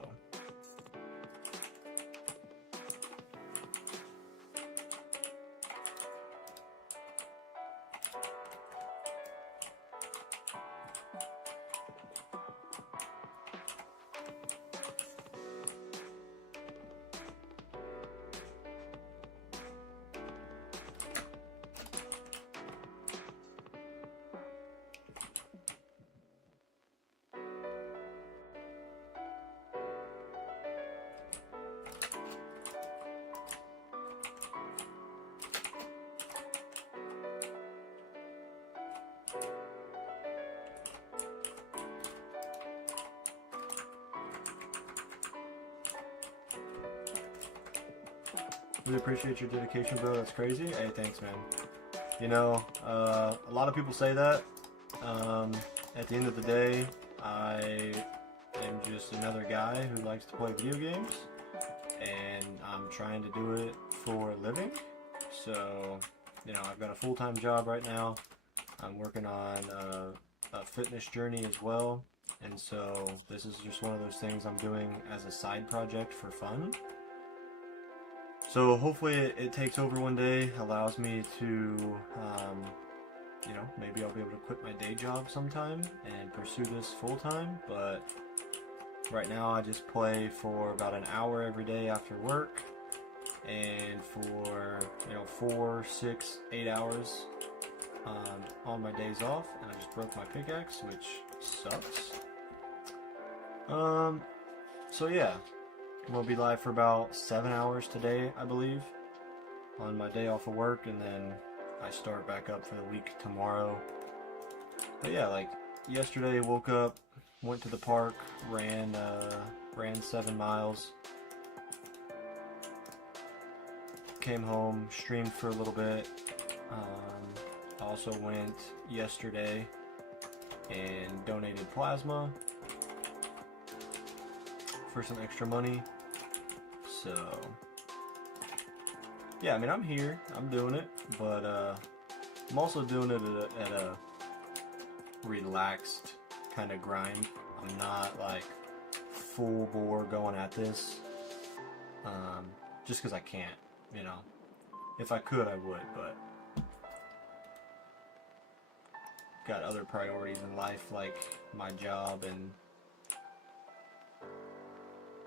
Really appreciate your dedication, bro. That's crazy. Hey, thanks, man. You know, a lot of people say that. At the end of the day, I am just another guy who likes to play video games, and I'm trying to do it for a living. So, you know, I've got a full-time job right now. I'm working on a fitness journey as well, and so this is just one of those things I'm doing as a side project for fun. So hopefully it takes over one day, allows me to, you know, maybe I'll be able to quit my day job sometime and pursue this full-time, but right now I just play for about an hour every day after work, and for, you know, 4, 6, 8 hours on my days off, and I just broke my pickaxe, which sucks. So yeah. We'll be live for about 7 hours today, I believe, on my day off of work, and then I start back up for the week tomorrow. But yeah, like yesterday, woke up, went to the park, ran 7 miles, came home, streamed for a little bit. I also went yesterday and donated plasma for some extra money. So, yeah, I mean, I'm here, I'm doing it, but I'm also doing it at a relaxed kind of grind. I'm not like full bore going at this, just because I can't, you know. If I could, I would, but got other priorities in life, like my job and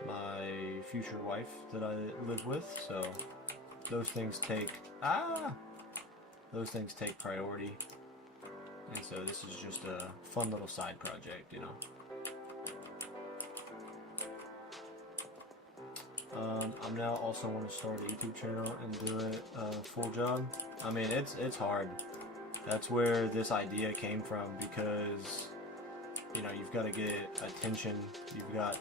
my future wife that I live with, so those things take priority, and so this is just a fun little side project, you know. I'm now also want to start a YouTube channel and do it full job. I mean, it's hard. That's where this idea came from, because you know, you've got to get attention, you've got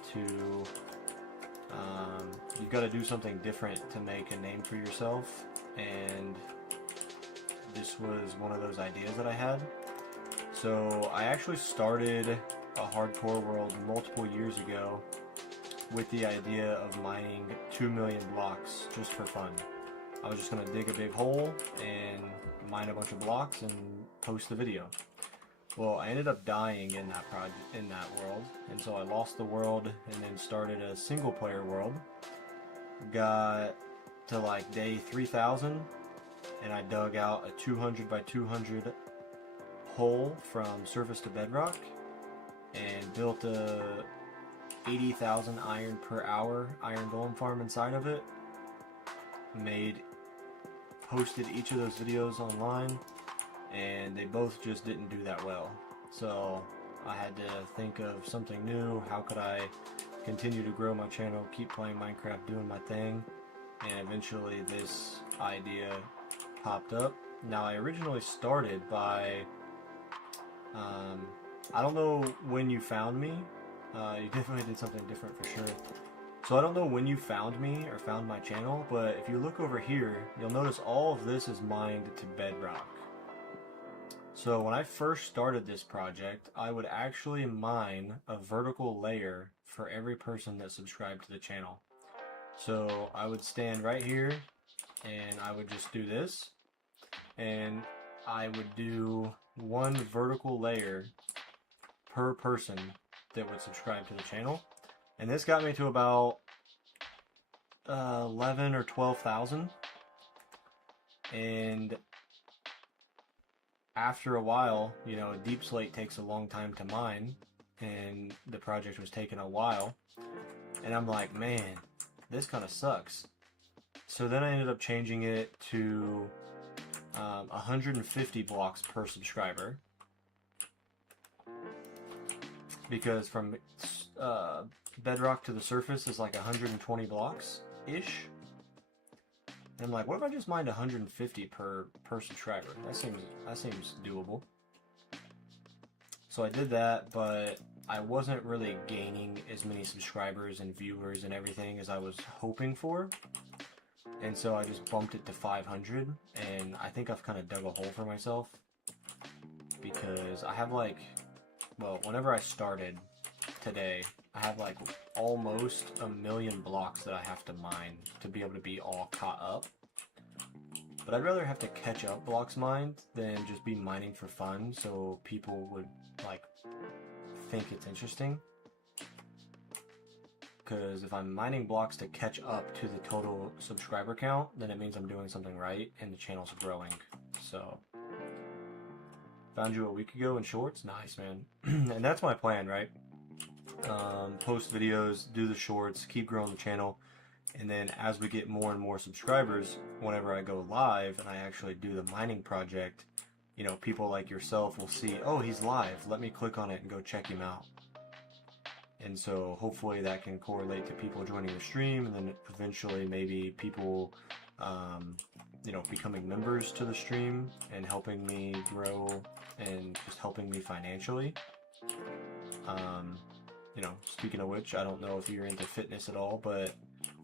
to do something different to make a name for yourself, and this was one of those ideas that I had. So I actually started a hardcore world multiple years ago with the idea of mining 2 million blocks just for fun. I was just going to dig a big hole and mine a bunch of blocks and post the video. Well, I ended up dying in that world, and so I lost the world and then started a single player world. Got to like day 3000, and I dug out a 200 by 200 hole from surface to bedrock and built a 80,000 iron per hour iron golem farm inside of it. Posted each of those videos online, and they both just didn't do that well. So I had to think of something new. How could I continue to grow my channel, keep playing Minecraft, doing my thing? And eventually this idea popped up. Now, I originally started by, I don't know when you found me. You definitely did something different for sure. So I don't know when you found me or found my channel, but if you look over here, you'll notice all of this is mined to bedrock. So when I first started this project, I would actually mine a vertical layer for every person that subscribed to the channel. So I would stand right here and I would just do this, and I would do one vertical layer per person that would subscribe to the channel. And this got me to about 11 or 12,000. And after a while, you know, a deep slate takes a long time to mine, and the project was taking a while. And I'm like, man, this kind of sucks. So then I ended up changing it to 150 blocks per subscriber, because from bedrock to the surface is like 120 blocks ish. And I'm like, what if I just mined 150 per subscriber? That seems doable. So I did that, but I wasn't really gaining as many subscribers and viewers and everything as I was hoping for. And so I just bumped it to 500, and I think I've kind of dug a hole for myself, because I have like, well, whenever I started today, I have like almost 1 million blocks that I have to mine to be able to be all caught up. But I'd rather have to catch up blocks mined than just be mining for fun, so people would like think it's interesting. Because if I'm mining blocks to catch up to the total subscriber count, then it means I'm doing something right and the channel's growing. So found you a week ago in shorts. Nice, man. And that's my plan, right? Post videos, do the shorts, keep growing the channel, and then as we get more and more subscribers, whenever I go live and I actually do the mining project, you know, people like yourself will see, oh, he's live, let me click on it and go check him out. And so hopefully that can correlate to people joining the stream, and then eventually maybe people you know, becoming members to the stream and helping me grow and just helping me financially. You know, speaking of which, I don't know if you're into fitness at all, but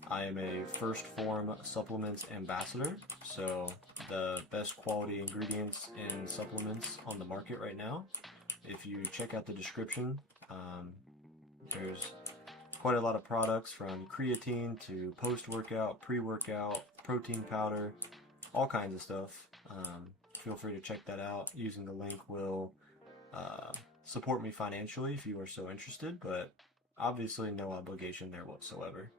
I am a First Form supplements ambassador. So the best quality ingredients in supplements on the market right now. If you check out the description, there's quite a lot of products, from creatine to post-workout, pre-workout, protein powder, all kinds of stuff. Feel free to check that out. Using the link will support me financially if you are so interested, but obviously no obligation there whatsoever.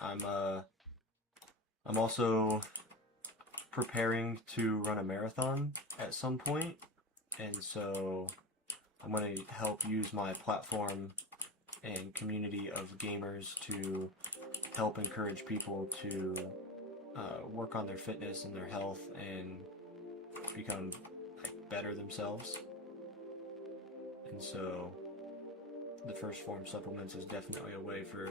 I'm also preparing to run a marathon at some point, and so I'm going to help use my platform and community of gamers to help encourage people to work on their fitness and their health and become like better themselves. And so the First Form supplements is definitely a way for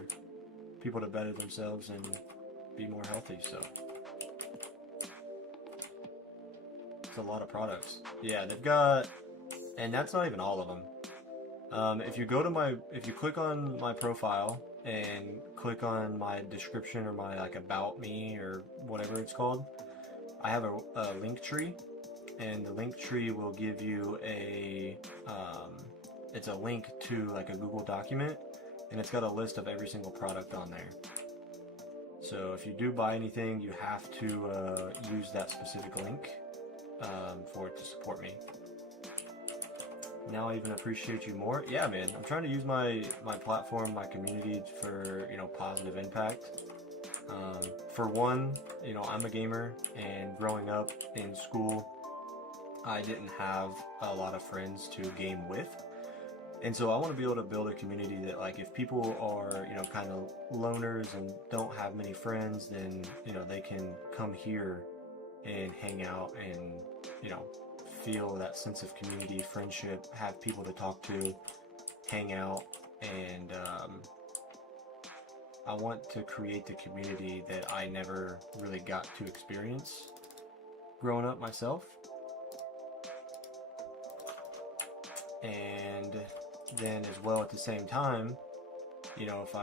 people to better themselves and be more healthy. So it's a lot of products. Yeah, they've got, and that's not even all of them. If you click on my profile and click on my description or my like about me or whatever it's called, I have a link tree, and the link tree will give you it's a link to like a Google document, and it's got a list of every single product on there. So if you do buy anything, you have to use that specific link for it to support me. Now I even appreciate you more. Yeah, man, I'm trying to use my platform, my community for, you know, positive impact. For one, you know, I'm a gamer, and growing up in school, I didn't have a lot of friends to game with. And so I want to be able to build a community that, like, if people are, you know, kind of loners and don't have many friends, then, you know, they can come here and hang out and, you know, feel that sense of community, friendship, have people to talk to, hang out, and I want to create the community that I never really got to experience growing up myself. And then as well, at the same time, you know, if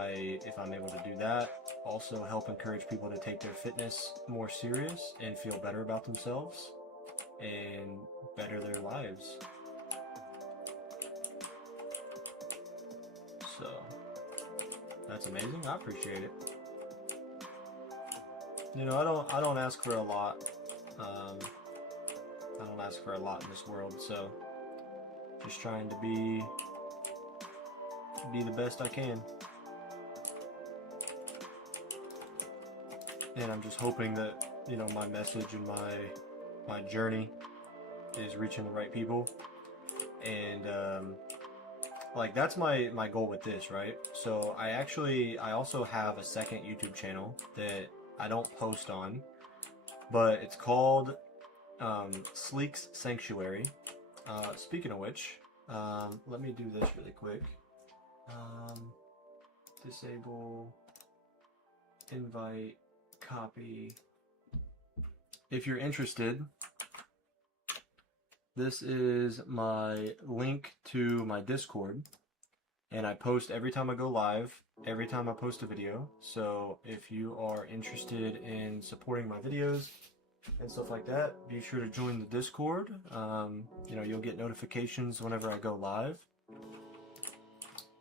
I'm able to do that, also help encourage people to take their fitness more serious and feel better about themselves and better their lives. So that's amazing. I appreciate it. You know, I don't ask for a lot. I don't ask for a lot in this world, so just trying to be the best I can. And I'm just hoping that, you know, my message and my journey is reaching the right people. And like that's my goal with this, right? So I also have a second YouTube channel that I don't post on, but it's called Sleek's Sanctuary. Speaking of which, let me do this really quick. Disable, invite, copy. If you're interested, this is my link to my Discord, and I post every time I go live, every time I post a video. So if you are interested in supporting my videos and stuff like that, be sure to join the Discord. You know, you'll get notifications whenever I go live.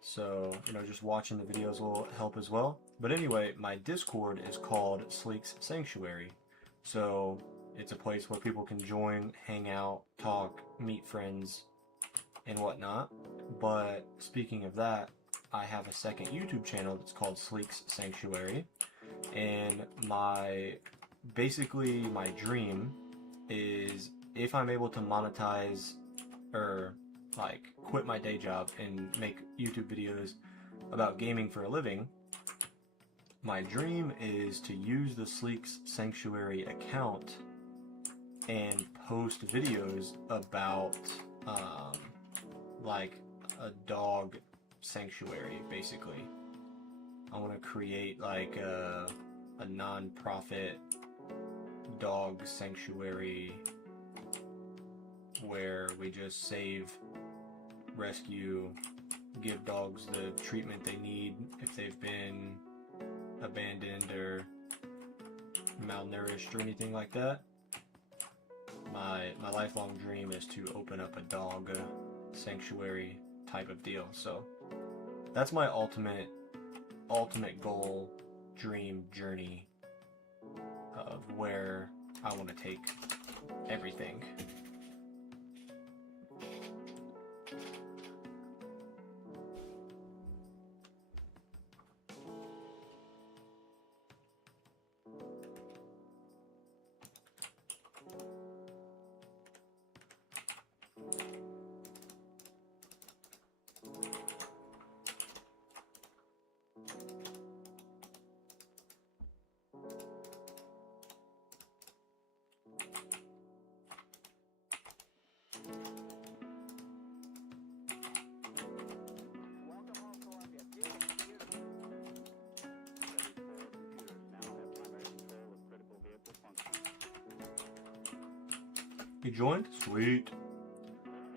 So, you know, just watching the videos will help as well. But anyway, my Discord is called Sleek's Sanctuary. So it's a place where people can join, hang out, talk, meet friends, and whatnot. But speaking of that, I have a second YouTube channel that's called Sleek's Sanctuary. And basically my dream is, if I'm able to monetize or like quit my day job and make YouTube videos about gaming for a living, my dream is to use the Sleek's Sanctuary account and post videos about like a dog sanctuary, basically. I want to create like a non-profit dog sanctuary where we just save, rescue, give dogs the treatment they need if they've been abandoned or malnourished or anything like that. My lifelong dream is to open up a dog sanctuary type of deal. So that's my ultimate goal, dream, journey of where I want to take everything. You joined? Sweet.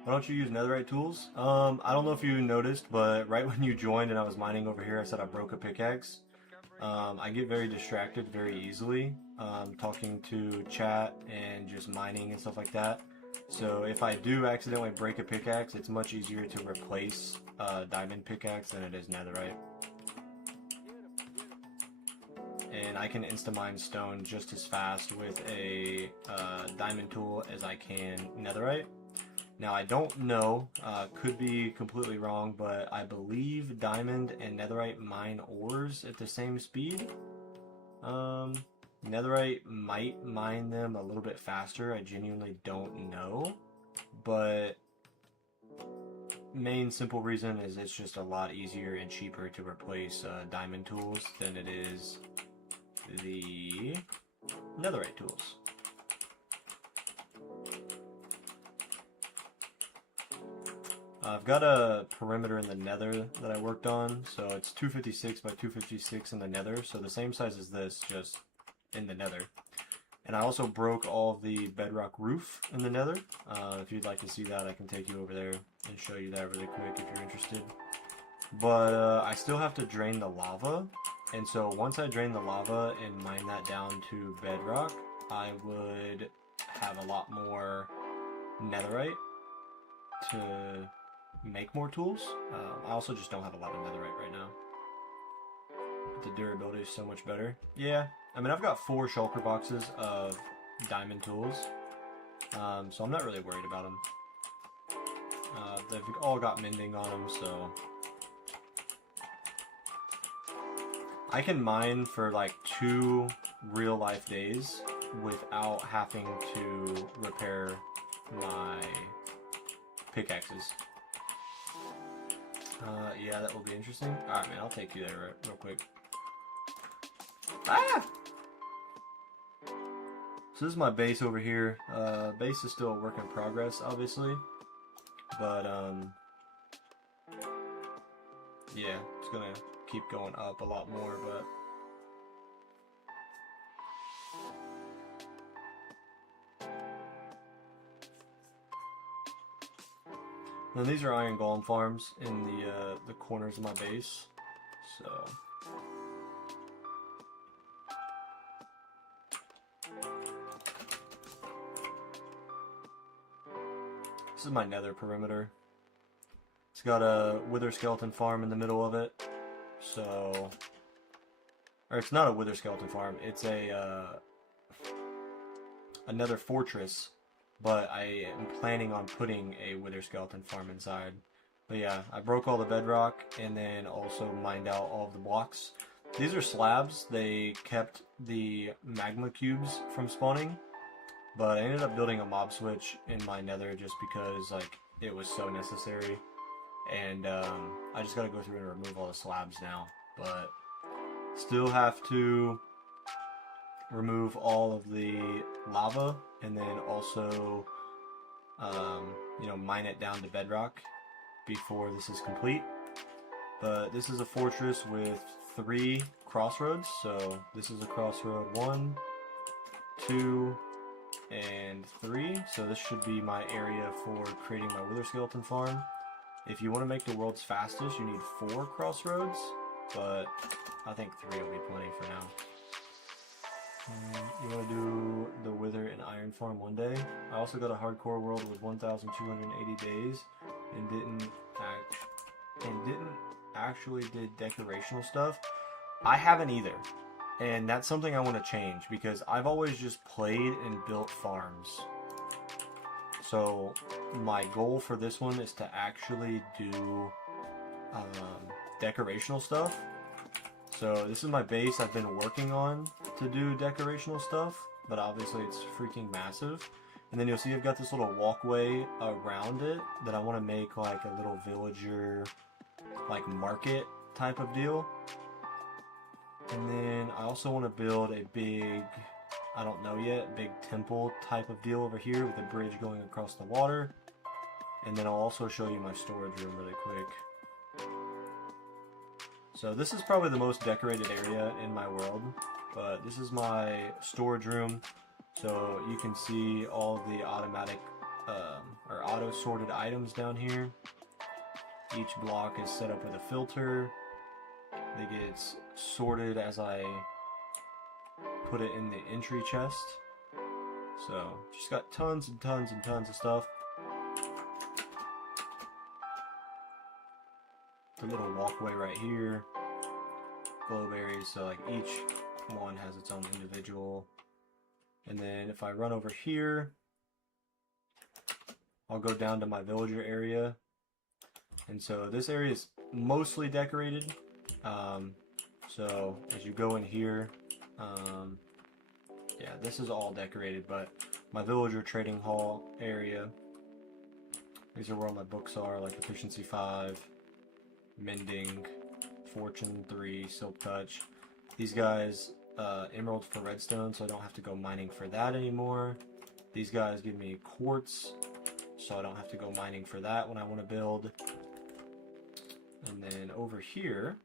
Why don't you use netherite tools? I don't know if you noticed, but right when you joined and I was mining over here, I said I broke a pickaxe. I get very distracted very easily, talking to chat and just mining and stuff like that. So if I do accidentally break a pickaxe, it's much easier to replace a diamond pickaxe than it is netherite. And I can insta-mine stone just as fast with a diamond tool as I can netherite. Now I don't know, could be completely wrong, but I believe diamond and netherite mine ores at the same speed. Netherite might mine them a little bit faster, I genuinely don't know, but main simple reason is it's just a lot easier and cheaper to replace diamond tools than it is the netherite tools. I've got a perimeter in the nether that I worked on, so it's 256 by 256 in the nether, so the same size as this, just in the nether. And I also broke all of the bedrock roof in the nether. If you'd like to see that, I can take you over there and show you that really quick if you're interested. but I still have to drain the lava. And so once I drain the lava and mine that down to bedrock, I would have a lot more netherite to make more tools. I also just don't have a lot of netherite right now. But the durability is so much better. Yeah, I mean, I've got 4 shulker boxes of diamond tools, so I'm not really worried about them. They've all got mending on them, so I can mine for like 2 real life days without having to repair my pickaxes. Yeah, that will be interesting. Alright, man, I'll take you there real quick. Ah! So this is my base over here. Base is still a work in progress, obviously. But, yeah, it's gonna keep going up a lot more, but... Now these are iron golem farms in the corners of my base, so... This is my nether perimeter. It's got a wither skeleton farm in the middle of it, so... Or it's not a wither skeleton farm, it's a nether fortress, but I am planning on putting a wither skeleton farm inside. But yeah, I broke all the bedrock and then also mined out all of the blocks. These are slabs. They kept the magma cubes from spawning, but I ended up building a mob switch in my nether just because like it was so necessary. And I just gotta go through and remove all the slabs now, but still have to remove all of the lava and then also you know, mine it down to bedrock before this is complete. But this is a fortress with 3 crossroads, so this is a crossroad 1, 2, and 3. So this should be my area for creating my wither skeleton farm. If you want to make the world's fastest, you need 4 crossroads, but I think 3 will be plenty for now. You want to do the wither and iron farm one day. I also got a hardcore world with 1,280 days and didn't actually did decorational stuff. I haven't either, and that's something I want to change because I've always just played and built farms. So my goal for this one is to actually do decorational stuff. So this is my base I've been working on to do decorational stuff, but obviously it's freaking massive. And then you'll see I've got this little walkway around it that I want to make like a little villager, like market type of deal. And then I also want to build a big, I don't know yet, big temple type of deal over here with a bridge going across the water. And then I'll also show you my storage room really quick. So this is probably the most decorated area in my world, but this is my storage room. So you can see all of the automatic or auto sorted items down here. Each block is set up with a filter. It gets sorted as I put it in the entry chest. So just got tons and tons and tons of stuff. The little walkway right here. Glow berries, so like each one has its own individual. And then if I run over here, I'll go down to my villager area. And so this area is mostly decorated. So as you go in here, yeah, this is all decorated, but my villager trading hall area, these are where all my books are, like Efficiency 5, Mending, Fortune 3, Silk Touch. These guys, emeralds for redstone, so I don't have to go mining for that anymore. These guys give me quartz, so I don't have to go mining for that when I want to build. And then over here,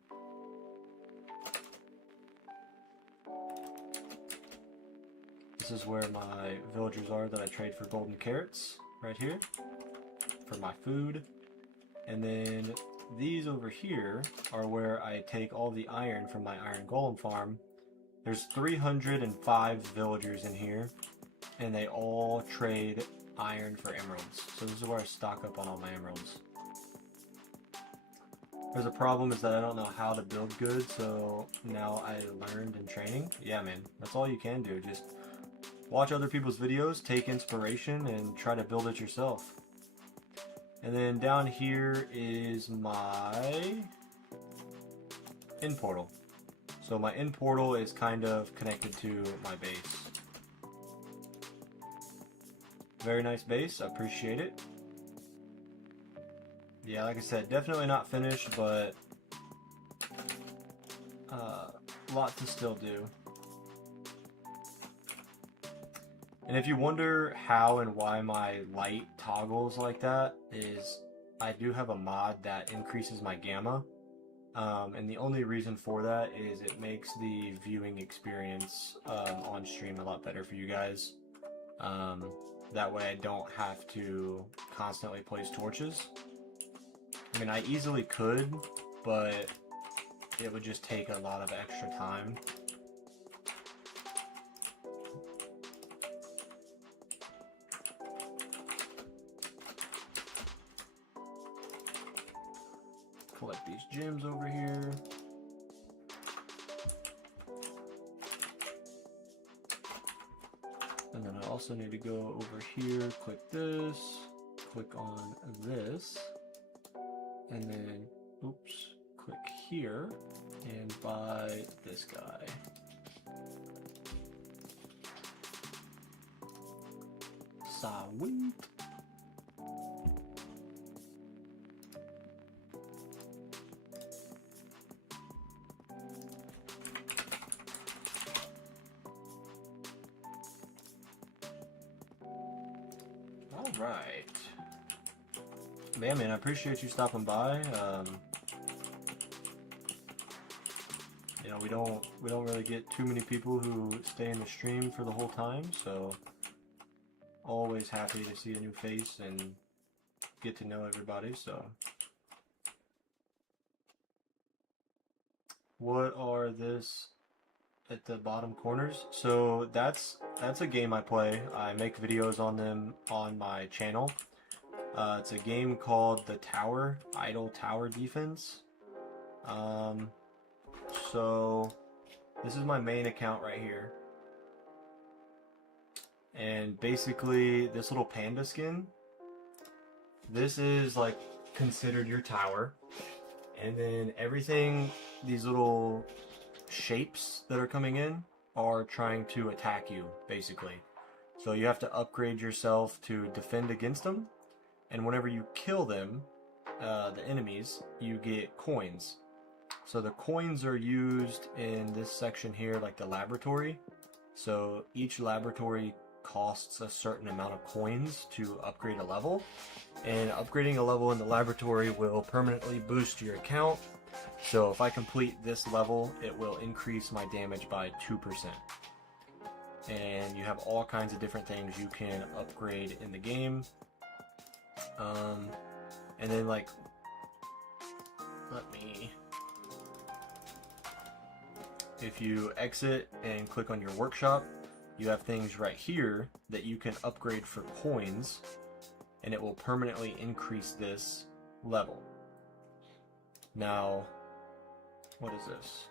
this is where my villagers are that I trade for golden carrots, right here, for my food. And then these over here are where I take all the iron from my iron golem farm. There's 305 villagers in here, and they all trade iron for emeralds. So this is where I stock up on all my emeralds. There's a problem is that I don't know how to build good, so now I learned in training. Yeah, man, that's all you can do. Just watch other people's videos, take inspiration, and try to build it yourself. And then down here is my in portal. So my in portal is kind of connected to my base. Very nice base, I appreciate it. Yeah, like I said, definitely not finished, but lot to still do. And if you wonder how and why my light toggles like that, is I do have a mod that increases my gamma. And the only reason for that is it makes the viewing experience on stream a lot better for you guys. That way I don't have to constantly place torches. I mean, I easily could, but it would just take a lot of extra time. Collect these gems over here. And then I also need to go over here, click this, click on this, and then, oops, click here and buy this guy. Sweet. Alright. Man, I appreciate you stopping by. You know, we don't really get too many people who stay in the stream for the whole time, so always happy to see a new face and get to know everybody. So what are this at the bottom corners? So that's a game I play. I make videos on them on my channel. It's a game called The Tower, Idle Tower Defense. So this is my main account right here. And basically this little panda skin, this is like considered your tower. And then everything, these little shapes that are coming in are trying to attack you, basically. So you have to upgrade yourself to defend against them. And whenever you kill them, the enemies, you get coins. So the coins are used in this section here, like the laboratory. So each laboratory costs a certain amount of coins to upgrade a level. And upgrading a level in the laboratory will permanently boost your account. So if I complete this level, it will increase my damage by 2%. And you have all kinds of different things you can upgrade in the game. And then like, if you exit and click on your workshop, you have things right here that you can upgrade for coins, and it will permanently increase this level. Now, what is this?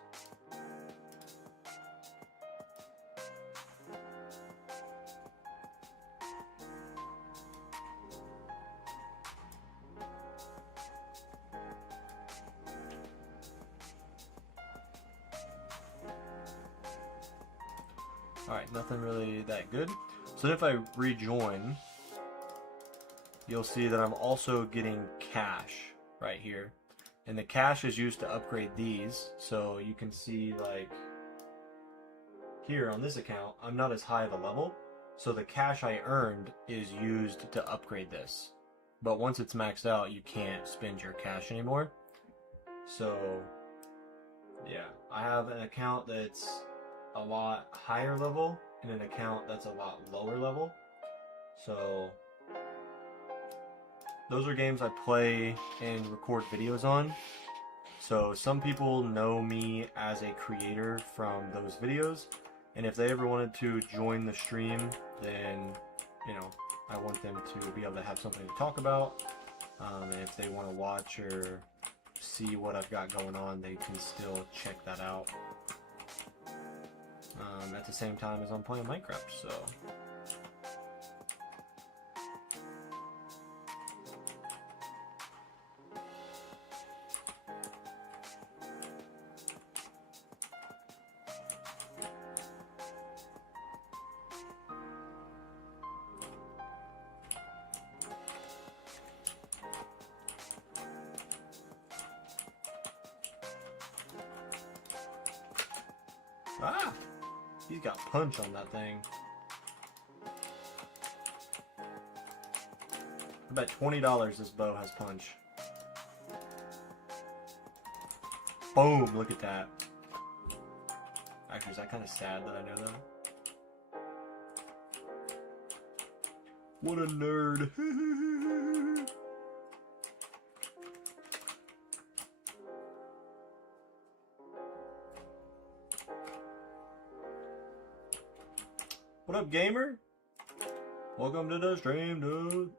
Alright, nothing really that good. So if I rejoin, you'll see that I'm also getting cash right here. And the cash is used to upgrade these. So you can see, like, here on this account, I'm not as high of a level. So the cash I earned is used to upgrade this. But once it's maxed out, you can't spend your cash anymore. So, yeah, I have an account that's a lot higher level and an account that's a lot lower level. So those are games I play and record videos on. So some people know me as a creator from those videos, and if they ever wanted to join the stream, then, you know, I want them to be able to have something to talk about. And if they want to watch or see what I've got going on, they can still check that out at the same time as I'm playing Minecraft. So ah, he's got punch on that thing. I bet $20 this bow has punch. Boom, look at that. Actually, is that kind of sad that I know that? What a nerd. What up, gamer? Welcome to the stream, dude.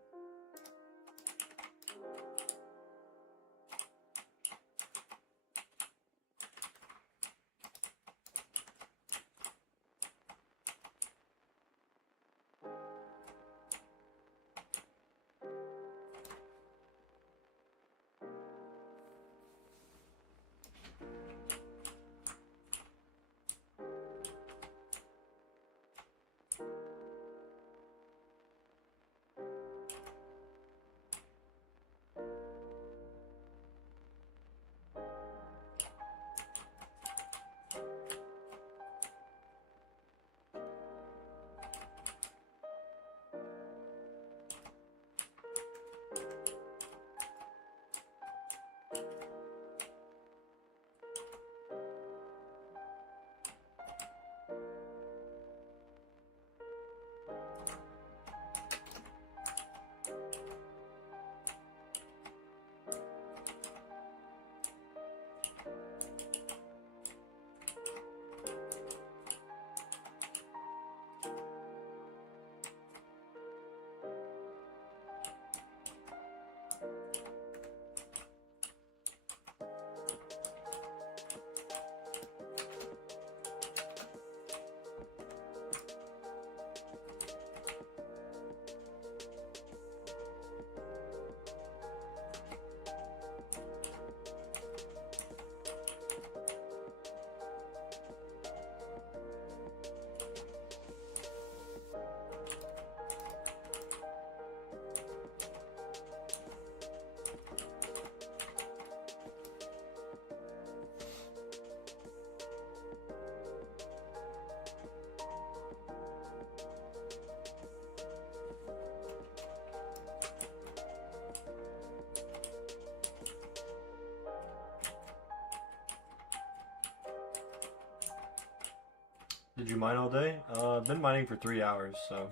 Did you mine all day? I've been mining for 3 hours, so.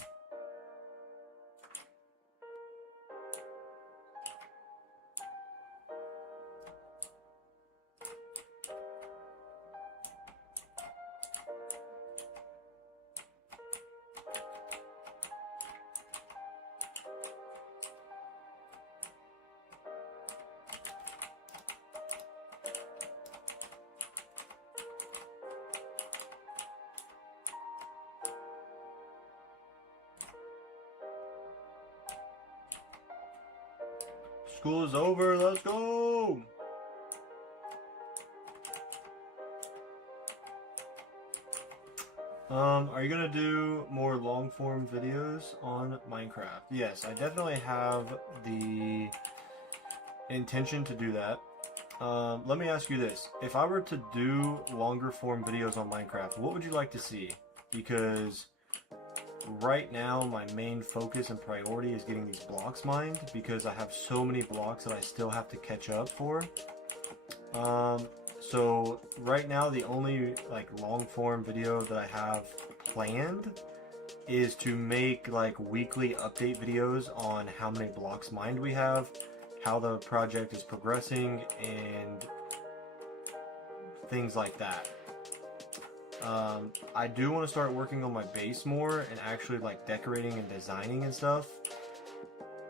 School is over, let's go! Are you gonna do more long form videos on Minecraft? Yes, I definitely have the intention to do that. Let me ask you this. If I were to do longer form videos on Minecraft, what would you like to see? Because right now my main focus and priority is getting these blocks mined, because I have so many blocks that I still have to catch up for. So right now the only like long form video that I have planned is to make like weekly update videos on how many blocks mined we have, how the project is progressing, and things like that. I do want to start working on my base more and actually like decorating and designing and stuff,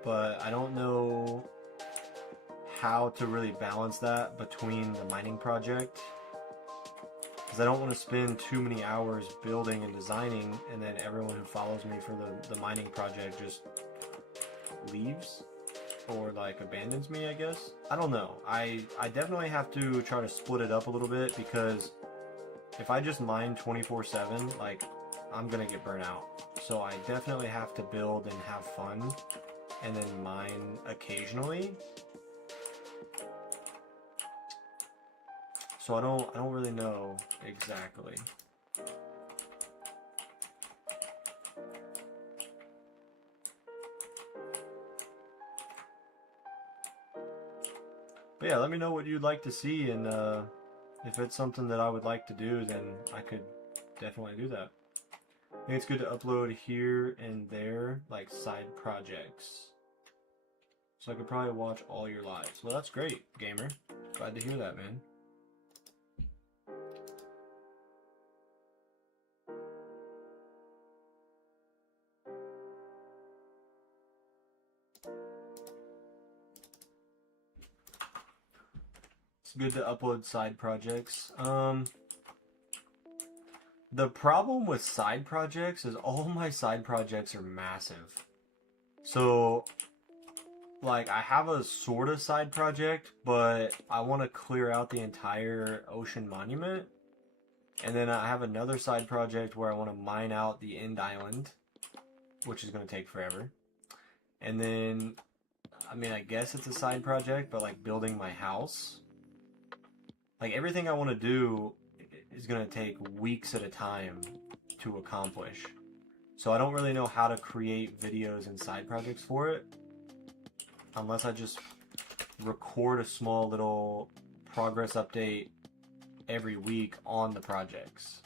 but I don't know how to really balance that between the mining project, because I don't want to spend too many hours building and designing and then everyone who follows me for the mining project just leaves or like abandons me, I guess. I don't know. I definitely have to try to split it up a little bit, because if I just mine 24/7, like, I'm gonna get burnt out. So I definitely have to build and have fun and then mine occasionally. So I don't really know exactly. But yeah, let me know what you'd like to see, and if it's something that I would like to do, then I could definitely do that. I think it's good to upload here and there, like side projects. So I could probably watch all your lives. Well, that's great, gamer. Glad to hear that, man. It's good to upload side projects. The problem with side projects is all my side projects are massive. So, like, I have a sort of side project, but I want to clear out the entire ocean monument. And then I have another side project where I want to mine out the end island, which is going to take forever. And then, I mean, I guess it's a side project, but like building my house. Like, everything I want to do is going to take weeks at a time to accomplish. So I don't really know how to create videos and side projects for it, unless I just record a small little progress update every week on the projects.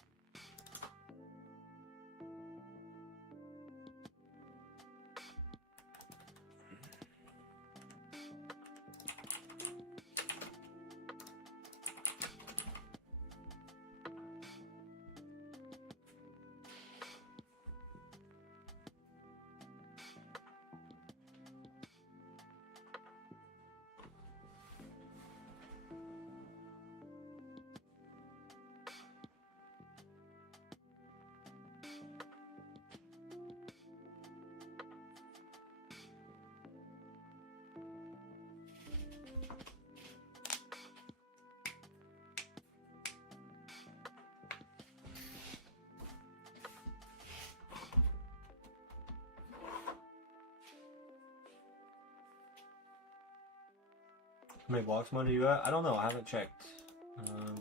How many blocks money are you at? I don't know. I haven't checked.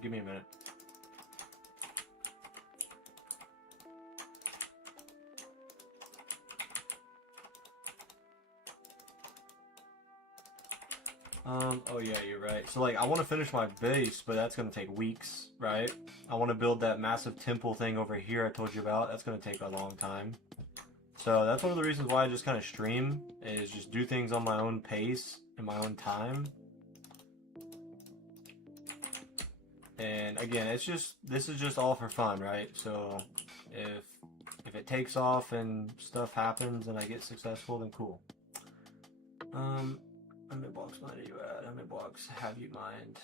Give me a minute. Oh yeah, you're right. So like, I want to finish my base, but that's going to take weeks, right? I want to build that massive temple thing over here I told you about. That's going to take a long time. So that's one of the reasons why I just kind of stream, is just do things on my own pace in my own time. And again, it's just, this is just all for fun, right? So if it takes off and stuff happens and I get successful, then cool. How many blocks mine are you at? How many blocks have you mined?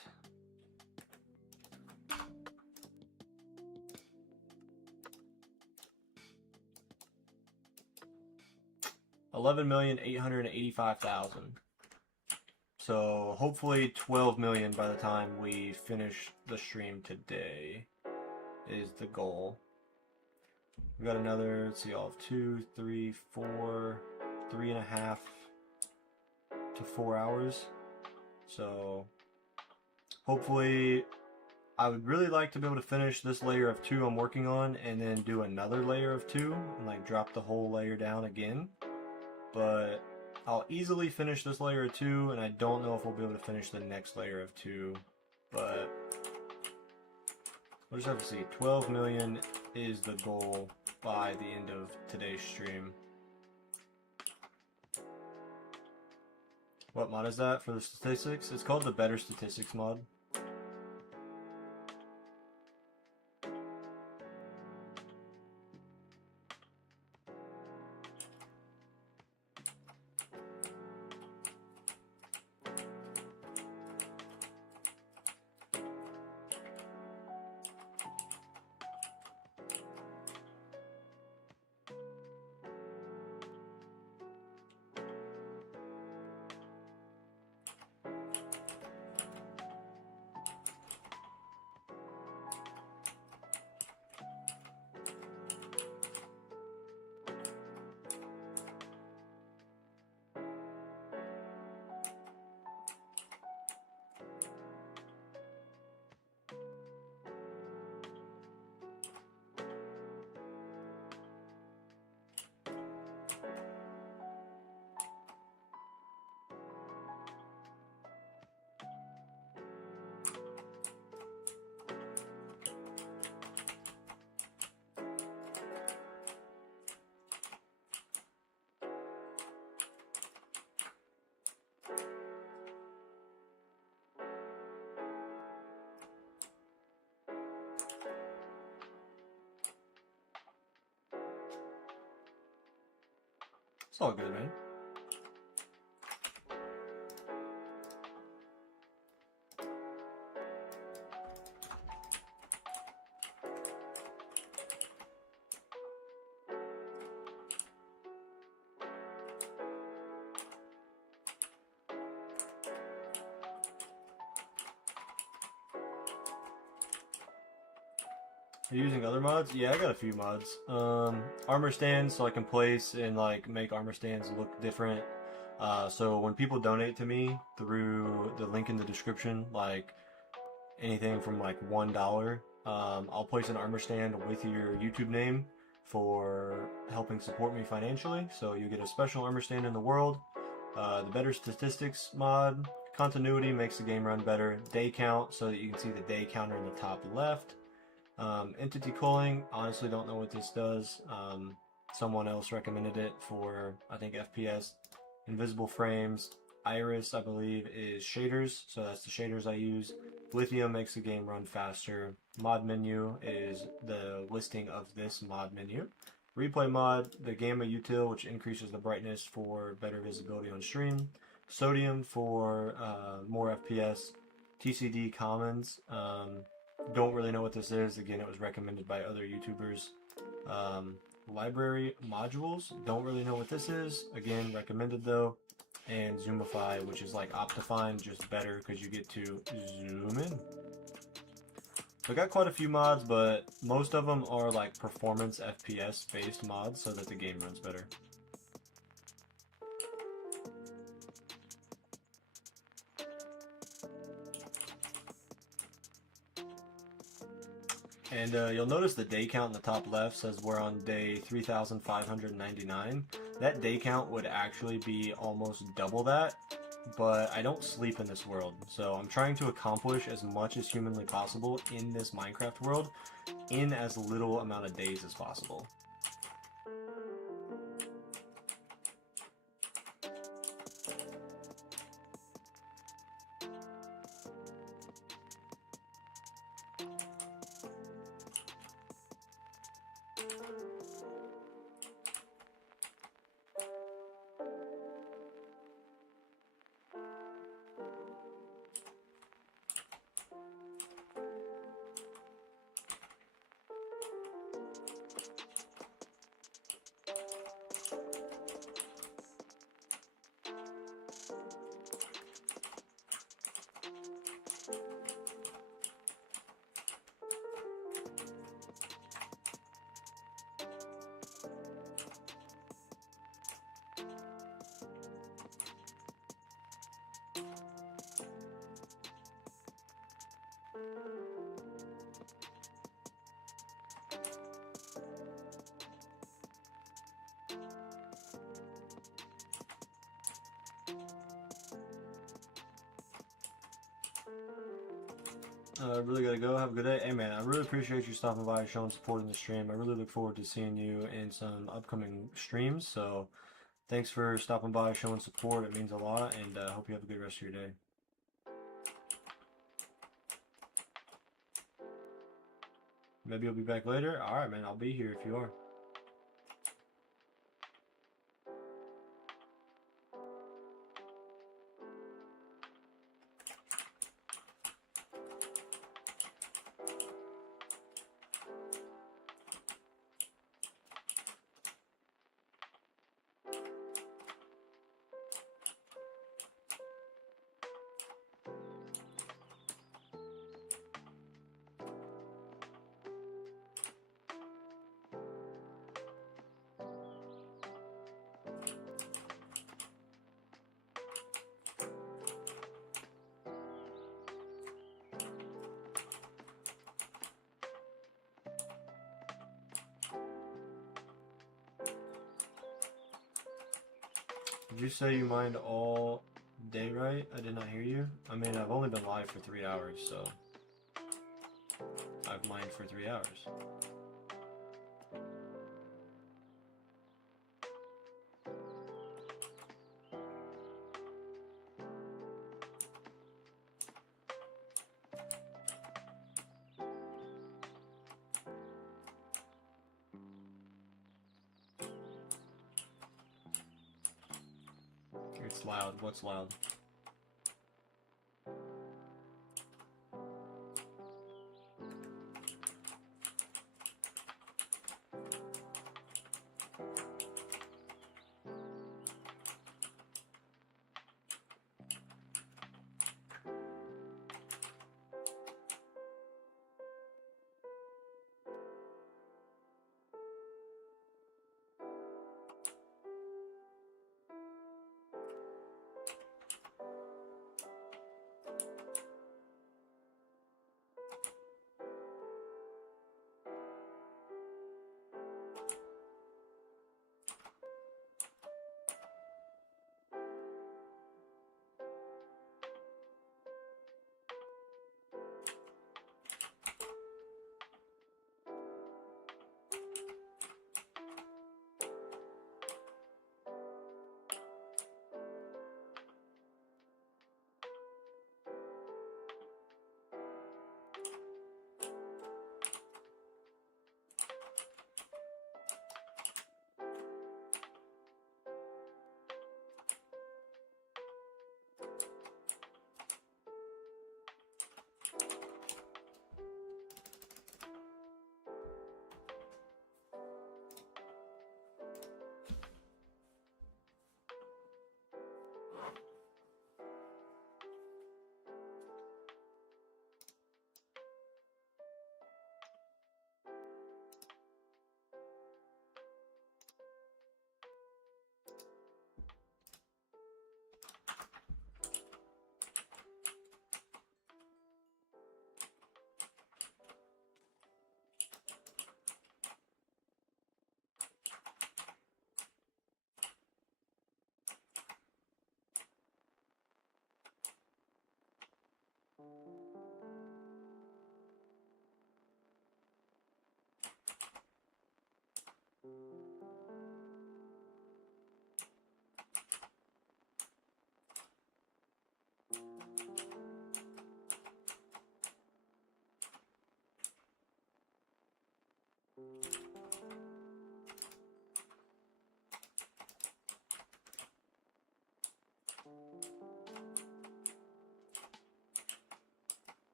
$11,885,000. So hopefully 12 million by the time we finish the stream today is the goal. We got another, let's see, all of 2, 3, 4, 3.5 to 4 hours. So hopefully, I would really like to be able to finish this layer of 2 I'm working on, and then do another layer of 2 and like drop the whole layer down again. But I'll easily finish this layer of 2, and I don't know if we'll be able to finish the next layer of 2, but we'll just have to see. 12 million is the goal by the end of today's stream. What mod is that for the statistics? It's called the Better Statistics mod. It's all good, man. Are you using other mods? Yeah, I got a few mods. Armor stands, so I can place and like make armor stands look different. So when people donate to me through the link in the description, like anything from like $1, I'll place an armor stand with your YouTube name for helping support me financially. So you get a special armor stand in the world. The Better Statistics mod, continuity makes the game run better. Day count, so that you can see the day counter in the top left. Entity culling, honestly don't know what this does. Someone else recommended it for, I think, FPS. Invisible frames. Iris, I believe, is shaders, so that's the shaders I use. Lithium makes the game run faster. Mod menu is the listing of this mod menu. Replay mod, the gamma util, which increases the brightness for better visibility on stream. Sodium for more FPS. TCD commons. Don't really know what this is. Again, it was recommended by other YouTubers. Library modules. Don't really know what this is. Again, recommended though. And Zoomify, which is like Optifine, just better because you get to zoom in. So I got quite a few mods, but most of them are like performance FPS based mods so that the game runs better. And you'll notice the day count in the top left says we're on day 3,599. That day count would actually be almost double that, but I don't sleep in this world. So I'm trying to accomplish as much as humanly possible in this Minecraft world in as little amount of days as possible. Really gotta go. Have a good day. Hey man, I really appreciate you stopping by, showing support in the stream. I really look forward to seeing you in some upcoming streams. So thanks for stopping by, showing support. It means a lot, and I hope you have a good rest of your day. Maybe you'll be back later. All right, man. I'll be here if you are. Did you say you mined all day, right? I did not hear you. I mean, I've only been live for 3 hours, so I've mined for 3 hours. It's loud. What's loud?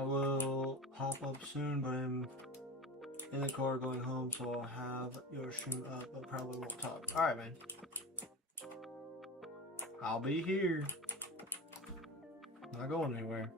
I will pop up soon, but I'm in the car going home, so I'll have your stream up, but probably won't talk. Alright, man. I'll be here. I'm not going anywhere.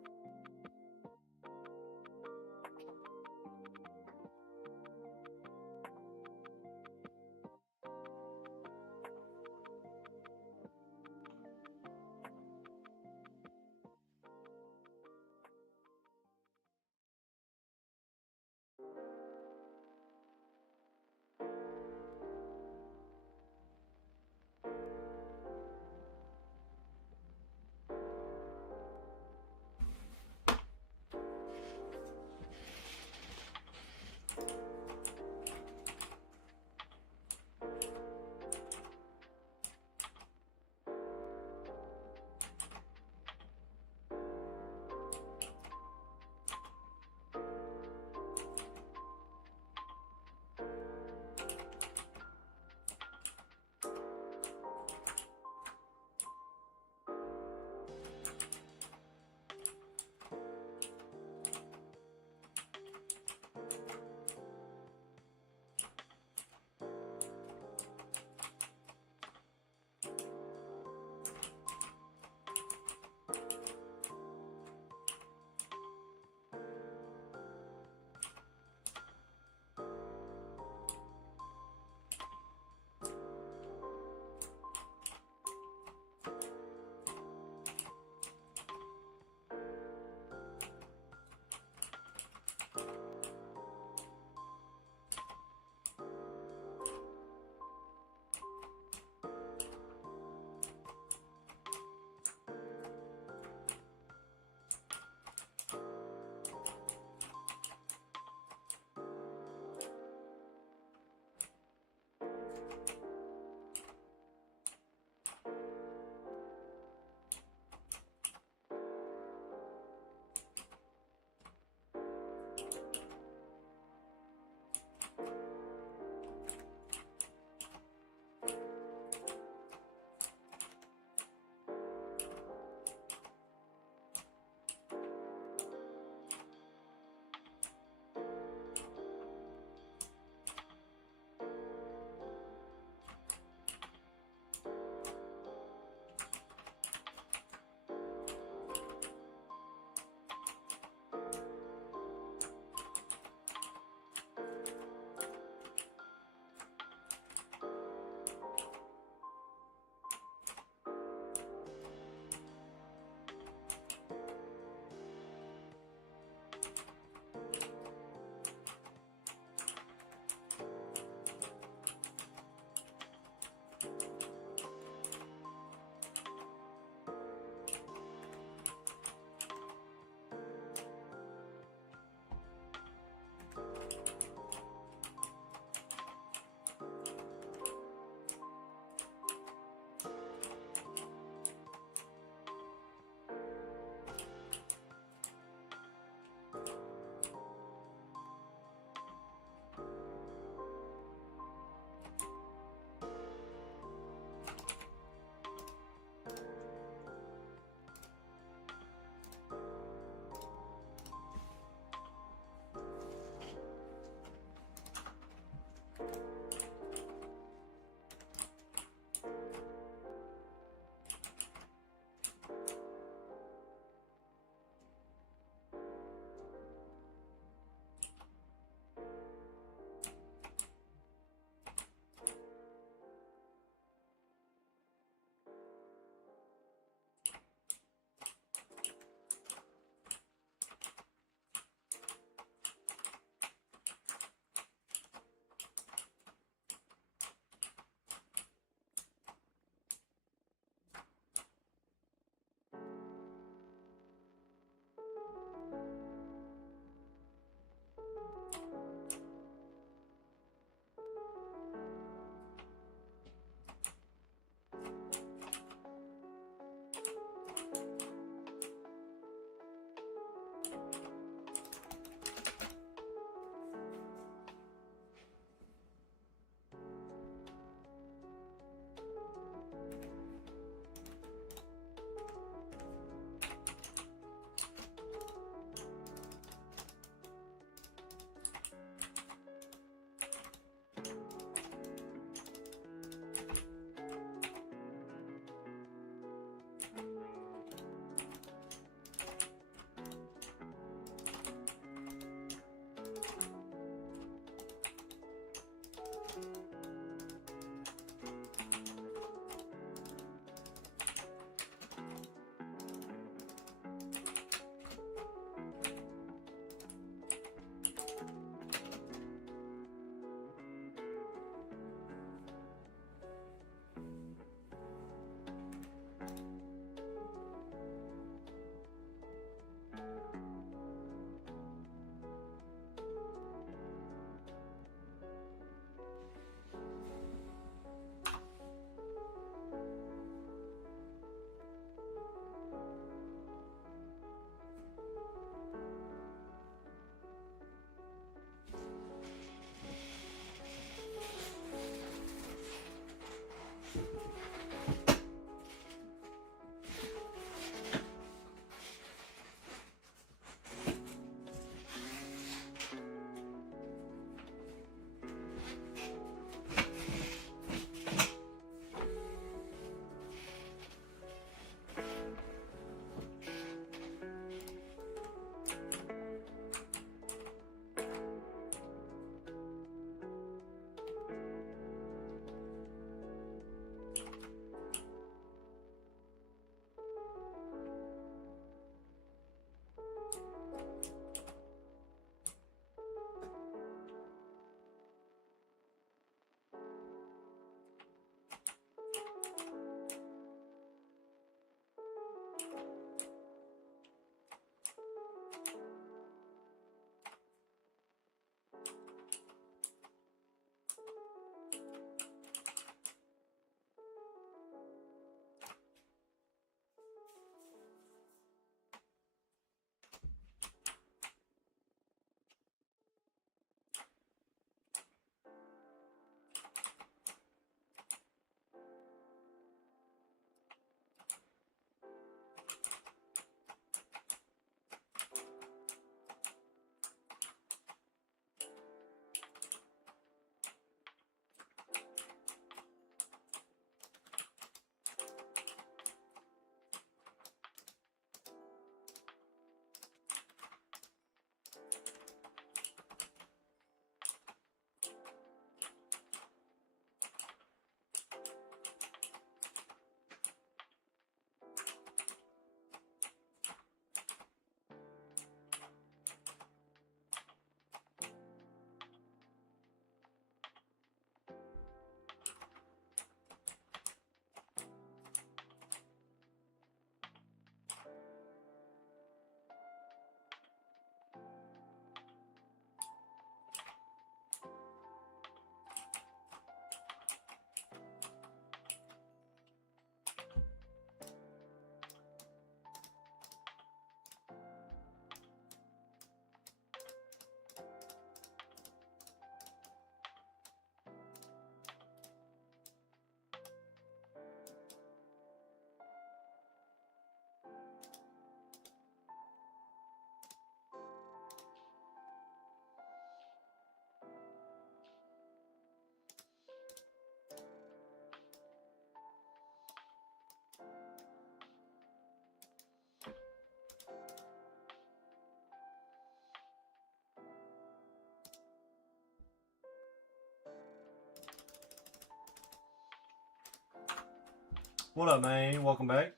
What up, man? Welcome back.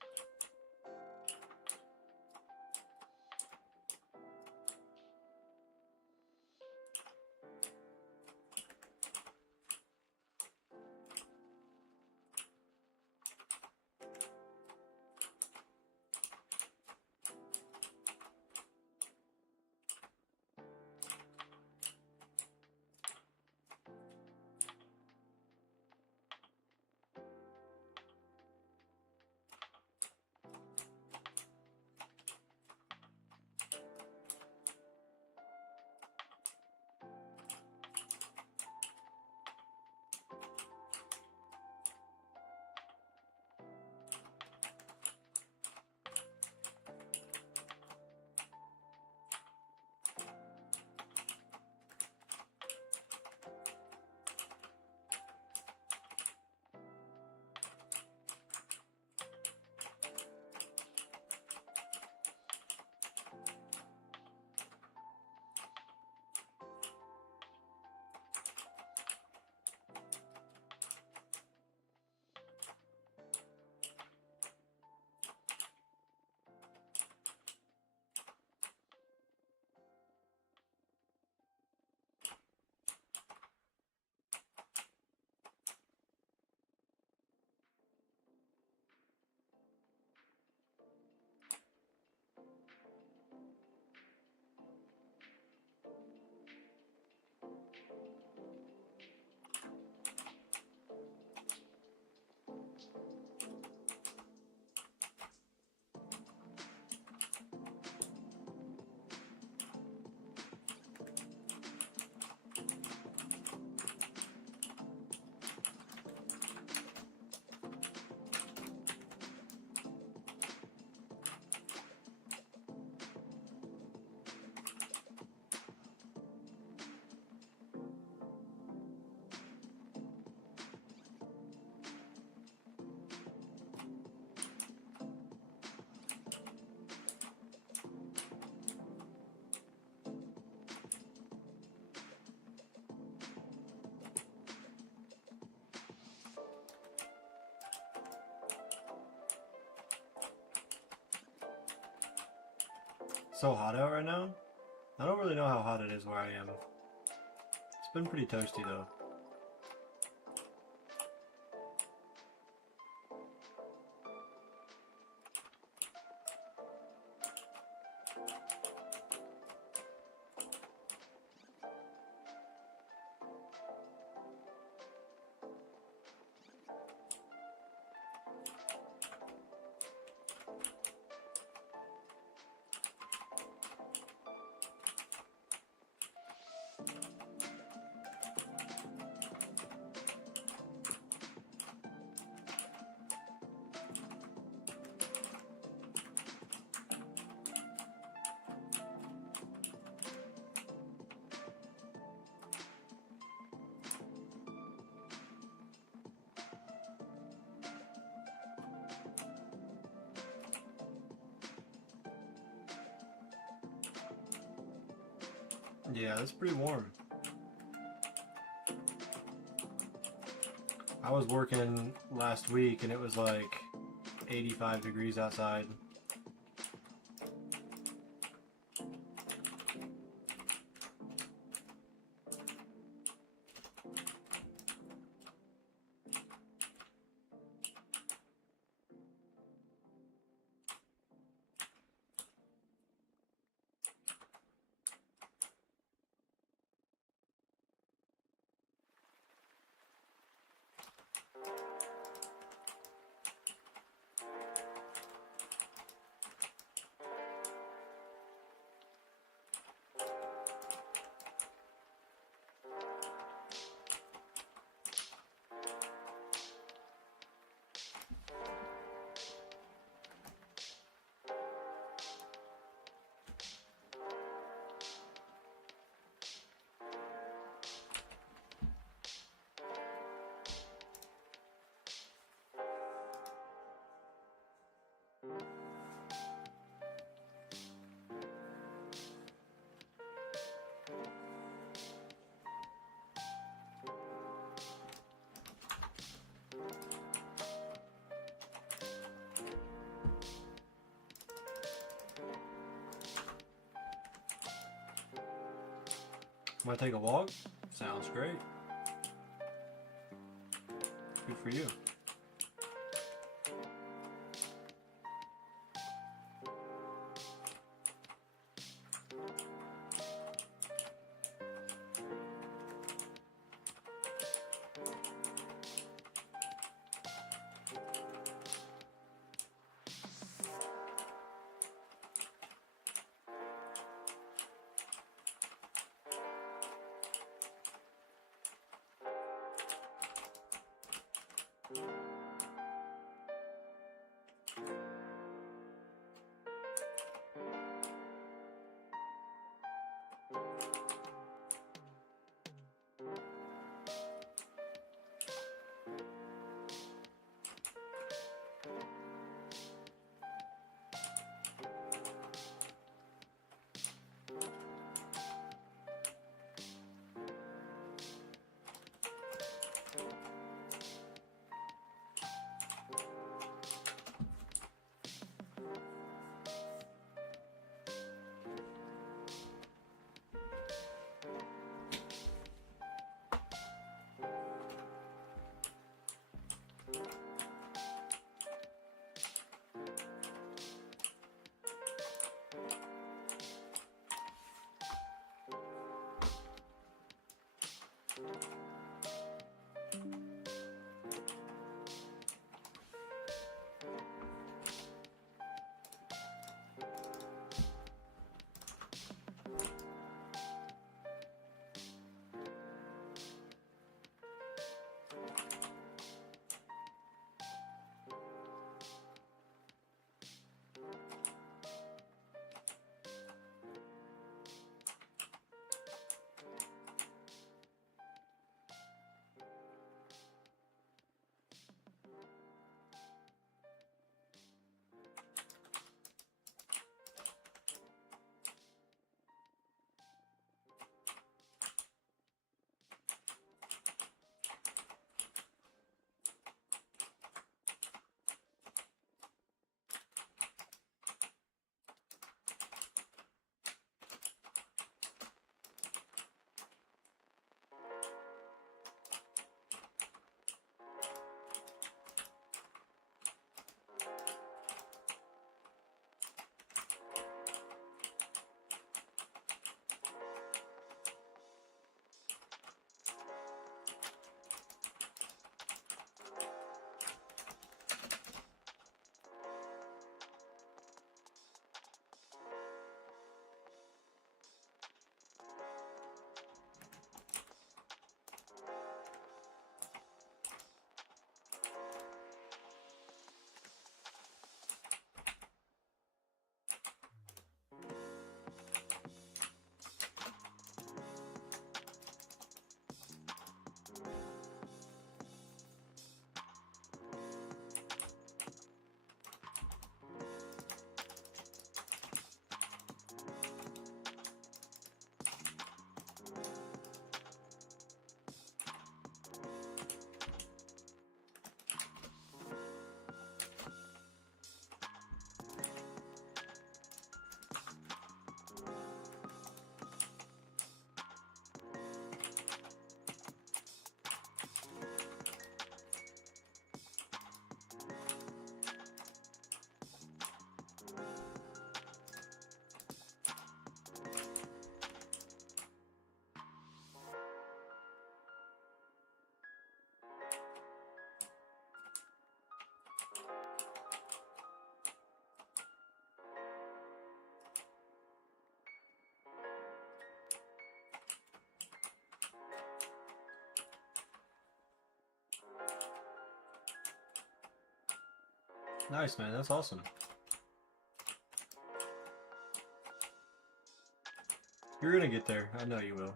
So hot out right now? I don't really know how hot it is where I am. It's been pretty toasty though. Yeah, that's pretty warm. I was working last week and it was like 85 degrees outside. Want to take a walk? Sounds great. Good for you. Nice, man. That's awesome. You're gonna get there. I know you will.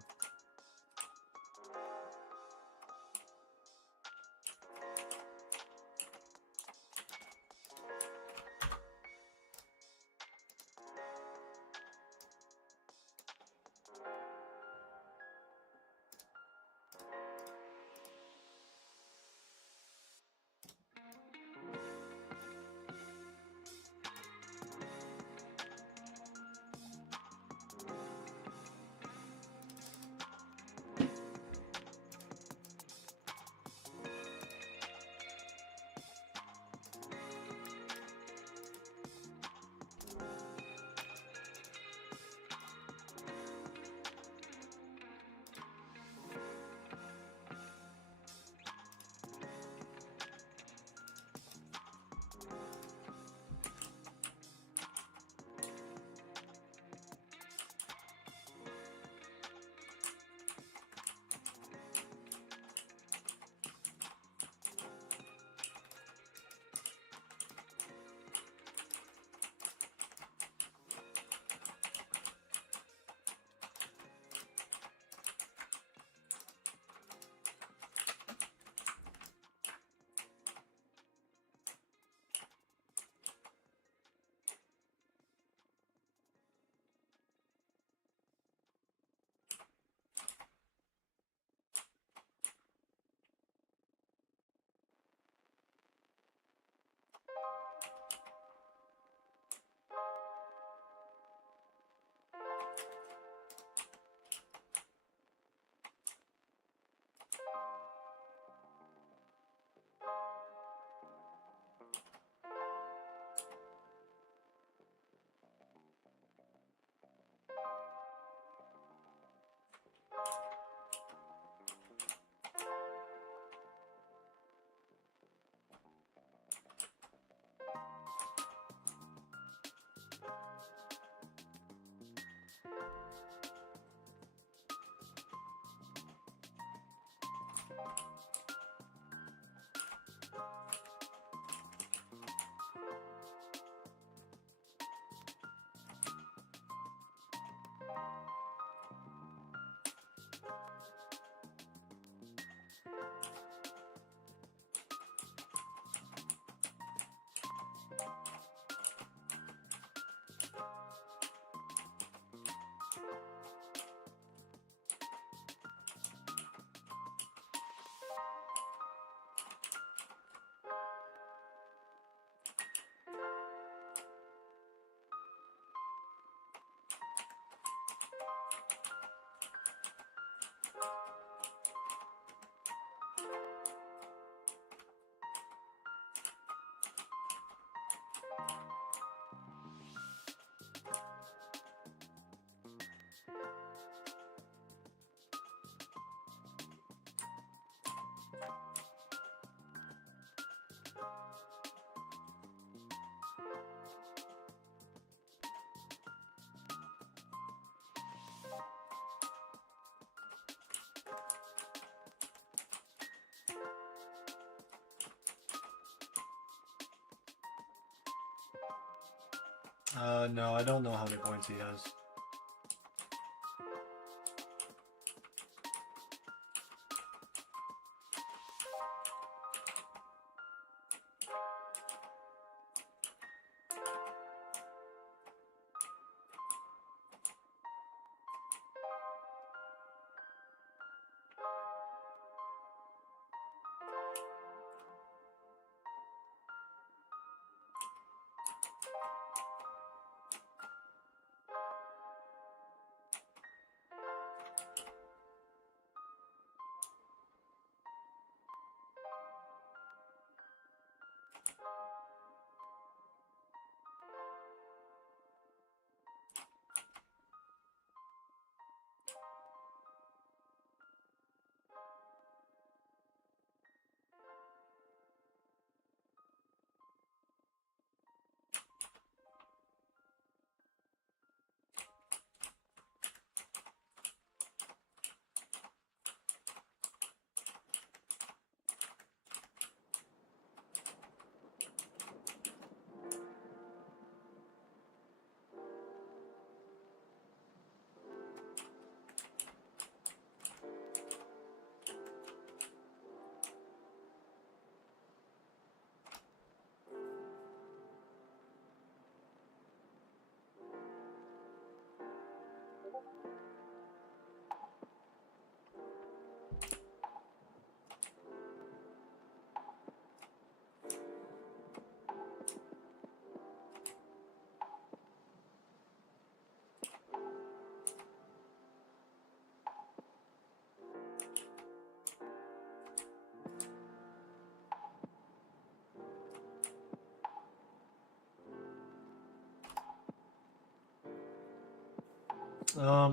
No, I don't know how many points he has.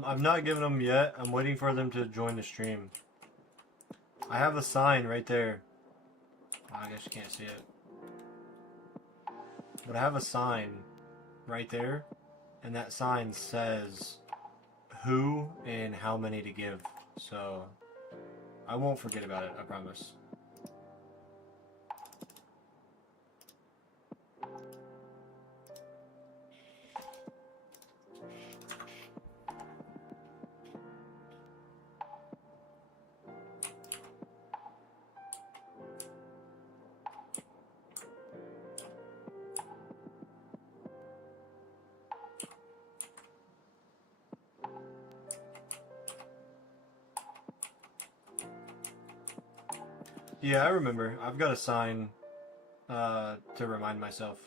I've not given them yet. I'm waiting for them to join the stream. I have a sign right there. I guess you can't see it. But I have a sign right there, and that sign says who and how many to give. So I won't forget about it, I promise. Yeah, I remember. I've got a sign to remind myself.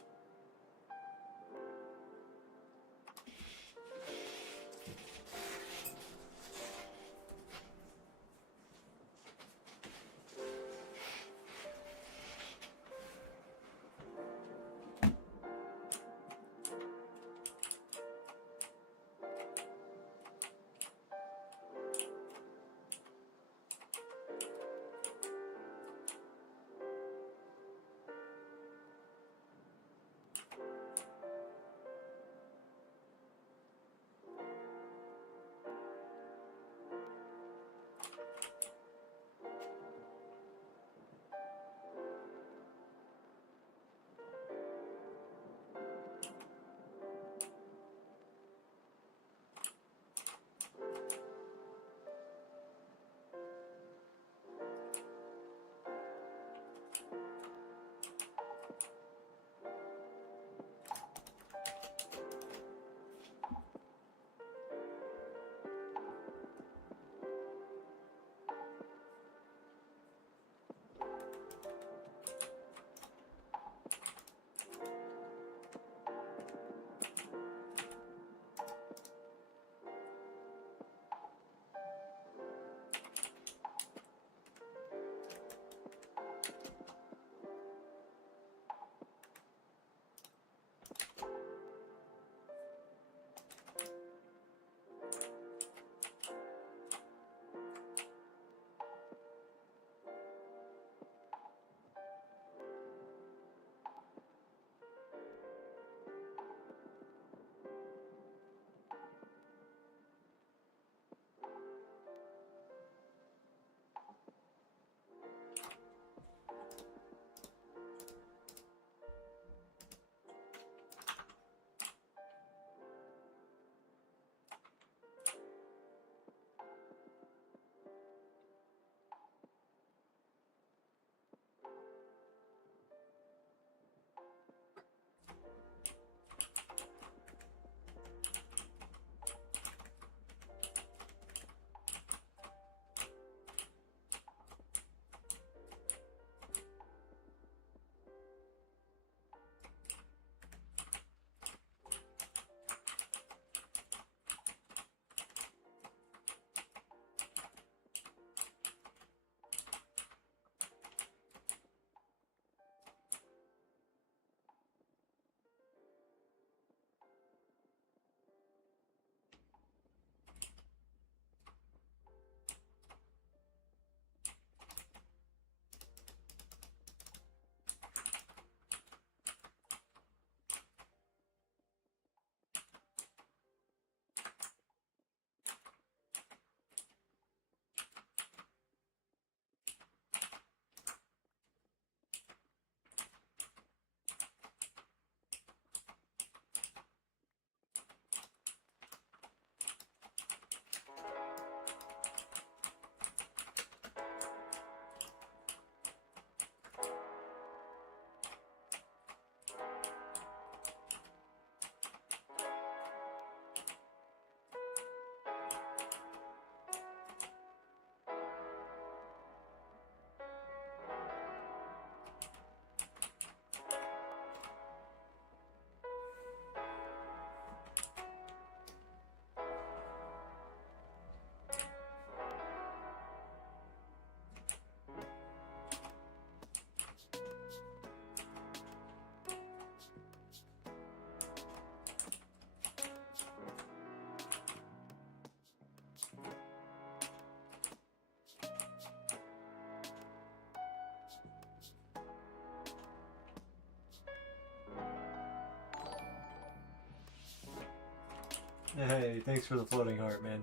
Hey, thanks for the floating heart, man.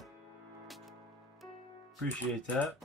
Appreciate that.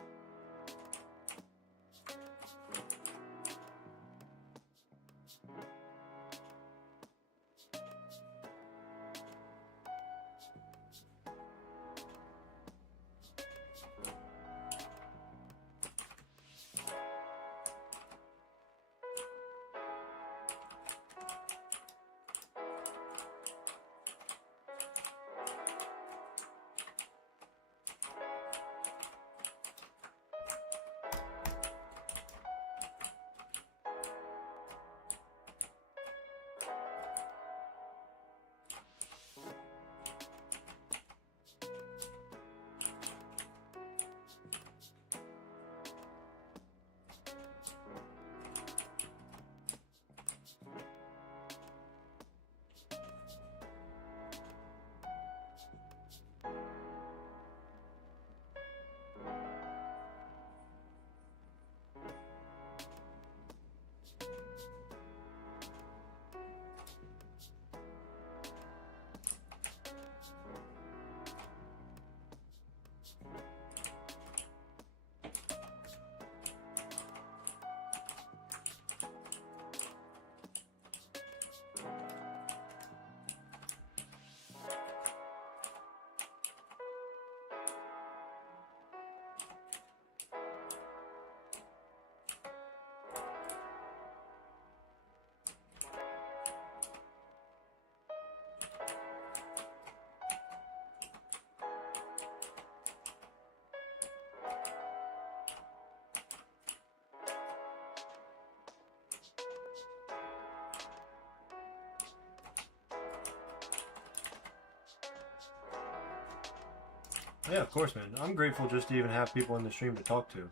Yeah, of course, man. I'm grateful just to even have people in the stream to talk to.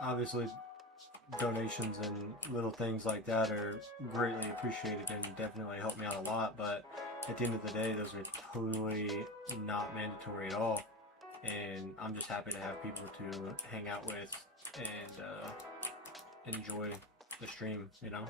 Obviously, donations and little things like that are greatly appreciated and definitely help me out a lot, but at the end of the day, those are totally not mandatory at all. And I'm just happy to have people to hang out with and enjoy the stream, you know?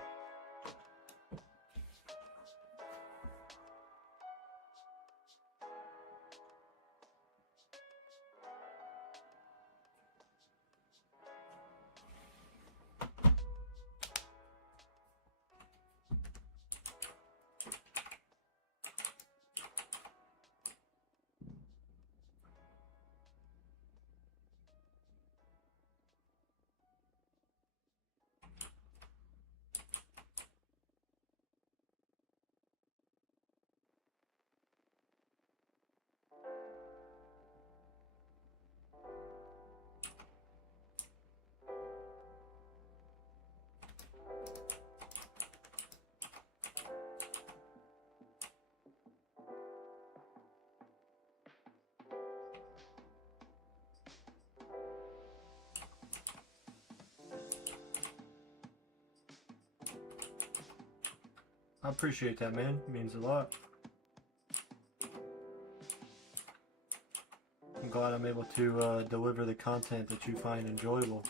I appreciate that, man. It means a lot. I'm glad I'm able to deliver the content that you find enjoyable.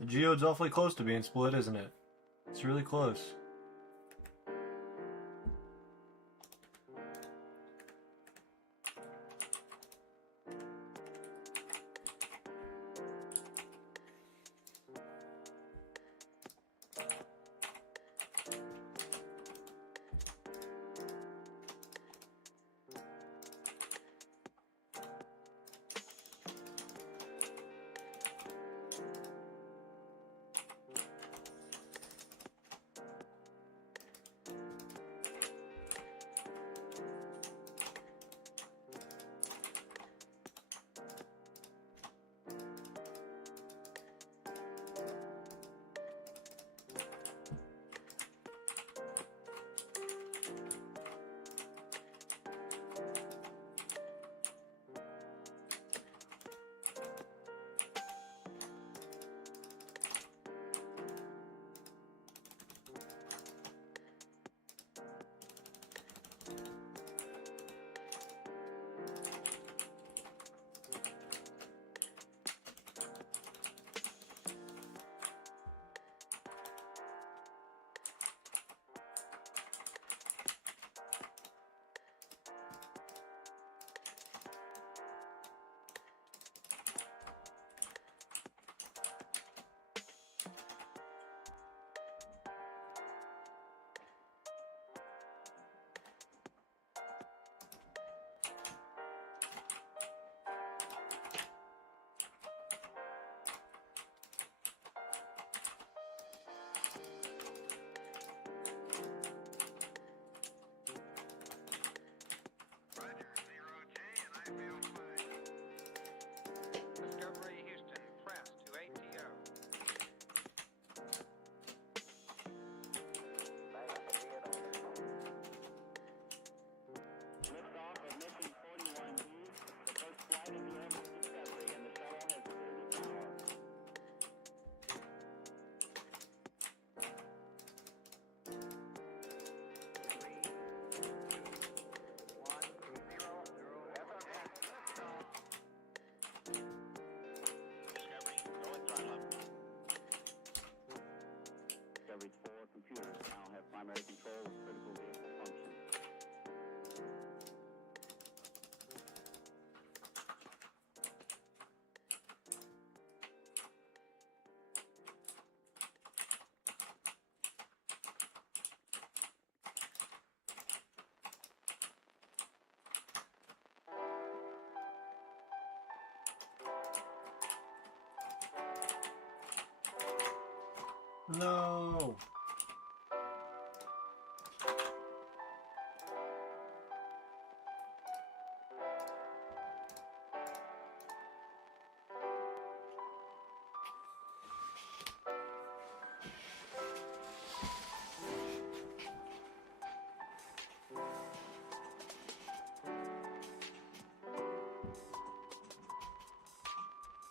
The geode's awfully close to being split, isn't it? It's really close. No.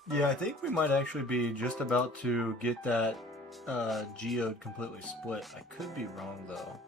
Yeah, I think we might actually be just about to get that geode completely split. I could be wrong though.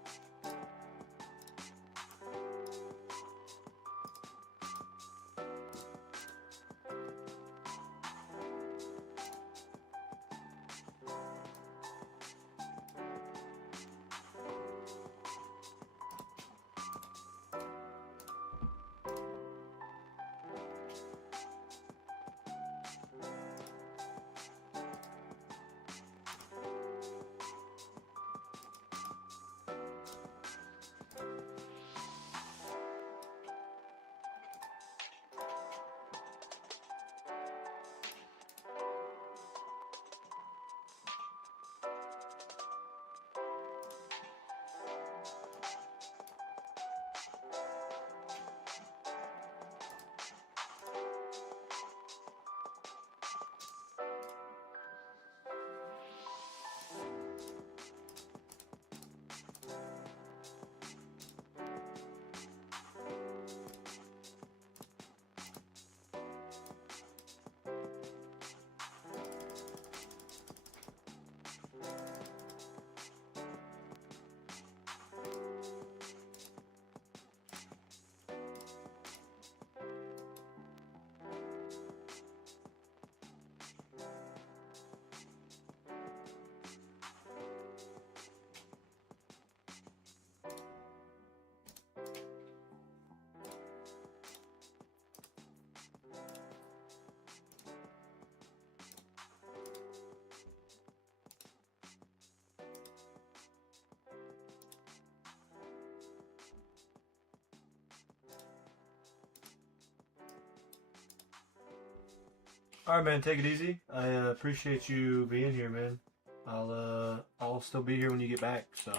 Alright, man, take it easy. I appreciate you being here, man. I'll still be here when you get back, so.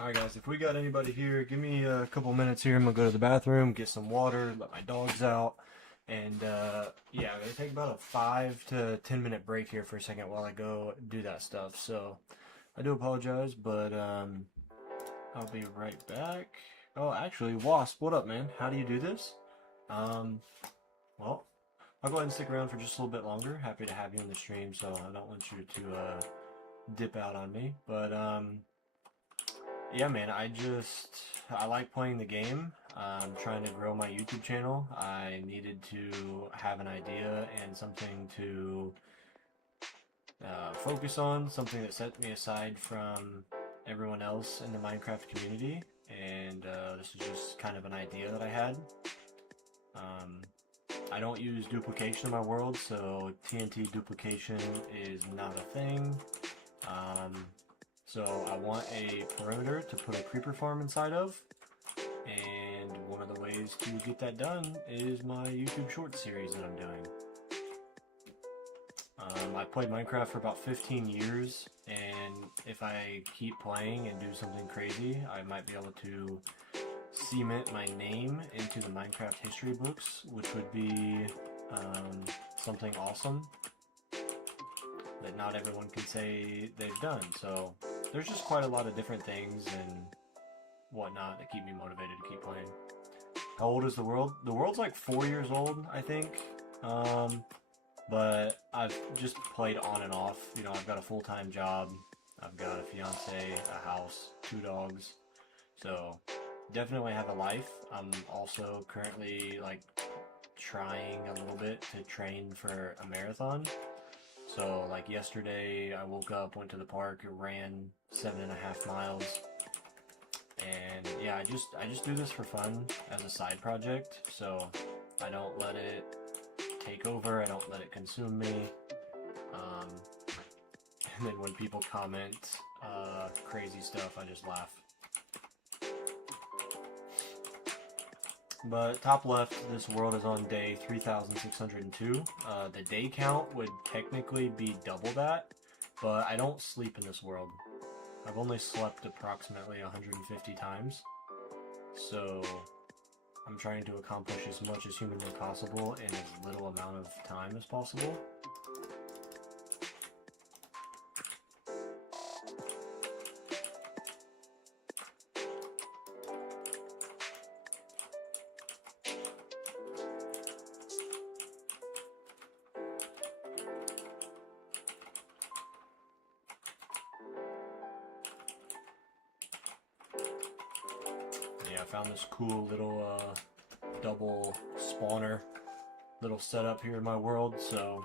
Alright guys, if we got anybody here, give me a couple minutes here. I'm going to go to the bathroom, get some water, let my dogs out, and yeah, I'm going to take about a 5 to 10 minute break here for a second while I go do that stuff. So, I do apologize, but I'll be right back. Oh, actually, Wasp, what up, man? How do you do this? Well, I'll go ahead and stick around for just a little bit longer. Happy to have you on the stream, so I don't want you to dip out on me, but yeah, man, I like playing the game. I'm trying to grow my YouTube channel. I needed to have an idea and something to focus on, something that set me aside from everyone else in the Minecraft community, and this is just kind of an idea that I had. I don't use duplication in my world, so TNT duplication is not a thing. So I want a perimeter to put a creeper farm inside of, and one of the ways to get that done is my YouTube short series that I'm doing. I played Minecraft for about 15 years, and if I keep playing and do something crazy, I might be able to cement my name into the Minecraft history books, which would be something awesome that not everyone can say they've done. So there's just quite a lot of different things and whatnot that keep me motivated to keep playing. How old is the world? The world's like 4 years old, I think. But I've just played on and off. You know, I've got a full-time job. I've got a fiance, a house, 2 dogs. So definitely have a life. I'm also currently like trying a little bit to train for a marathon. So like yesterday I woke up, went to the park, ran 7.5 miles. And yeah, I just do this for fun as a side project. So I don't let it take over, I don't let it consume me. And then when people comment crazy stuff, I just laugh. But top left, this world is on day 3,602. The day count would technically be double that, but I don't sleep in this world. I've only slept approximately 150 times. So I'm trying to accomplish as much as humanly possible in as little amount of time as possible. Yeah, I found this cool little double spawner little setup here in my world, so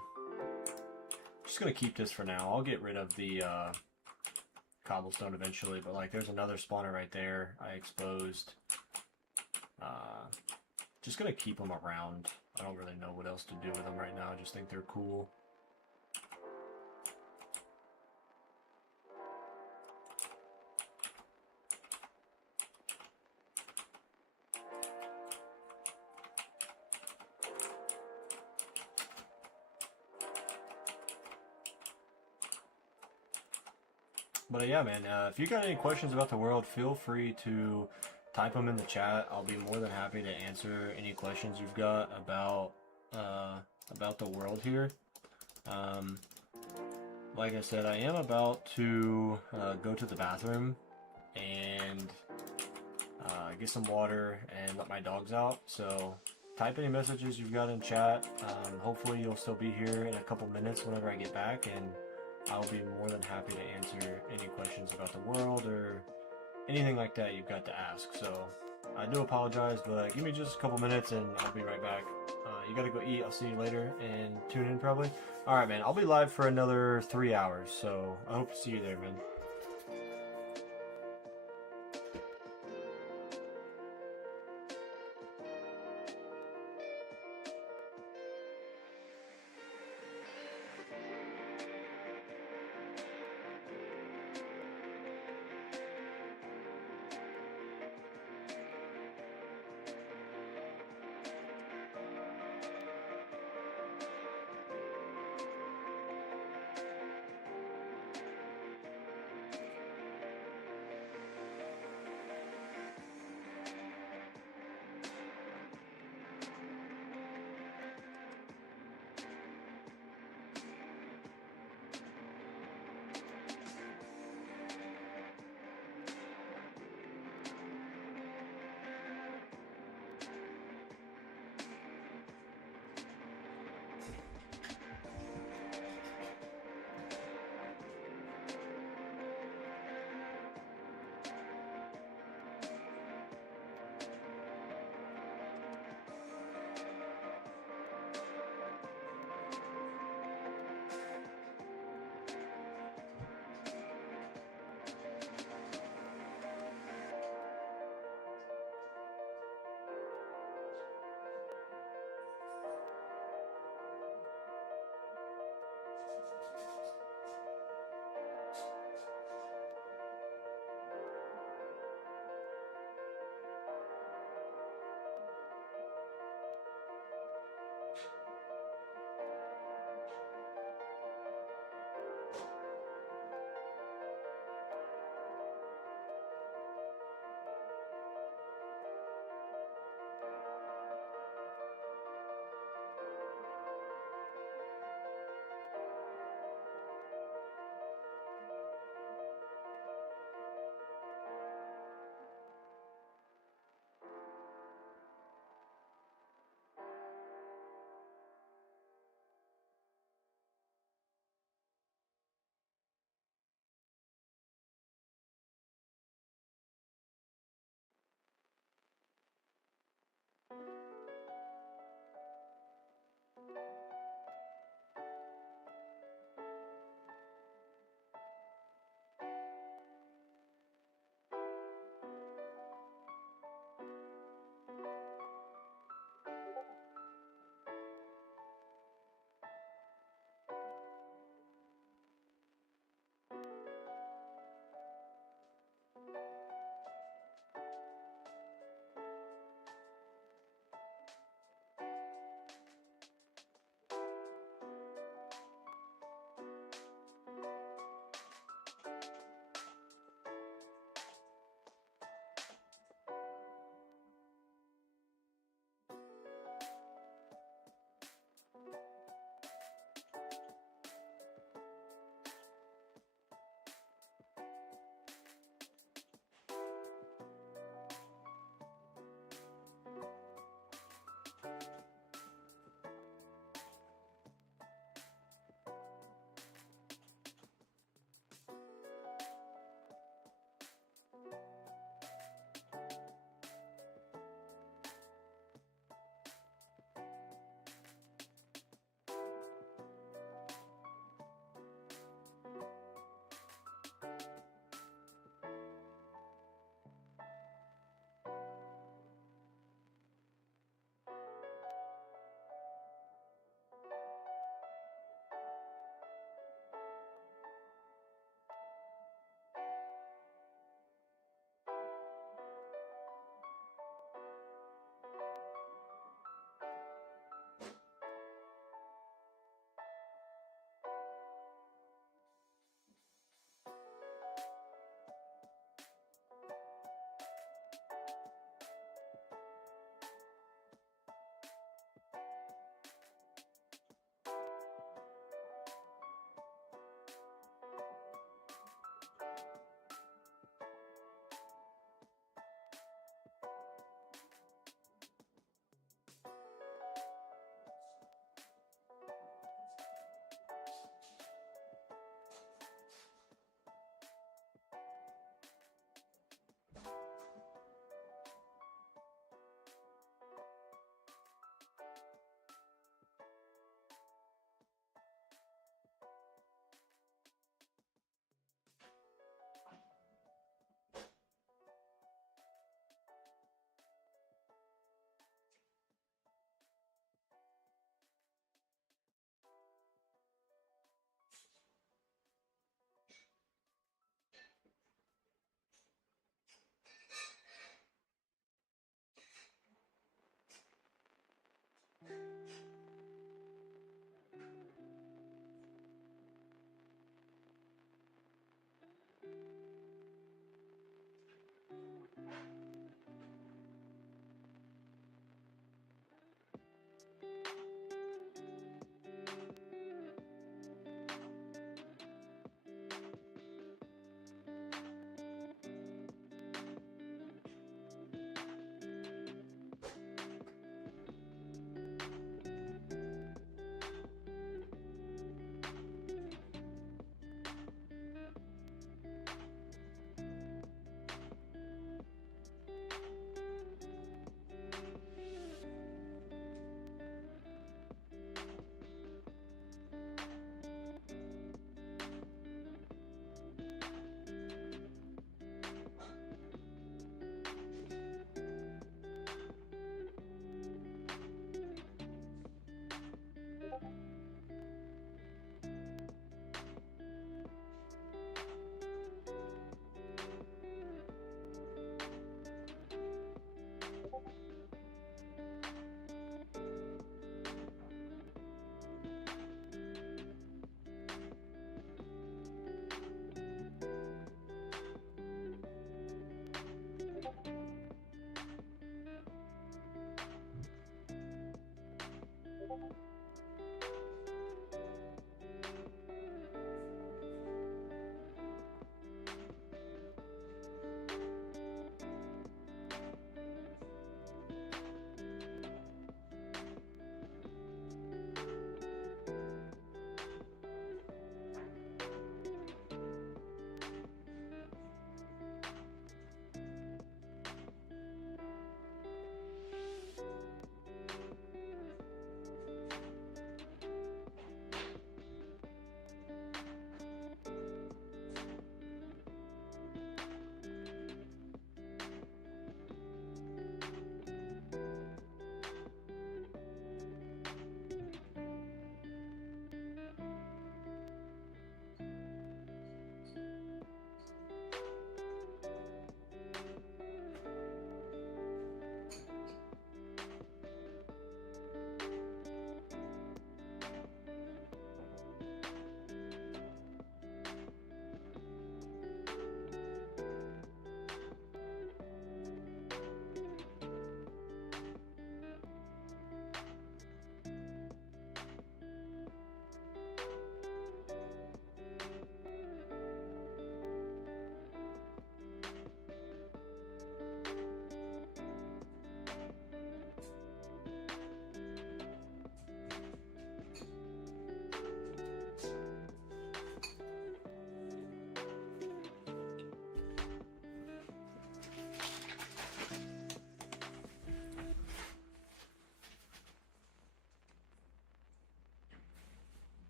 I'm just gonna keep this for now. I'll get rid of the cobblestone eventually, but like there's another spawner right there I exposed. Just gonna keep them around. I don't really know what else to do with them right now. I just think they're cool. But yeah, man, if you got any questions about the world, feel free to type them in the chat. I'll be more than happy to answer any questions you've got about the world here. Like I said, I am about to go to the bathroom and get some water and let my dogs out. So type any messages you've got in chat. Hopefully you'll still be here in a couple minutes whenever I get back, and I'll be more than happy to answer any questions about the world or anything like that you've got to ask. So I do apologize, but give me just a couple minutes and I'll be right back. You gotta go eat. I'll see you later and tune in probably. Alright, man. I'll be live for another 3 hours, so I hope to see you there, man.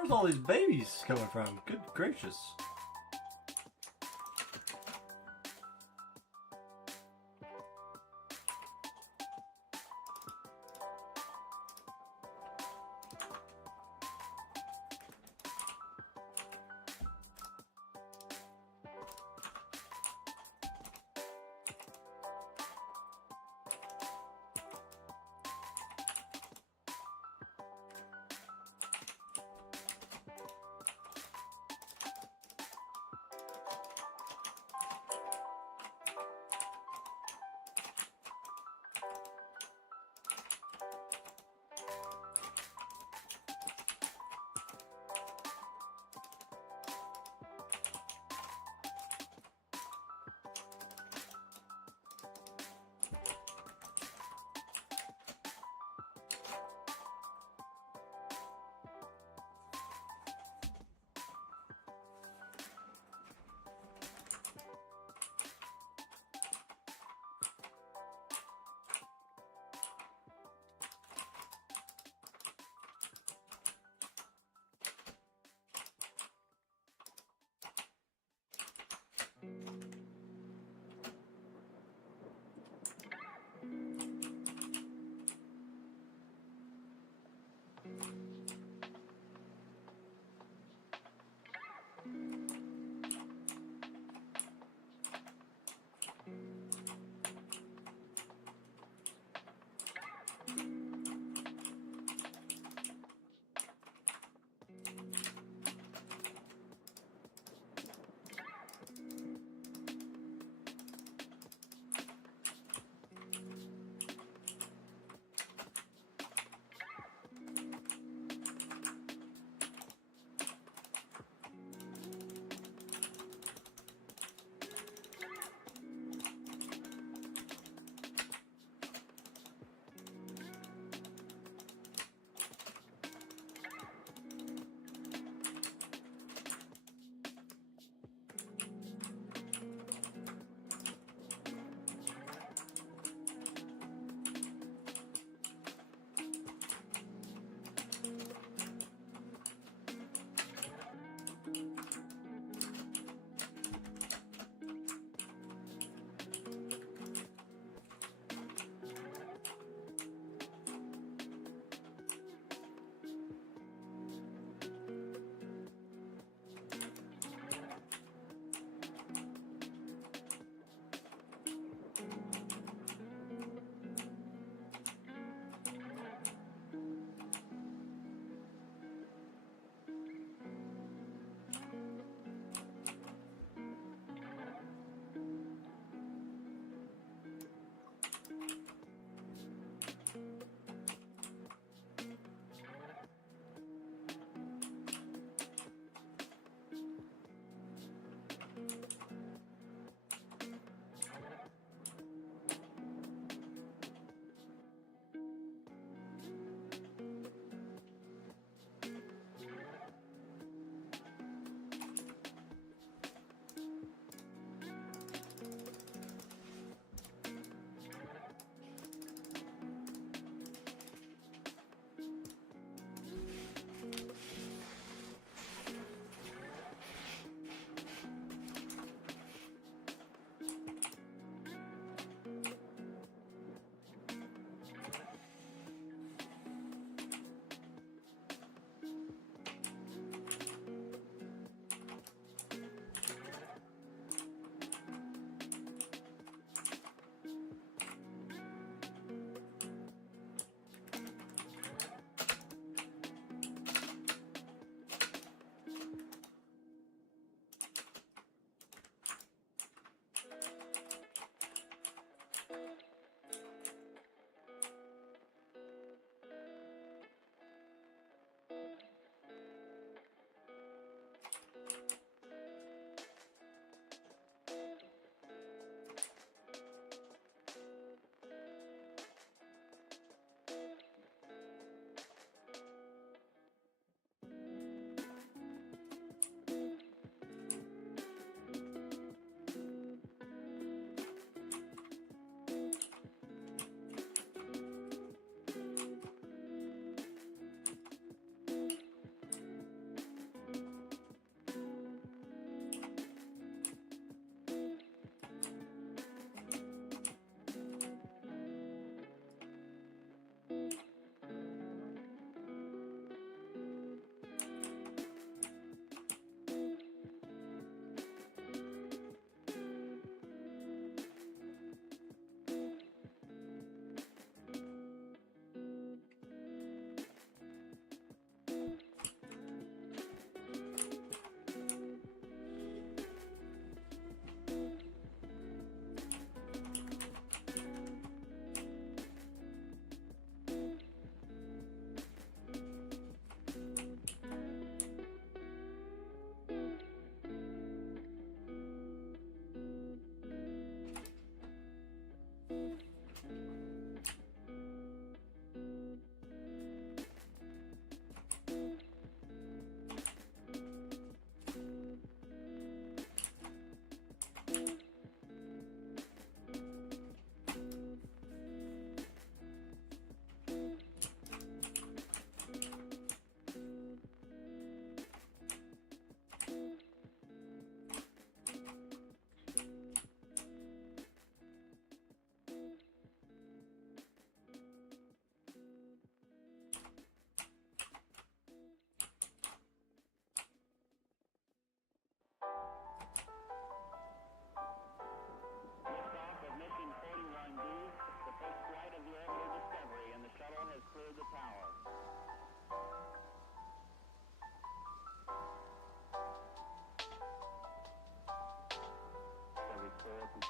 Where's all these babies coming from? Good gracious.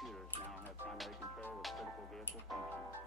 computers now have primary control of critical vehicle functions.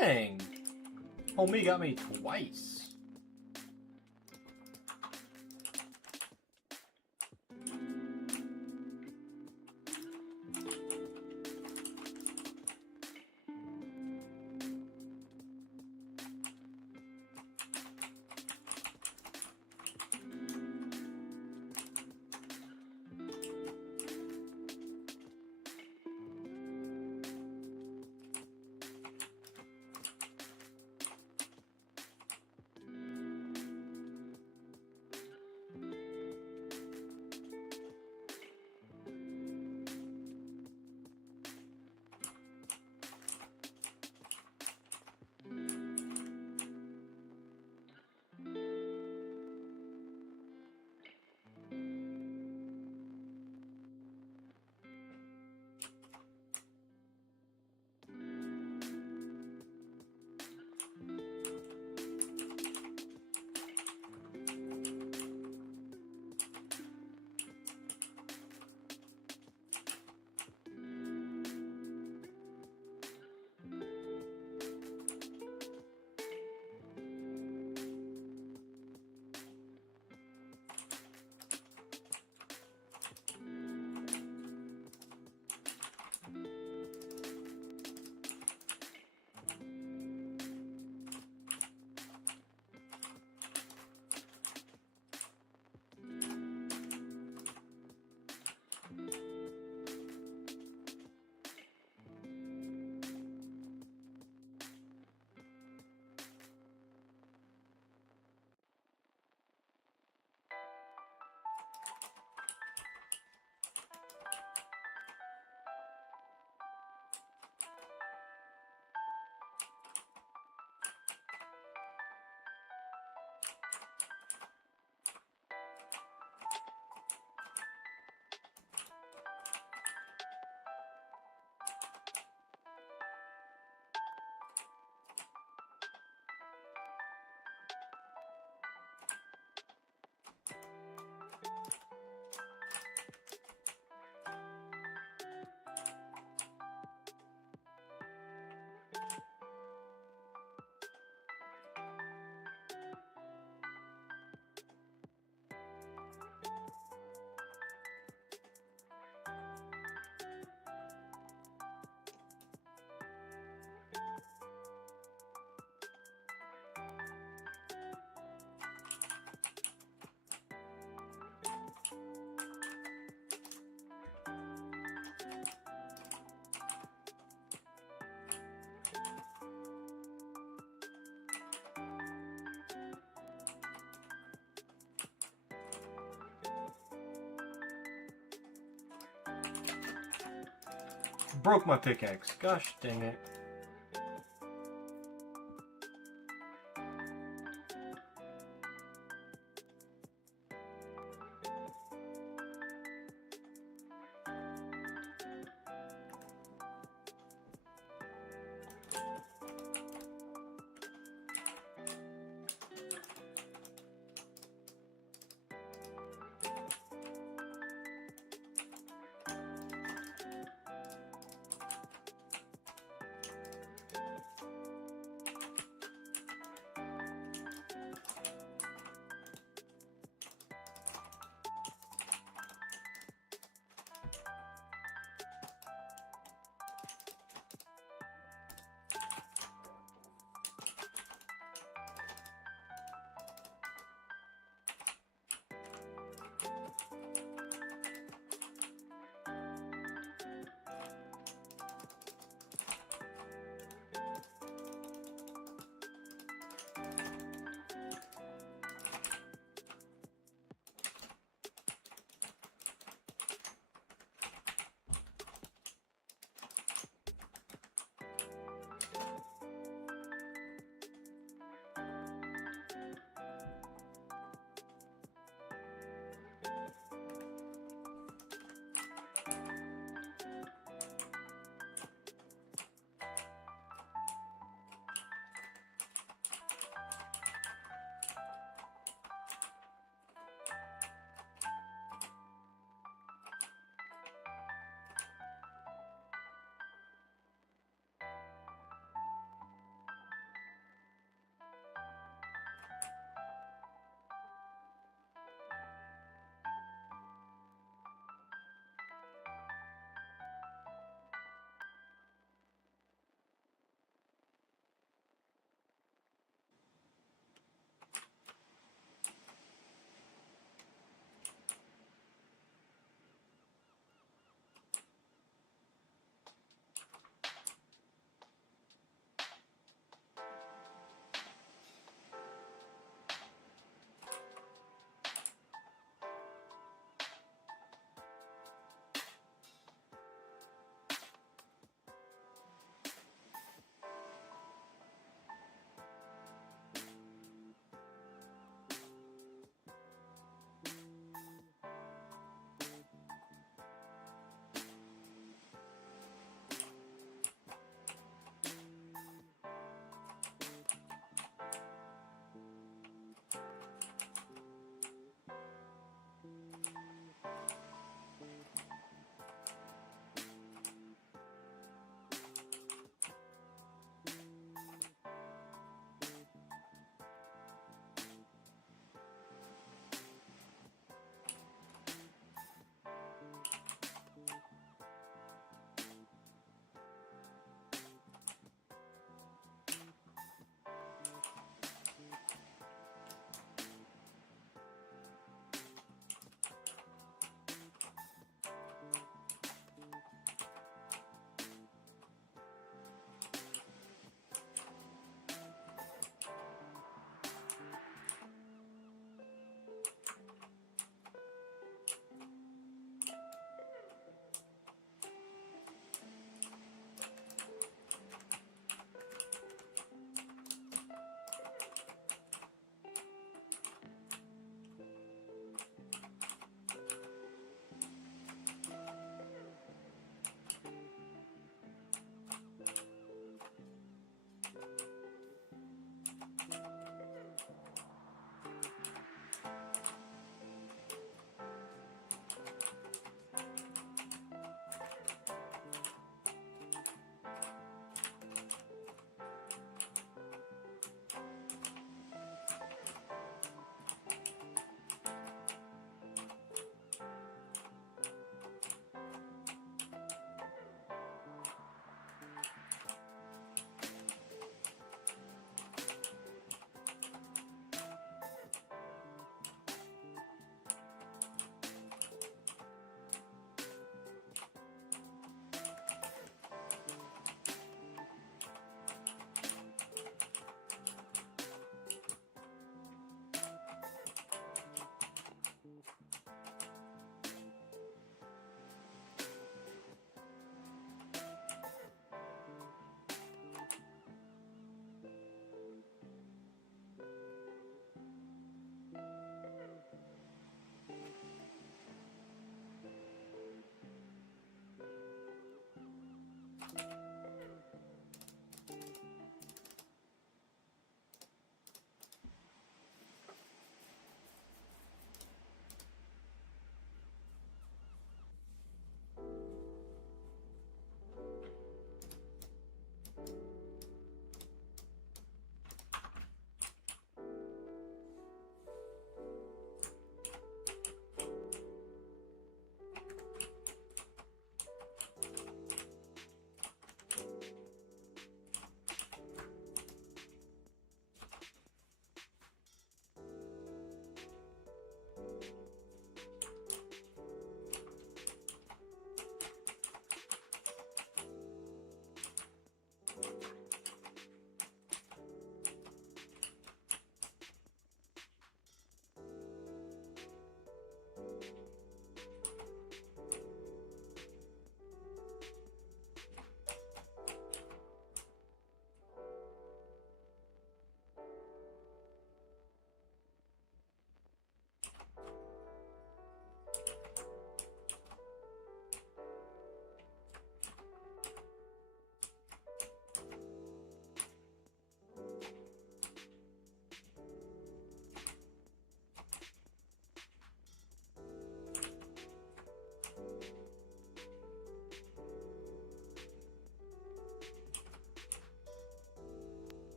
Dang! Homie got me twice. Broke my pickaxe. Gosh dang it.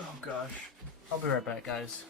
Oh gosh. I'll be right back, guys.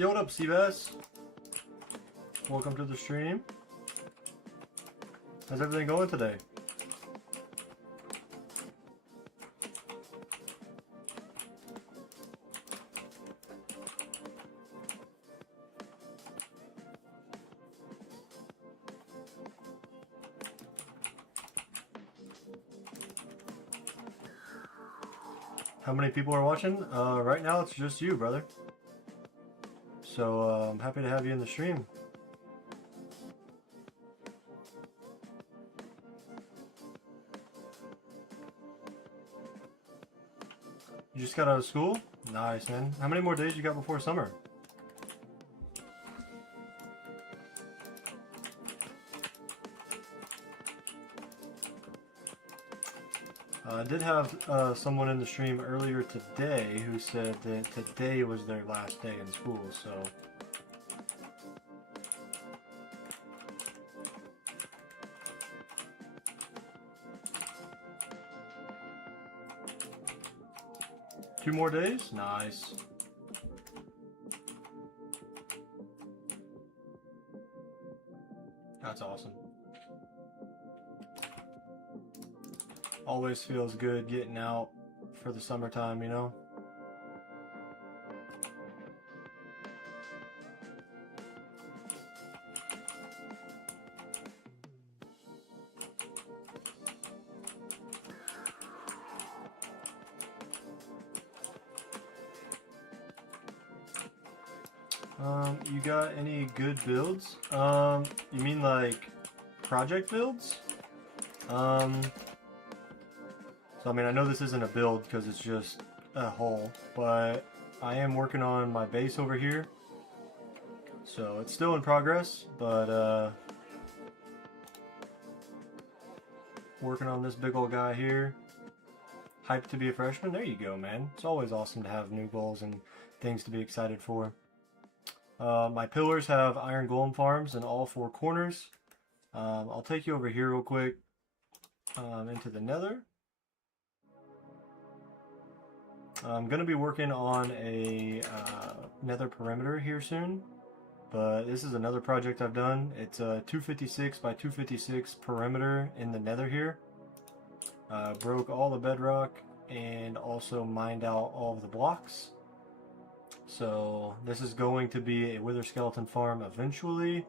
Yo, what up, Seabass? Welcome to the stream. How's everything going today? How many people are watching? Right now it's just you, brother. So I'm happy to have you in the stream. You just got out of school? Nice, man. How many more days you got before summer? I did have someone in the stream earlier today who said that today was their last day in school, so... Two more days? Nice. That's awesome. Always feels good getting out for the summertime, you know? You got any good builds? You mean like project builds? So I mean, I know this isn't a build because it's just a haul, but I am working on my base over here. So it's still in progress, but working on this big old guy here. Hyped to be a freshman? There you go, man. It's always awesome to have new goals and things to be excited for. My pillars have iron golem farms in all four corners. I'll take you over here real quick into the nether. I'm going to be working on a nether perimeter here soon, but this is another project I've done. It's a 256 by 256 perimeter in the nether here. Broke all the bedrock and also mined out all of the blocks. So this is going to be a wither skeleton farm eventually.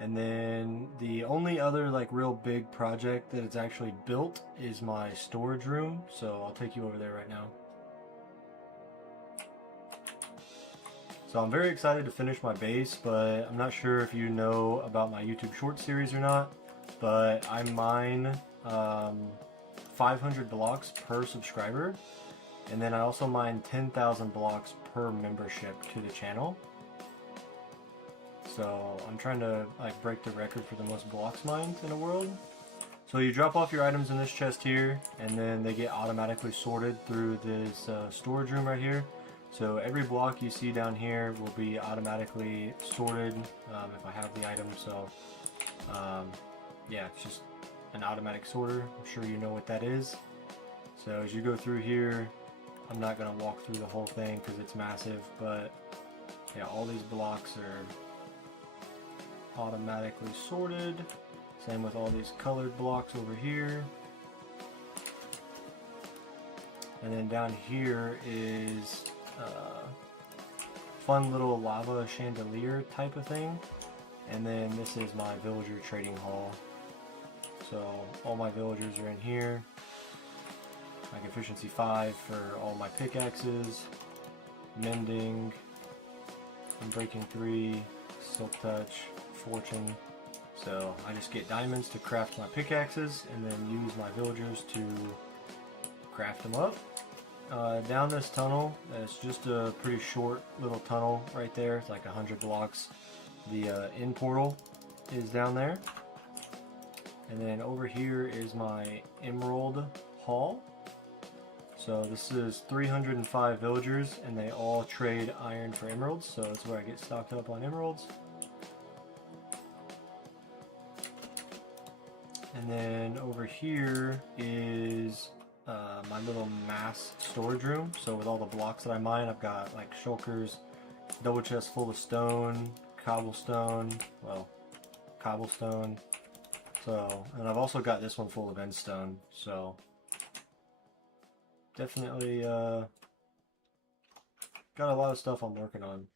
And then the only other like real big project that it's actually built is my storage room. So I'll take you over there right now. So I'm very excited to finish my base, but I'm not sure if you know about my YouTube short series or not, but I mine 500 blocks per subscriber, and then I also mine 10,000 blocks per membership to the channel. So I'm trying to like break the record for the most blocks mined in the world. So you drop off your items in this chest here, and then they get automatically sorted through this storage room right here. So every block you see down here will be automatically sorted if I have the item. So yeah, it's just an automatic sorter. I'm sure you know what that is. So as you go through here, I'm not going to walk through the whole thing because it's massive, but yeah, all these blocks are automatically sorted. Same with all these colored blocks over here. And then down here is fun little lava chandelier type of thing. And then this is my villager trading hall. So all my villagers are in here. Like efficiency 5 for all my pickaxes, mending, breaking 3, silk touch, fortune. So I just get diamonds to craft my pickaxes and then use my villagers to craft them up. Down this tunnel, it's just a pretty short little tunnel right there. It's like 100 blocks. The in portal is down there. And then over here is my emerald hall. So this is 305 villagers and they all trade iron for emeralds. So that's where I get stocked up on emeralds. And then over here is my little mass storage room. So with all the blocks that I mine, I've got like shulkers double chest full of stone, cobblestone, well, cobblestone. So, and I've also got this one full of end stone, so definitely got a lot of stuff I'm working on.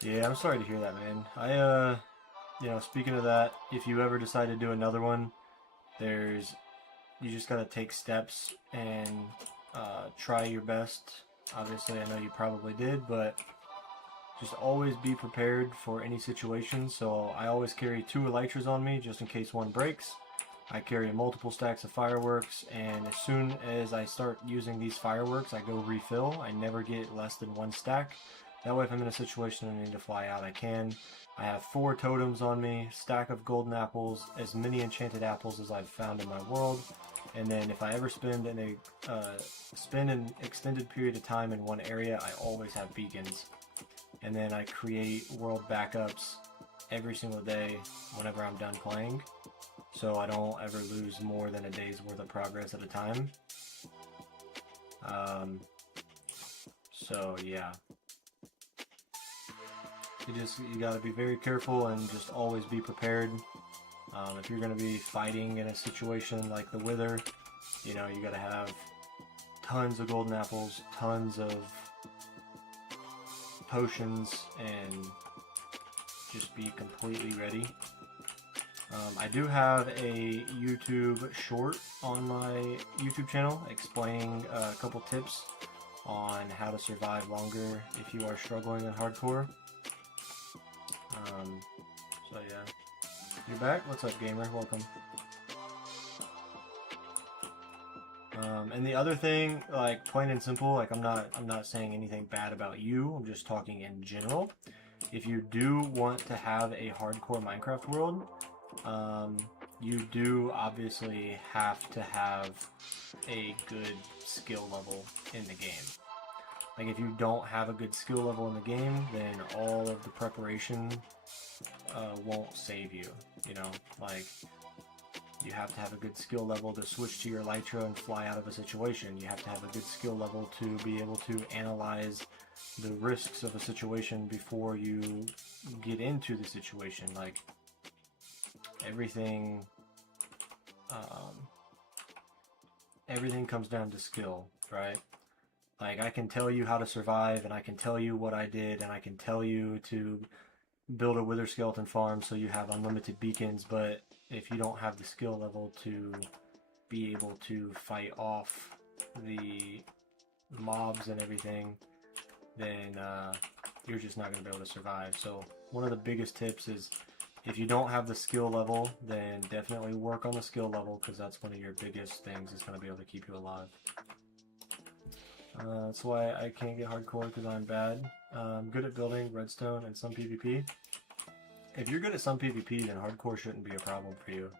Yeah, I'm sorry to hear that, man. You know, speaking of that, if you ever decide to do another one, you just gotta take steps and try your best. Obviously, I know you probably did, but just always be prepared for any situation. So I always carry 2 elytras on me just in case one breaks. I carry multiple stacks of fireworks, and as soon as I start using these fireworks, I go refill. I never get less than 1 stack. That way if I'm in a situation and I need to fly out, I can. I have 4 totems on me, stack of golden apples, as many enchanted apples as I've found in my world. And then if I ever spend an extended period of time in one area, I always have beacons. And then I create world backups every single day whenever I'm done playing, so I don't ever lose more than a day's worth of progress at a time. So yeah, you gotta be very careful and just always be prepared. If you're gonna be fighting in a situation like the Wither, you know, you gotta have tons of golden apples, tons of potions, and just be completely ready. I do have a YouTube short on my YouTube channel explaining a couple tips on how to survive longer if you are struggling in hardcore. So yeah, you're back. What's up, gamer? Welcome. And the other thing, like, plain and simple, like, I'm not saying anything bad about you. I'm just talking in general. If you do want to have a hardcore Minecraft world, you do obviously have to have a good skill level in the game. Like, if you don't have a good skill level in the game, then all of the preparation won't save you, you know? Like, you have to have a good skill level to switch to your elytra and fly out of a situation. You have to have a good skill level to be able to analyze the risks of a situation before you get into the situation. Like, everything comes down to skill, right? Like, I can tell you how to survive, and I can tell you what I did, and I can tell you to build a wither skeleton farm so you have unlimited beacons, but if you don't have the skill level to be able to fight off the mobs and everything, then you're just not going to be able to survive. So one of the biggest tips is, if you don't have the skill level, then definitely work on the skill level, because that's one of your biggest things that's going to be able to keep you alive. That's why I can't get hardcore, because I'm bad. I'm good at building redstone and some PvP. If you're good at some PvP, then hardcore shouldn't be a problem for you.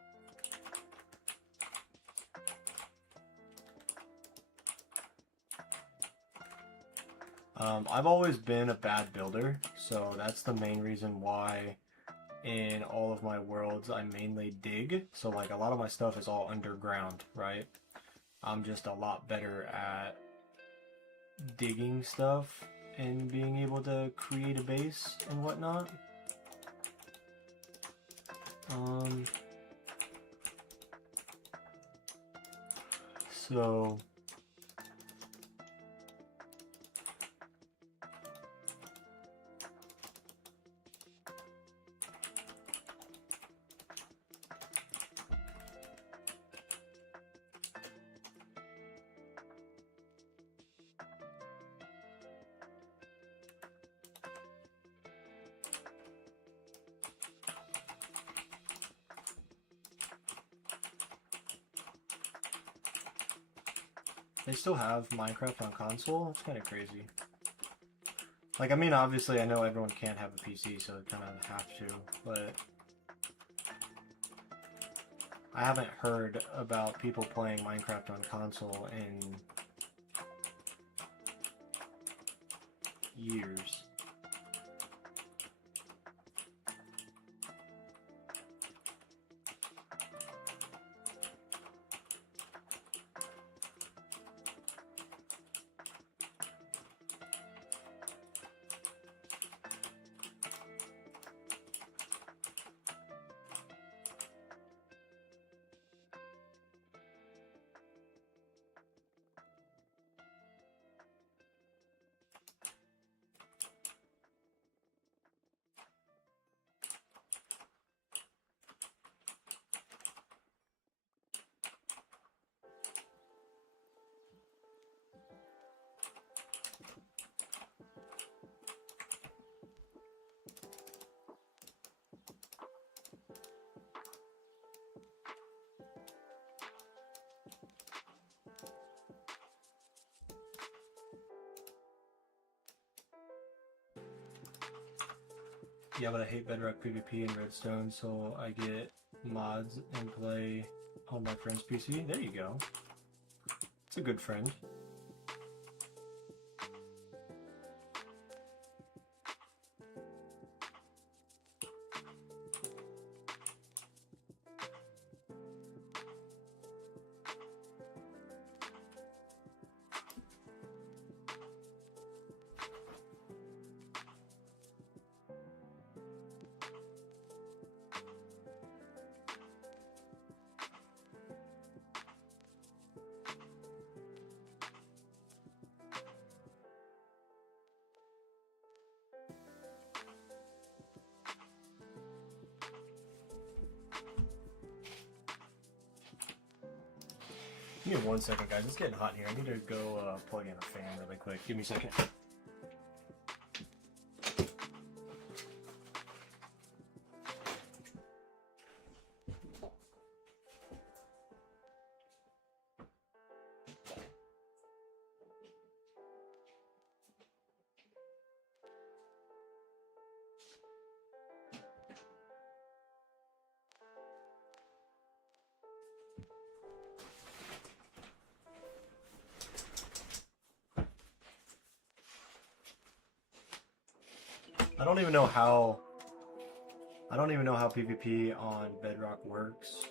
I've always been a bad builder, so that's the main reason why in all of my worlds I mainly dig. So like, a lot of my stuff is all underground, right? I'm just a lot better at digging stuff and being able to create a base and whatnot. So they still have Minecraft on console? That's kind of crazy. Like, I mean, obviously I know everyone can't have a PC, so they kind of have to, but I haven't heard about people playing Minecraft on console in years. Yeah, but I hate Bedrock PvP and Redstone, so I get mods and play on my friend's PC. There you go. It's a good friend. Give me 1 second, guys. It's getting hot in here. I need to go plug in a fan really quick. Give me a second. I don't even know how PvP on Bedrock works.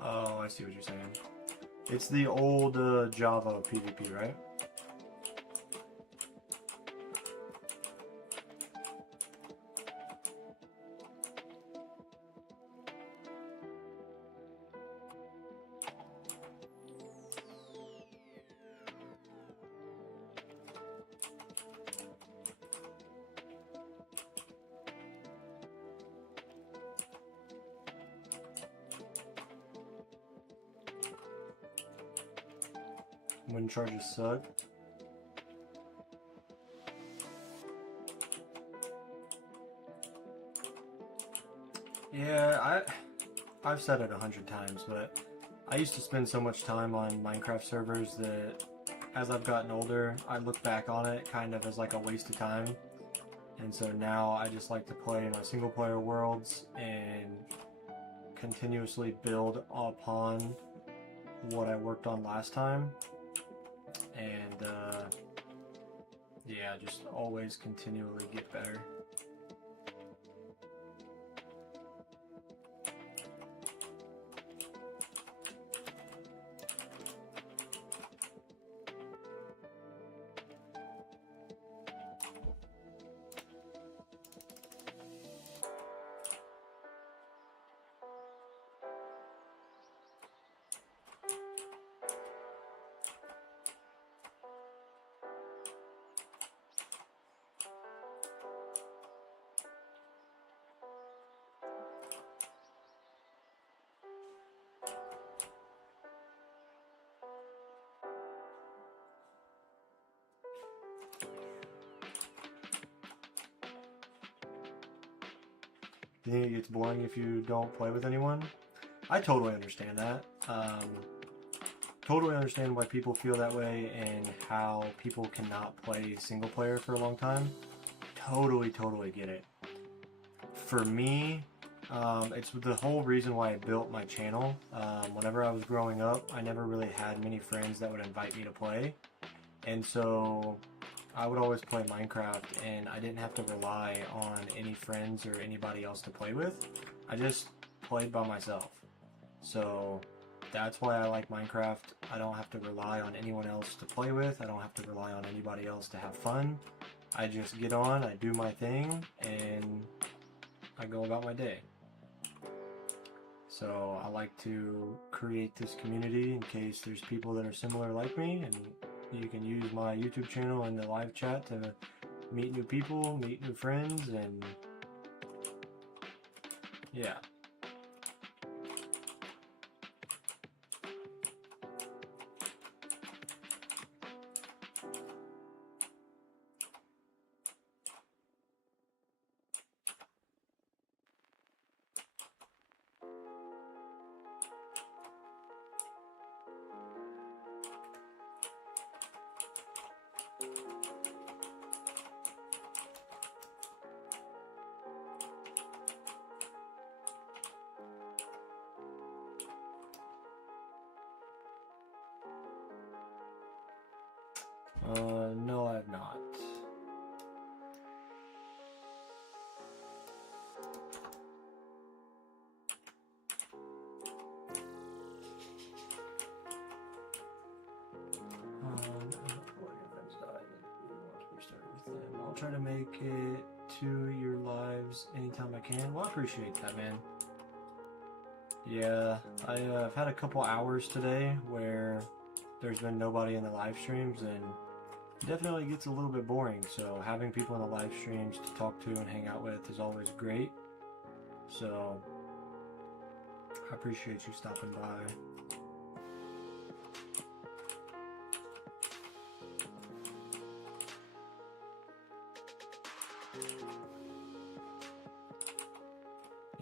Oh, I see what you're saying. It's the old Java PvP, right? When charges suck. Yeah, I've said it 100 times, but I used to spend so much time on Minecraft servers that as I've gotten older, I look back on it kind of as like a waste of time. And so now I just like to play in my single player worlds and continuously build upon what I worked on last time. And yeah, just always continually get better. Do you think it gets boring if you don't play with anyone? I totally understand that. Totally understand why people feel that way and how people cannot play single player for a long time. Totally get it. For me, it's the whole reason why I built my channel. Whenever I was growing up, I never really had many friends that would invite me to play. And so I would always play Minecraft, and I didn't have to rely on any friends or anybody else to play with. I just played by myself. So that's why I like Minecraft. I don't have to rely on anyone else to play with. I don't have to rely on anybody else to have fun. I just get on, I do my thing, and I go about my day. So I like to create this community in case there's people that are similar like me, and you can use my YouTube channel and the live chat to meet new people, meet new friends, and yeah. No, I have not. I'll try to make it to your lives anytime I can. Well, I appreciate that, man. Yeah, I've had a couple hours today where there's been nobody in the live streams, and it definitely gets a little bit boring. So having people in the live streams to talk to and hang out with is always great. So I appreciate you stopping by.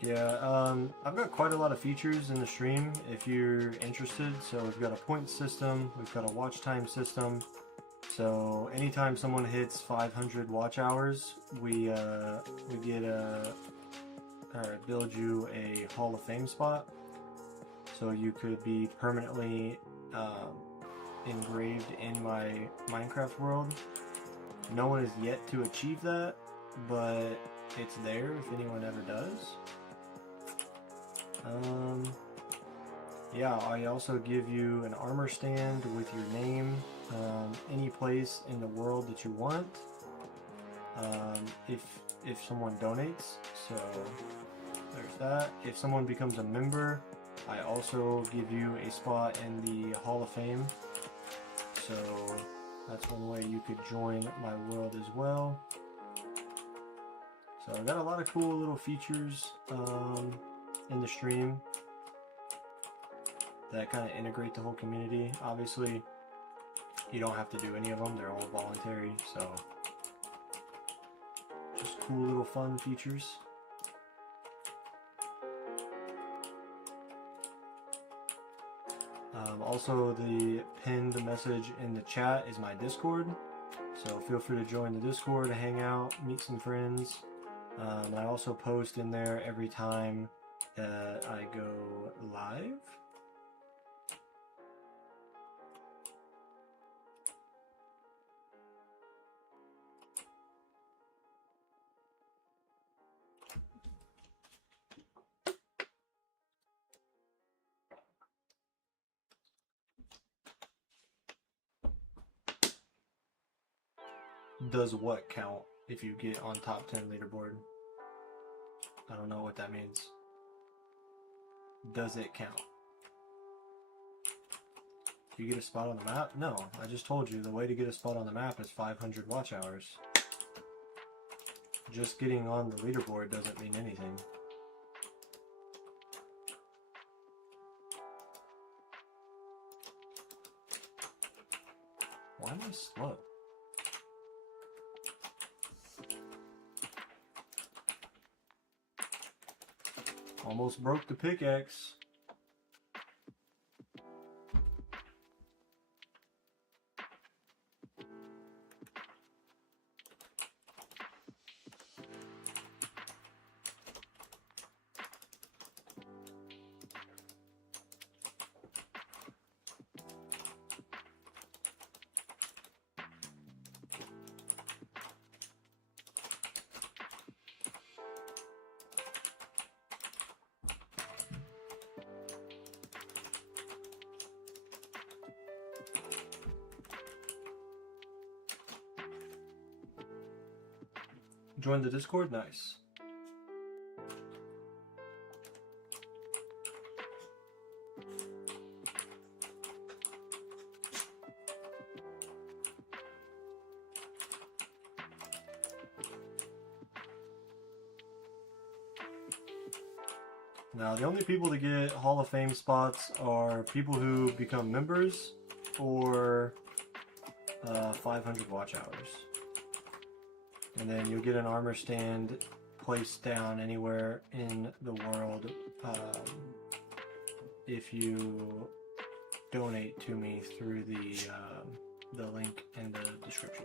Yeah, I've got quite a lot of features in the stream if you're interested. So we've got a point system, we've got a watch time system. So anytime someone hits 500 watch hours, we get build you a Hall of Fame spot. So you could be permanently engraved in my Minecraft world. No one has yet to achieve that, but it's there if anyone ever does. Yeah, I also give you an armor stand with your name, any place in the world that you want, if someone donates. So there's that. If someone becomes a member, I also give you a spot in the Hall of Fame. So that's one way you could join my world as well. So I've got a lot of cool little features in the stream that kind of integrate the whole community. Obviously, you don't have to do any of them. They're all voluntary, so just cool little fun features. Also, the pinned message in the chat is my Discord, so feel free to join the Discord to hang out, meet some friends. And I also post in there every time that I go live. Does what count if you get on top 10 leaderboard? I don't know what that means. Does it count? You get a spot on the map? No, I just told you the way to get a spot on the map is 500 watch hours. Just getting on the leaderboard doesn't mean anything. Why am I slow? Almost broke the pickaxe. join the Discord? Nice. Now, the only people that get Hall of Fame spots are people who become members or 500 watch hours. And then you'll get an armor stand placed down anywhere in the world if you donate to me through the link in the description.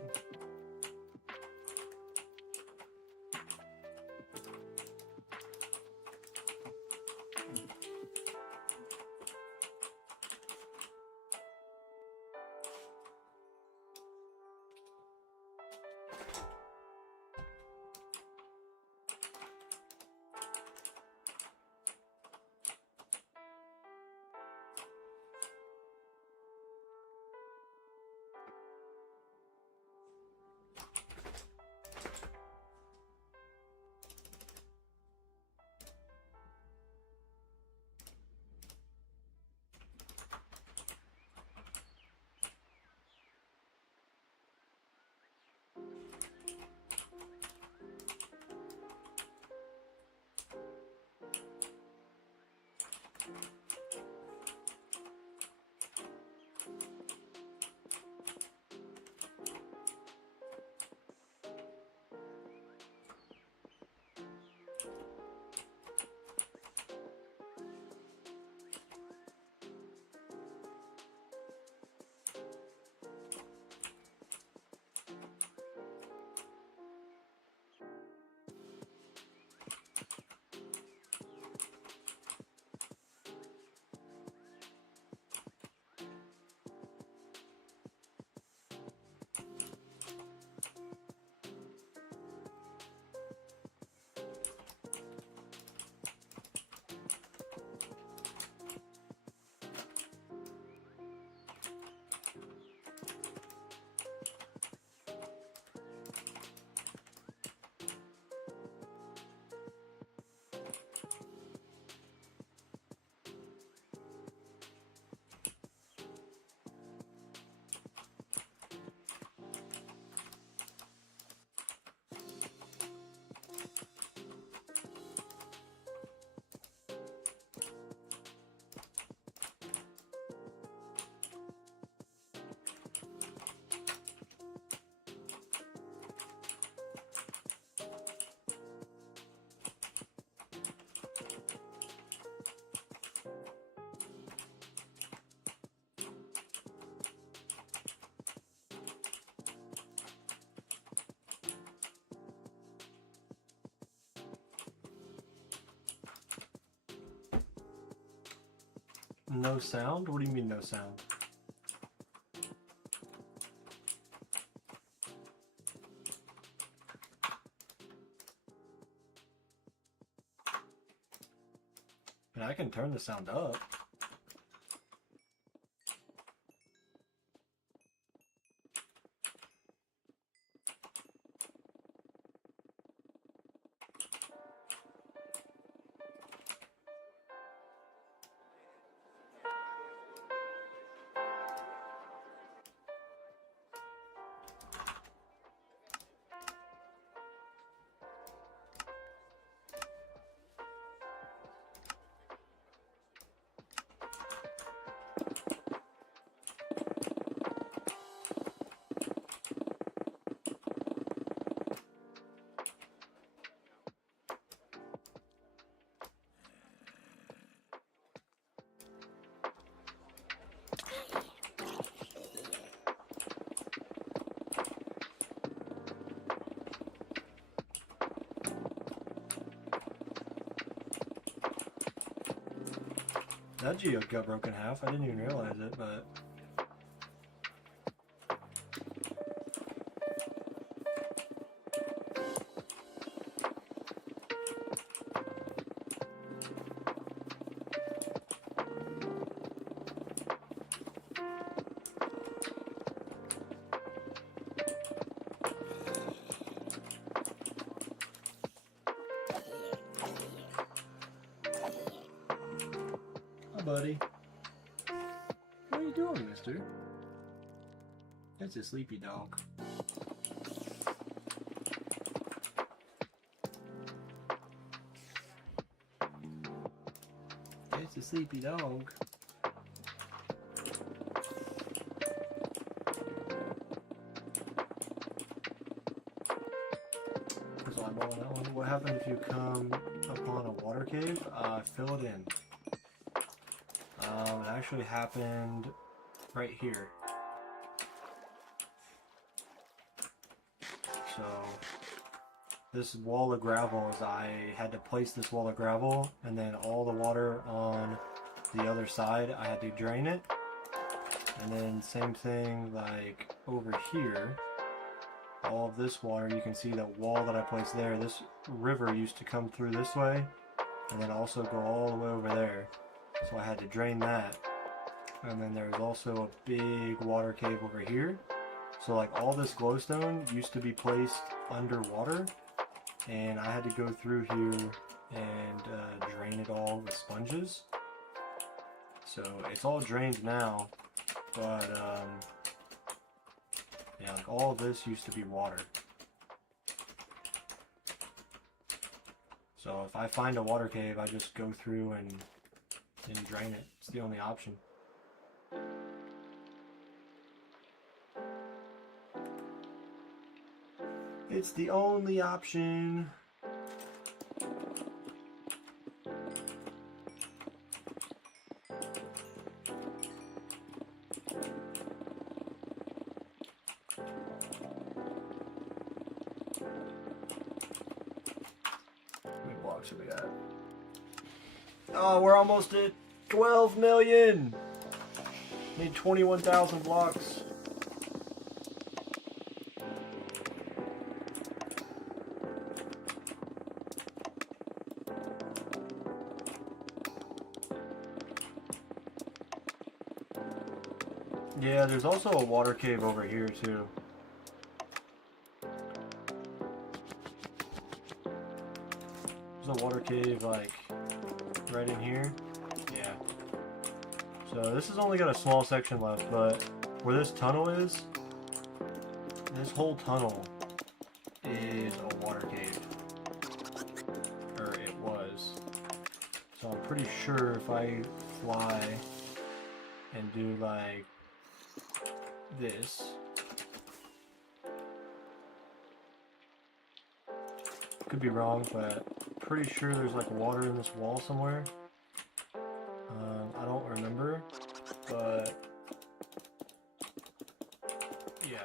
No sound? What do you mean no sound? And I can turn the sound up. That geode got broken in half. I didn't even realize it, but... buddy. What are you doing, mister? That's a sleepy dog. It's a sleepy dog. So I'm on that one. What happens if you come upon a water cave? Fill it in. It actually happened right here. So this wall of gravel is I had to place this wall of gravel, and then all the water on the other side I had to drain it, and then same thing like over here. All of this water, you can see that wall that I placed there, this river used to come through this way and then also go all the way over there, so I had to drain that. And then there's also a big water cave over here. So like all this glowstone used to be placed underwater, and I had to go through here and drain it all with sponges. So it's all drained now, but yeah, like all of this used to be water. So if I find a water cave, I just go through and drain it. It's the only option. It's the only option. How many blocks have we got? Oh, we're almost at 12 million. Need 21,000 blocks. Yeah, there's also a water cave over here too. There's a water cave like right in here. Yeah. So this has only got a small section left, but where this tunnel is, this whole tunnel is a water cave. Or it was. So I'm pretty sure if I fly and do like this, could be wrong, but pretty sure there's like water in this wall somewhere. I don't remember, but yeah.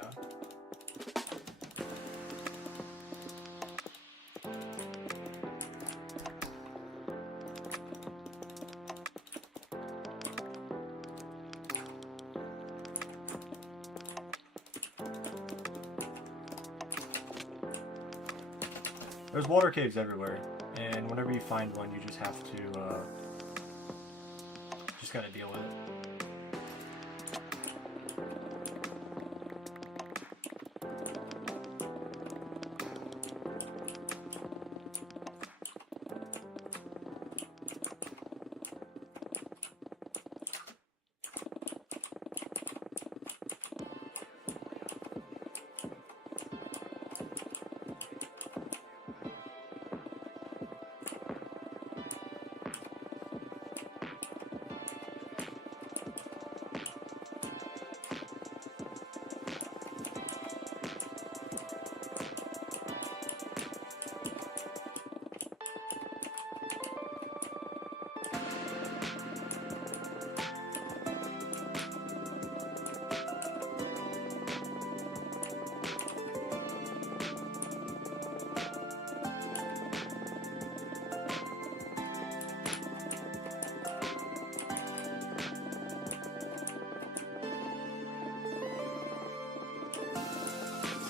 There's water caves everywhere, and whenever you find one, you just have to, just gotta deal with it.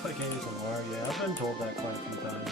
Like ASMR, yeah, I've been told that quite a few times.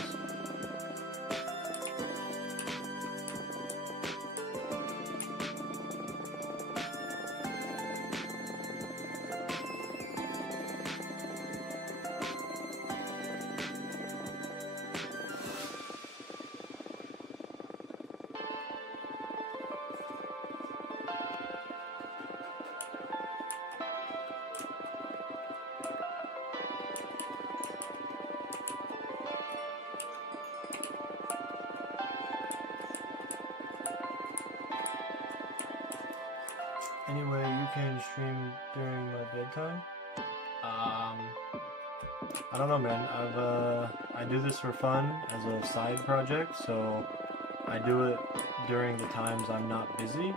Anyway, you can stream during my bedtime. I don't know, man. I do this for fun as a side project, so I do it during the times I'm not busy.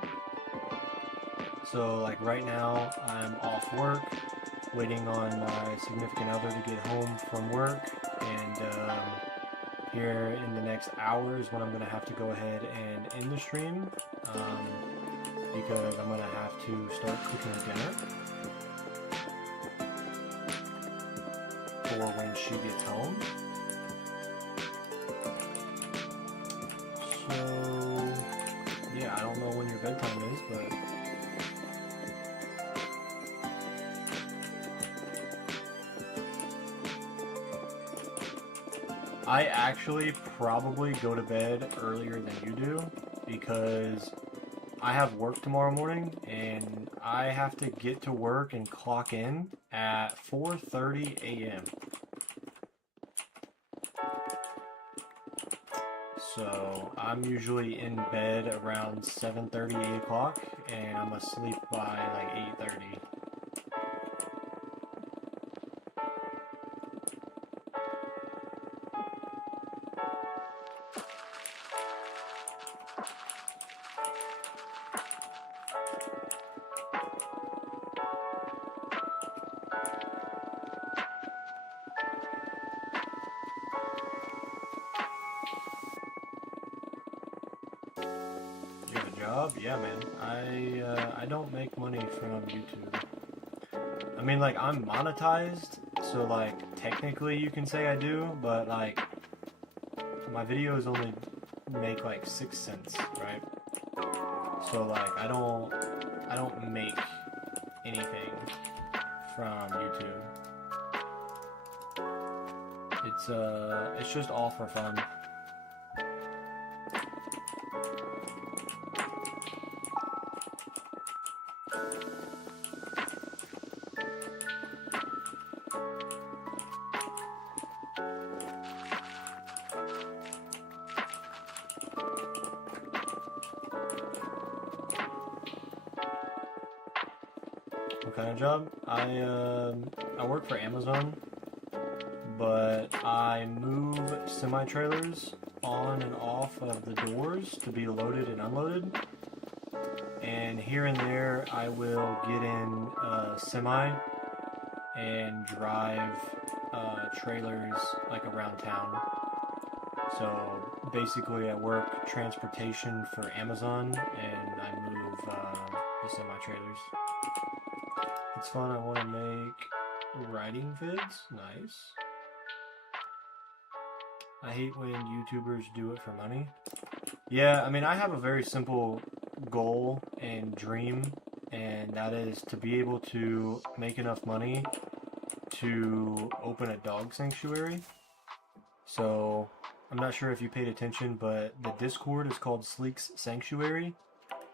So like right now, I'm off work, waiting on my significant other to get home from work, and here in the next hour is when I'm gonna have to go ahead and end the stream, because I'm gonna have to start cooking dinner for when she gets home. So yeah, I don't know when your bedtime is, but I actually probably go to bed earlier than you do because I have work tomorrow morning and I have to get to work and clock in at 4:30 a.m. So I'm usually in bed around 7:30, 8 o'clock, and I'm asleep by like 8:30. You have a job? Yeah, man. I don't make money from YouTube. I mean, like, I'm monetized, so like technically you can say I do, but like my videos only make like 6 cents, right? So like I don't make anything from YouTube. It's just all for fun. What kind of job? I work for Amazon, but I move semi-trailers on and off of the doors to be loaded and unloaded. And here and there, I will get in a semi and drive trailers like around town. So basically, I work transportation for Amazon, and I move the semi-trailers. It's fun. I want to make writing vids. Nice. I hate when YouTubers do it for money. Yeah, I mean, I have a very simple goal and dream, and that is to be able to make enough money to open a dog sanctuary. So, I'm not sure if you paid attention, but the Discord is called Sleek's Sanctuary.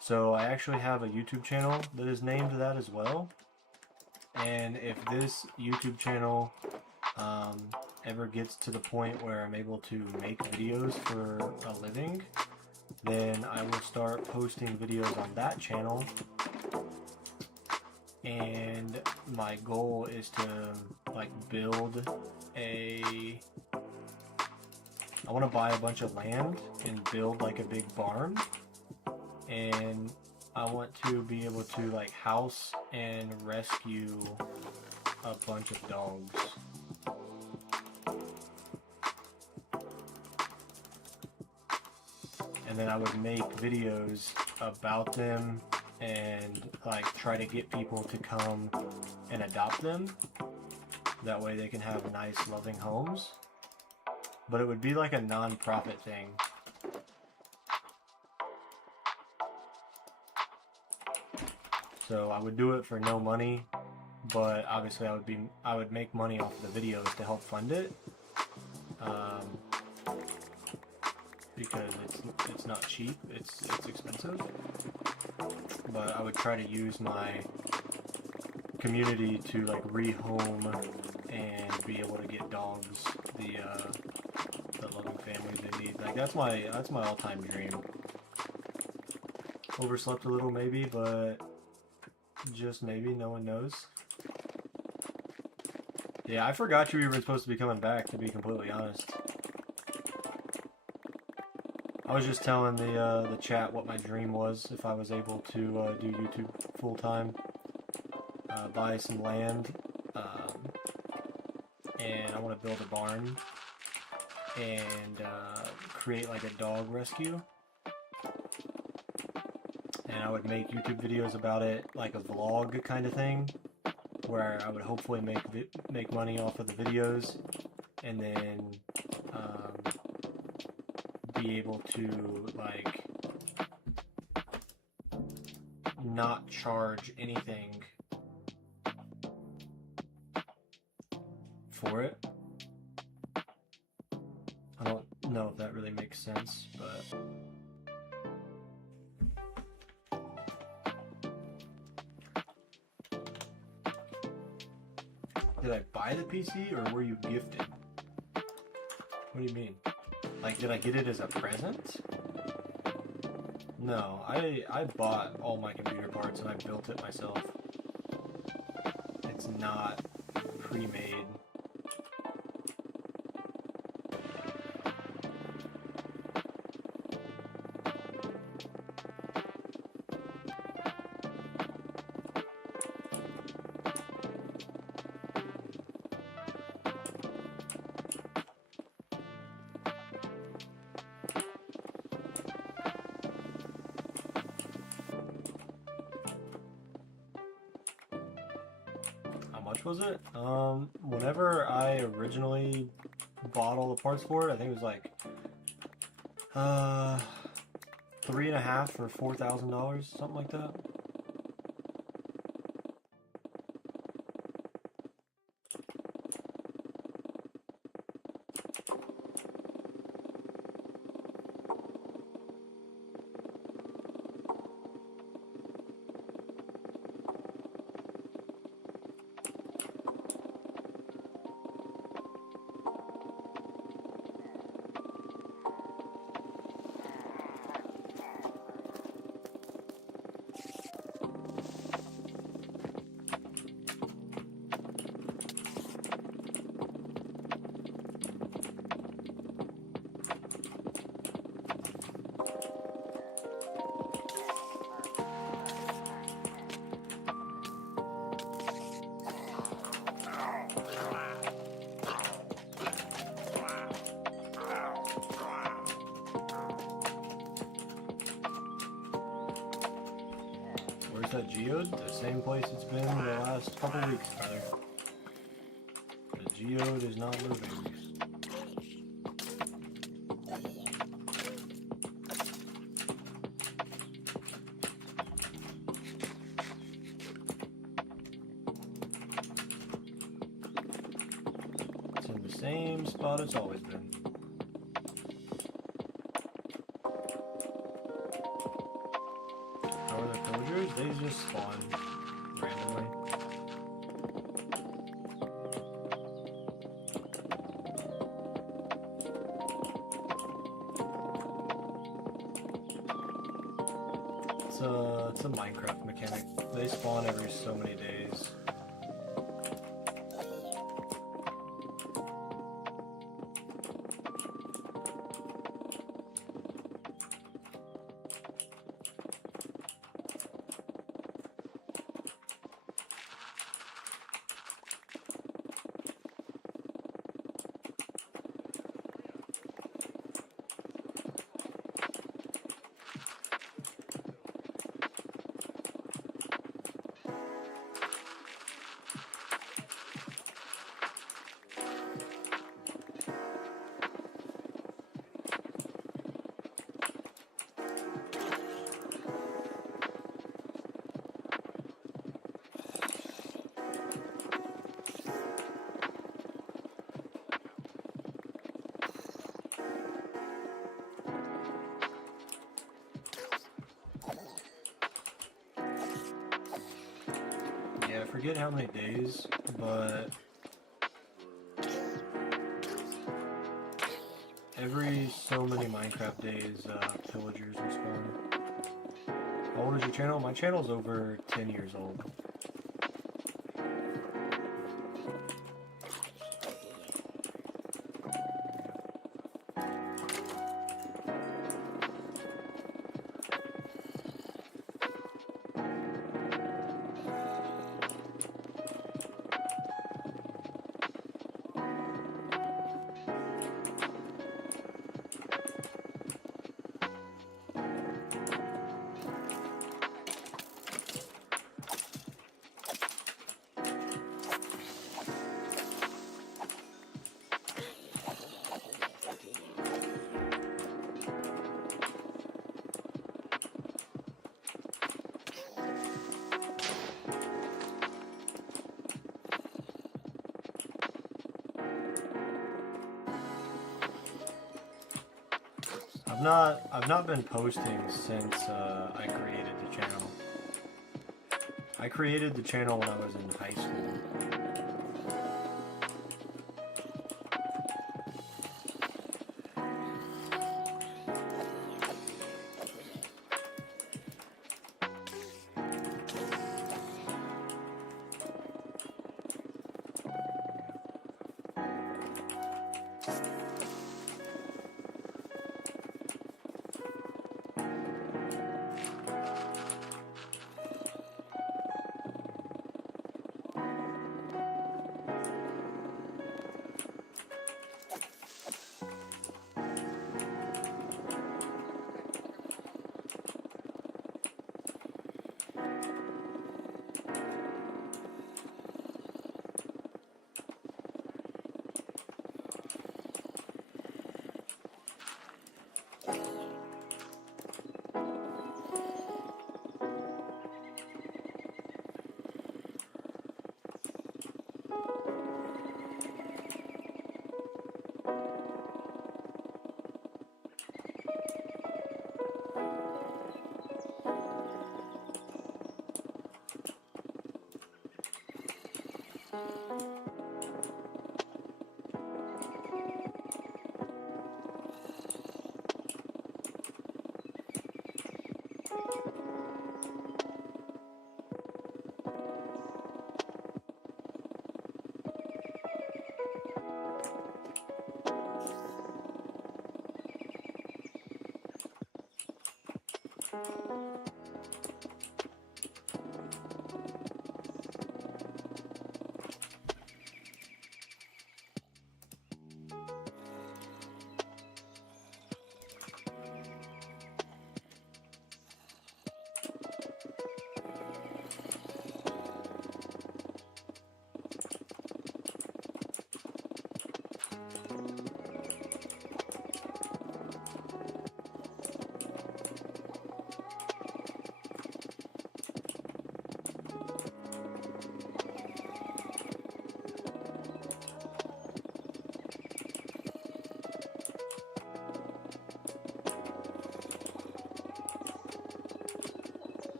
So, I actually have a YouTube channel that is named that as well. And if this YouTube channel ever gets to the point where I'm able to make videos for a living, then I will start posting videos on that channel. And my goal is to like build I want to buy a bunch of land and build like a big barn, and I want to be able to like house and rescue a bunch of dogs. And then I would make videos about them and like try to get people to come and adopt them. That way they can have nice, loving homes. But it would be like a non-profit thing. So I would do it for no money, but obviously I would make money off the videos to help fund it. Because it's not cheap, it's expensive. But I would try to use my community to like rehome and be able to get dogs the loving families they need. Like that's my all-time dream. Overslept a little maybe, but Just maybe, no one knows. Yeah, I forgot you were even supposed to be coming back, to be completely honest. I was just telling the chat what my dream was if I was able to do YouTube full time. Buy some land, and I want to build a barn and create like a dog rescue. And I would make YouTube videos about it, like a vlog kind of thing, where I would hopefully make money off of the videos, and then be able to like not charge anything for it. I don't know if that really makes sense, but did I buy the PC or were you gifted? What do you mean? Like, did I get it as a present? No, I bought all my computer parts and I built it myself. It's not pre-made. How much was it? Whenever I originally bought all the parts for it, I think it was like $3.5 or $4,000, something like that. Where's that geode? The same place it's been the last couple weeks, brother. The geode is not moving. It's in the same spot it's always been. How are the villagers? They just spawn randomly. It's a Minecraft mechanic. They spawn every so many days. Yeah, I forget how many days, but every so many Minecraft days, pillagers will spawn. How old is your channel? My channel's over 10 years old. I've not been posting since I created the channel. I created the channel when I was in high school.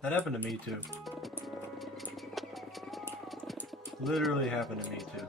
That happened to me too. Literally happened to me too.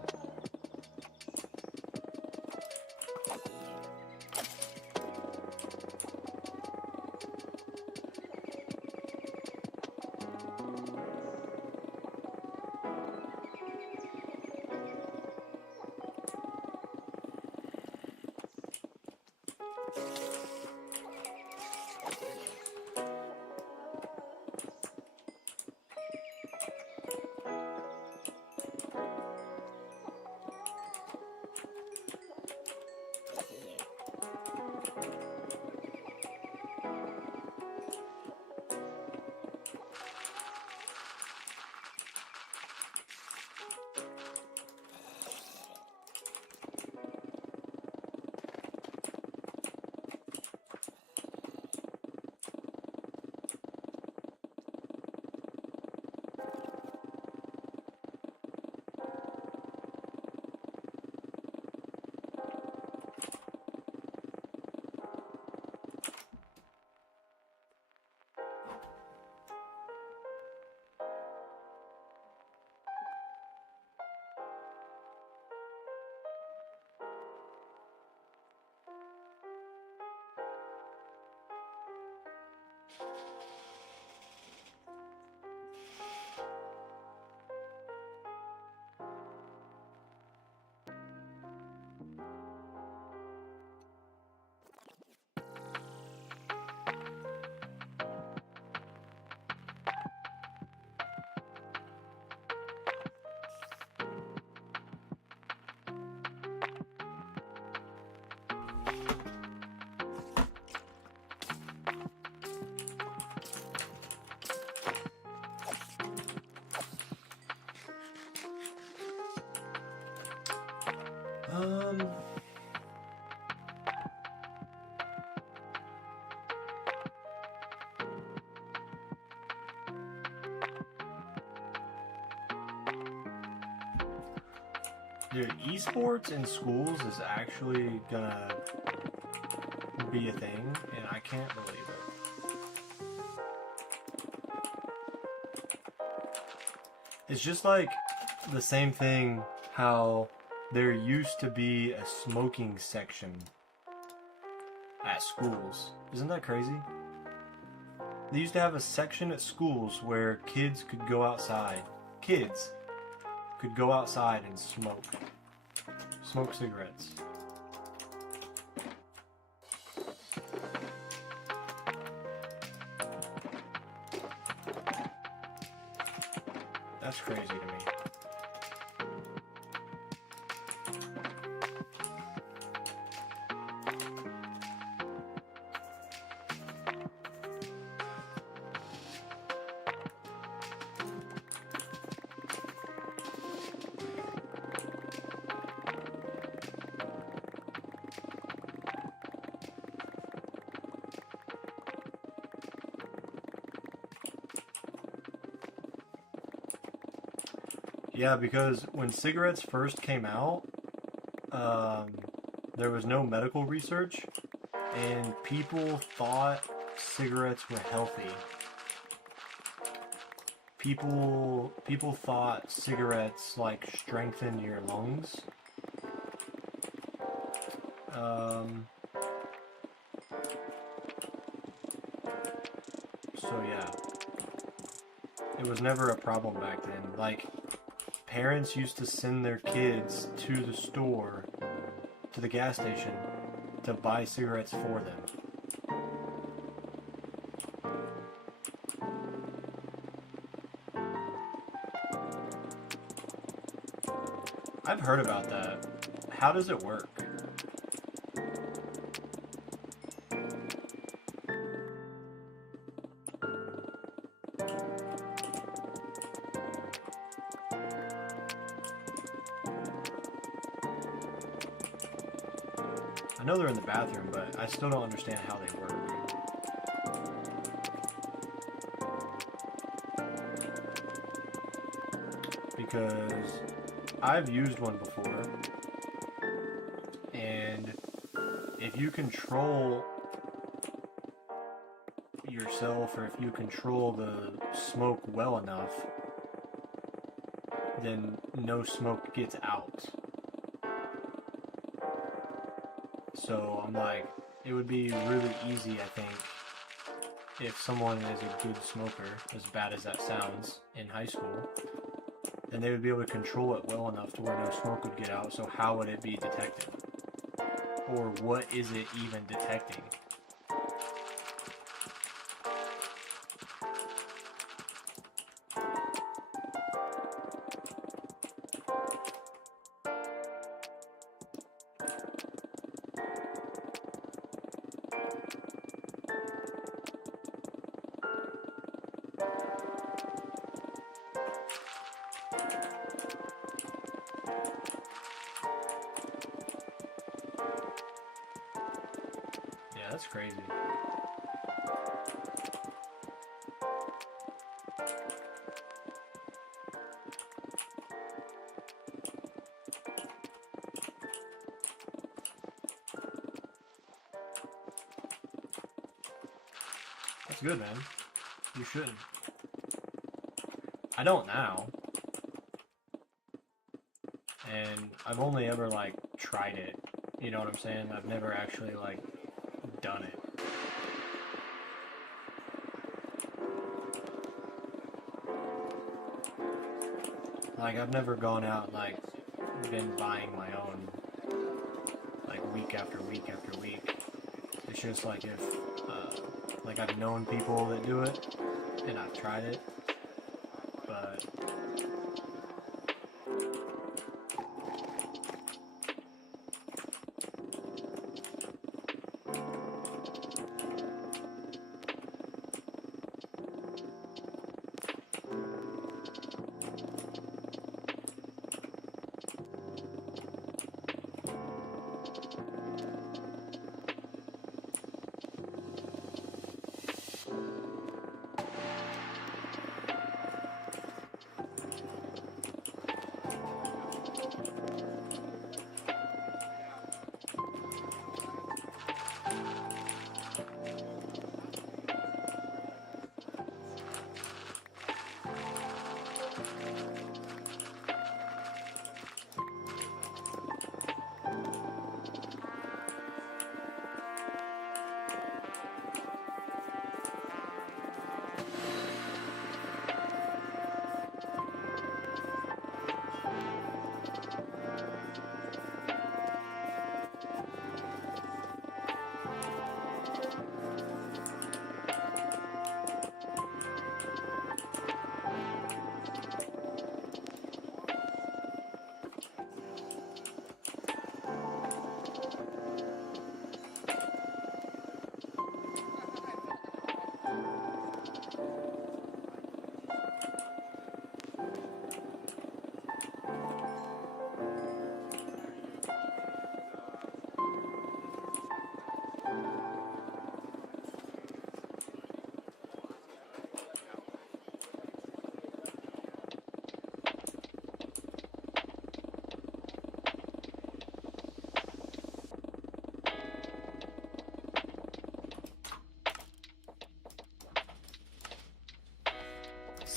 Dude, esports in schools is actually gonna be a thing, and I can't believe it. It's just like the same thing how there used to be a smoking section at schools. Isn't that crazy? They used to have a section at schools where kids could go outside. Kids could go outside and smoke cigarettes. That's crazy to me. Yeah, because when cigarettes first came out, there was no medical research, and people thought cigarettes were healthy. People thought cigarettes like strengthened your lungs. So yeah, it was never a problem back then. Like, parents used to send their kids to the store, to the gas station, to buy cigarettes for them. I've heard about that. How does it work? I know they're in the bathroom, but I still don't understand how they work. Because I've used one before, and if you control yourself, or if you control the smoke well enough, then no smoke gets out. So I'm like, it would be really easy, I think, if someone is a good smoker, as bad as that sounds, in high school, then they would be able to control it well enough to where no smoke would get out. So how would it be detected? Or what is it even detecting? Yeah, that's crazy. That's good, man. You shouldn't. I don't now. And I've only ever, like, tried it. You know what I'm saying? I've never actually, like, done it. Like, I've never gone out and, like, been buying my own, like, week after week after week. It's just like if, like, I've known people that do it, and I've tried it, but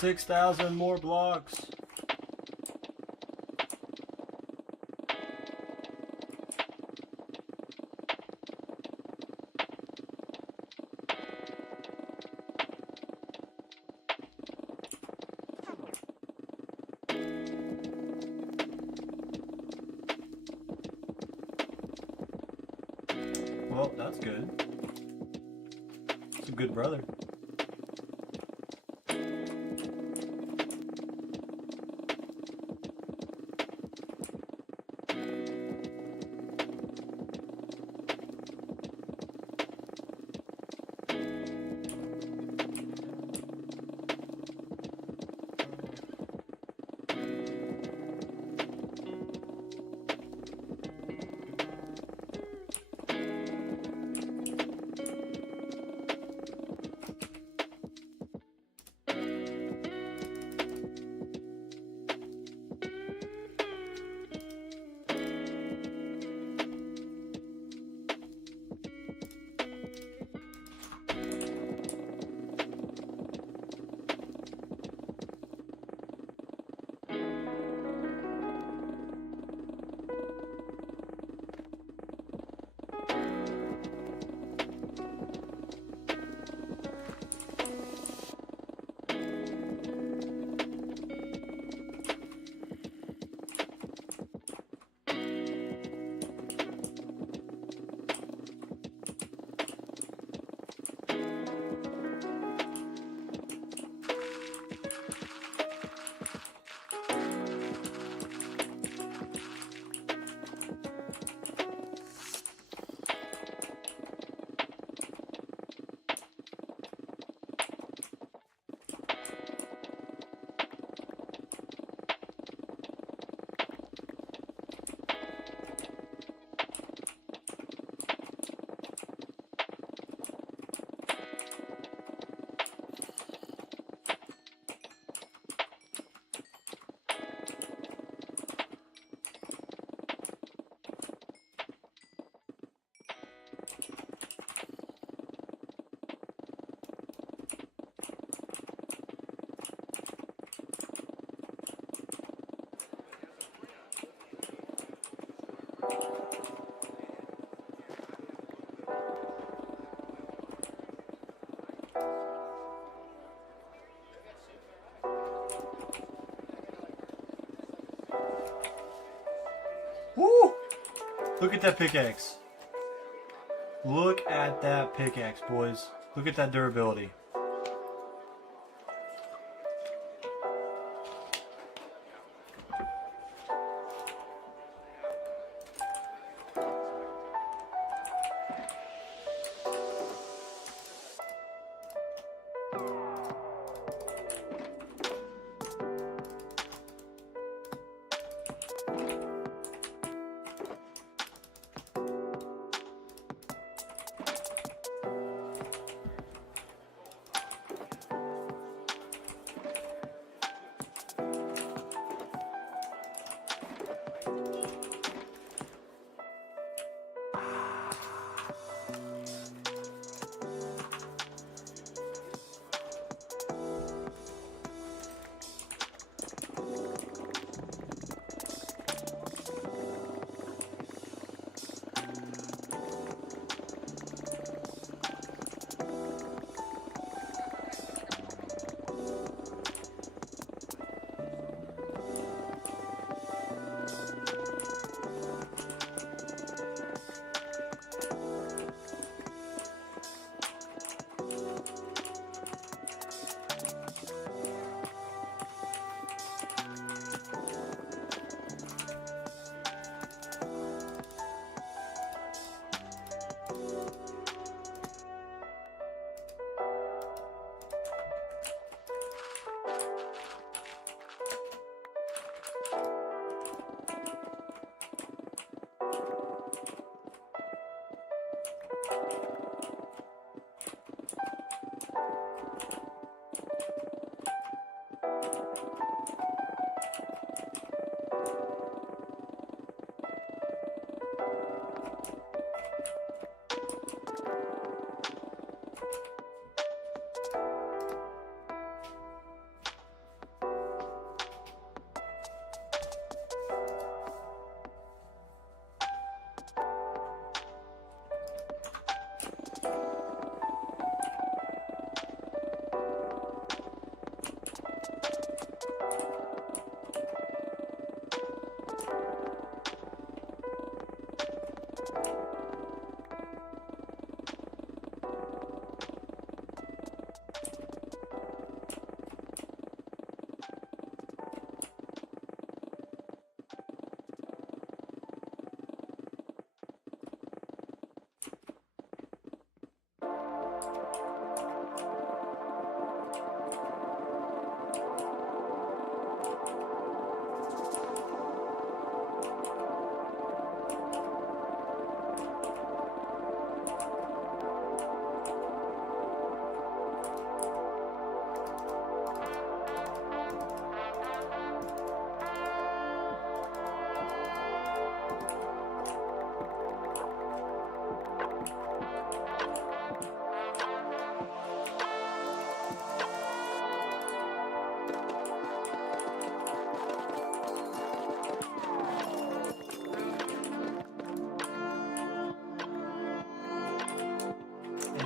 $6,000 more blocks. Well, that's good. It's a good brother. Look at that pickaxe. Look at that pickaxe, boys. Look at that durability.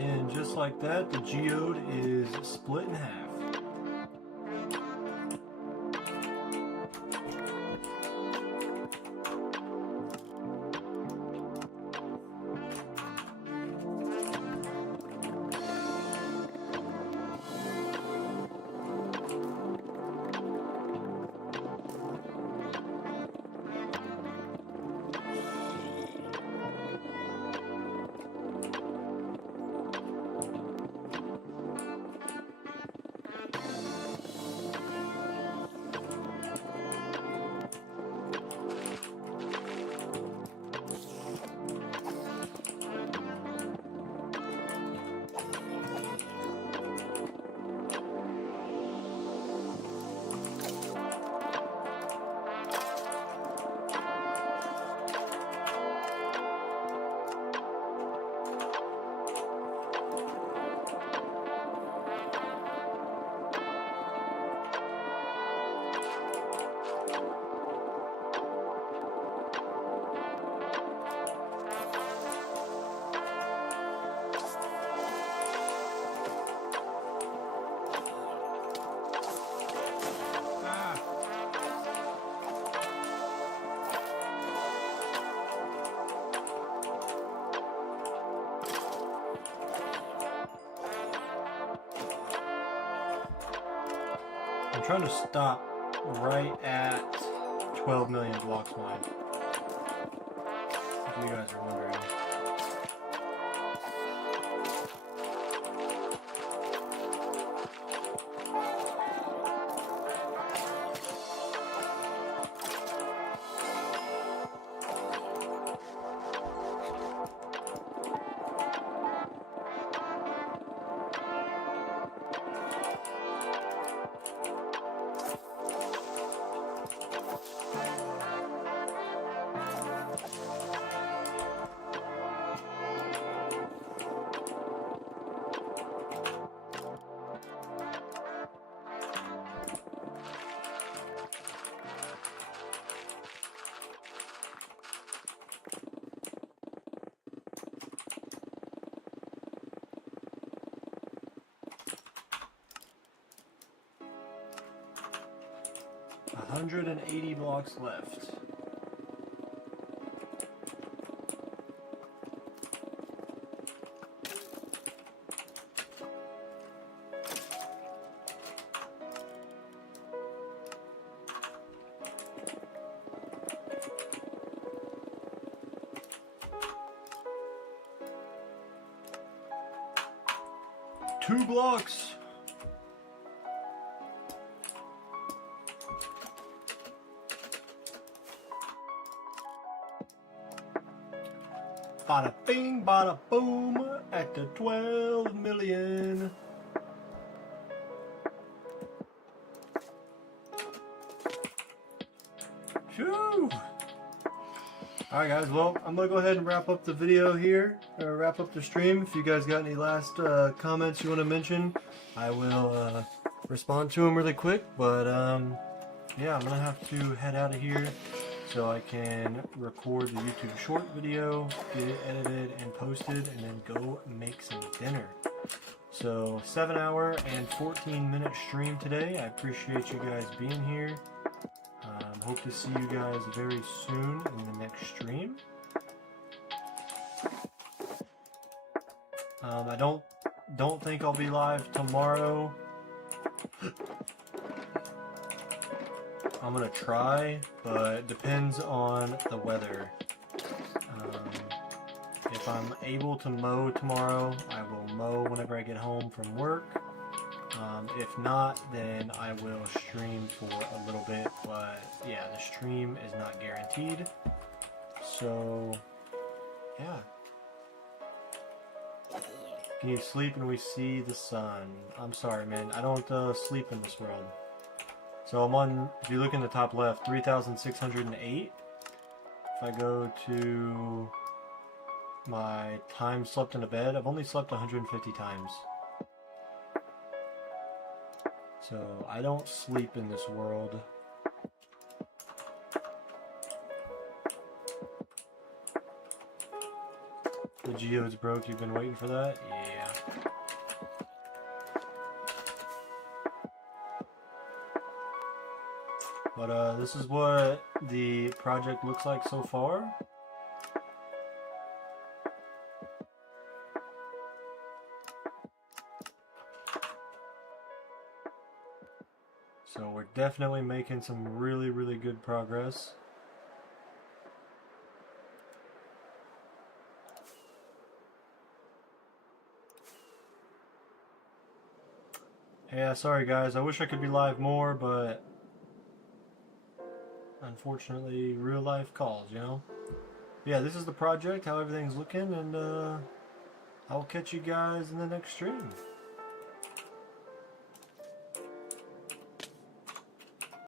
And just like that, the geode is split in half. I'm trying to stop right at 12 million blocks wide. If you guys are wondering. $180 blocks left. Two blocks. Bada bing, bada boom, at the 12 million. Phew. Alright guys, well, I'm going to go ahead and wrap up the video here, or wrap up the stream. If you guys got any last comments you want to mention, I will respond to them really quick. But yeah, I'm going to have to head out of here so I can record the YouTube short video, get it edited and posted, and then go make some dinner. So 7-hour and 14-minute stream today. I appreciate you guys being here. Hope to see you guys very soon in the next stream. I don't think I'll be live tomorrow. I'm gonna try, but it depends on the weather. If I'm able to mow tomorrow, I will mow whenever I get home from work. If not, then I will stream for a little bit, but yeah, the stream is not guaranteed. So, yeah. Can you sleep when we see the sun? I'm sorry, man. I don't sleep in this world. So I'm on, if you look in the top left, 3,608. If I go to my time slept in a bed, I've only slept 150 times. So I don't sleep in this world. The geode's broke, you've been waiting for that? Yeah. But this is what the project looks like so far. So we're definitely making some really, really good progress. Yeah, sorry guys, I wish I could be live more, but unfortunately real life calls, you know? Yeah, this is the project, how everything's looking, and I'll catch you guys in the next stream.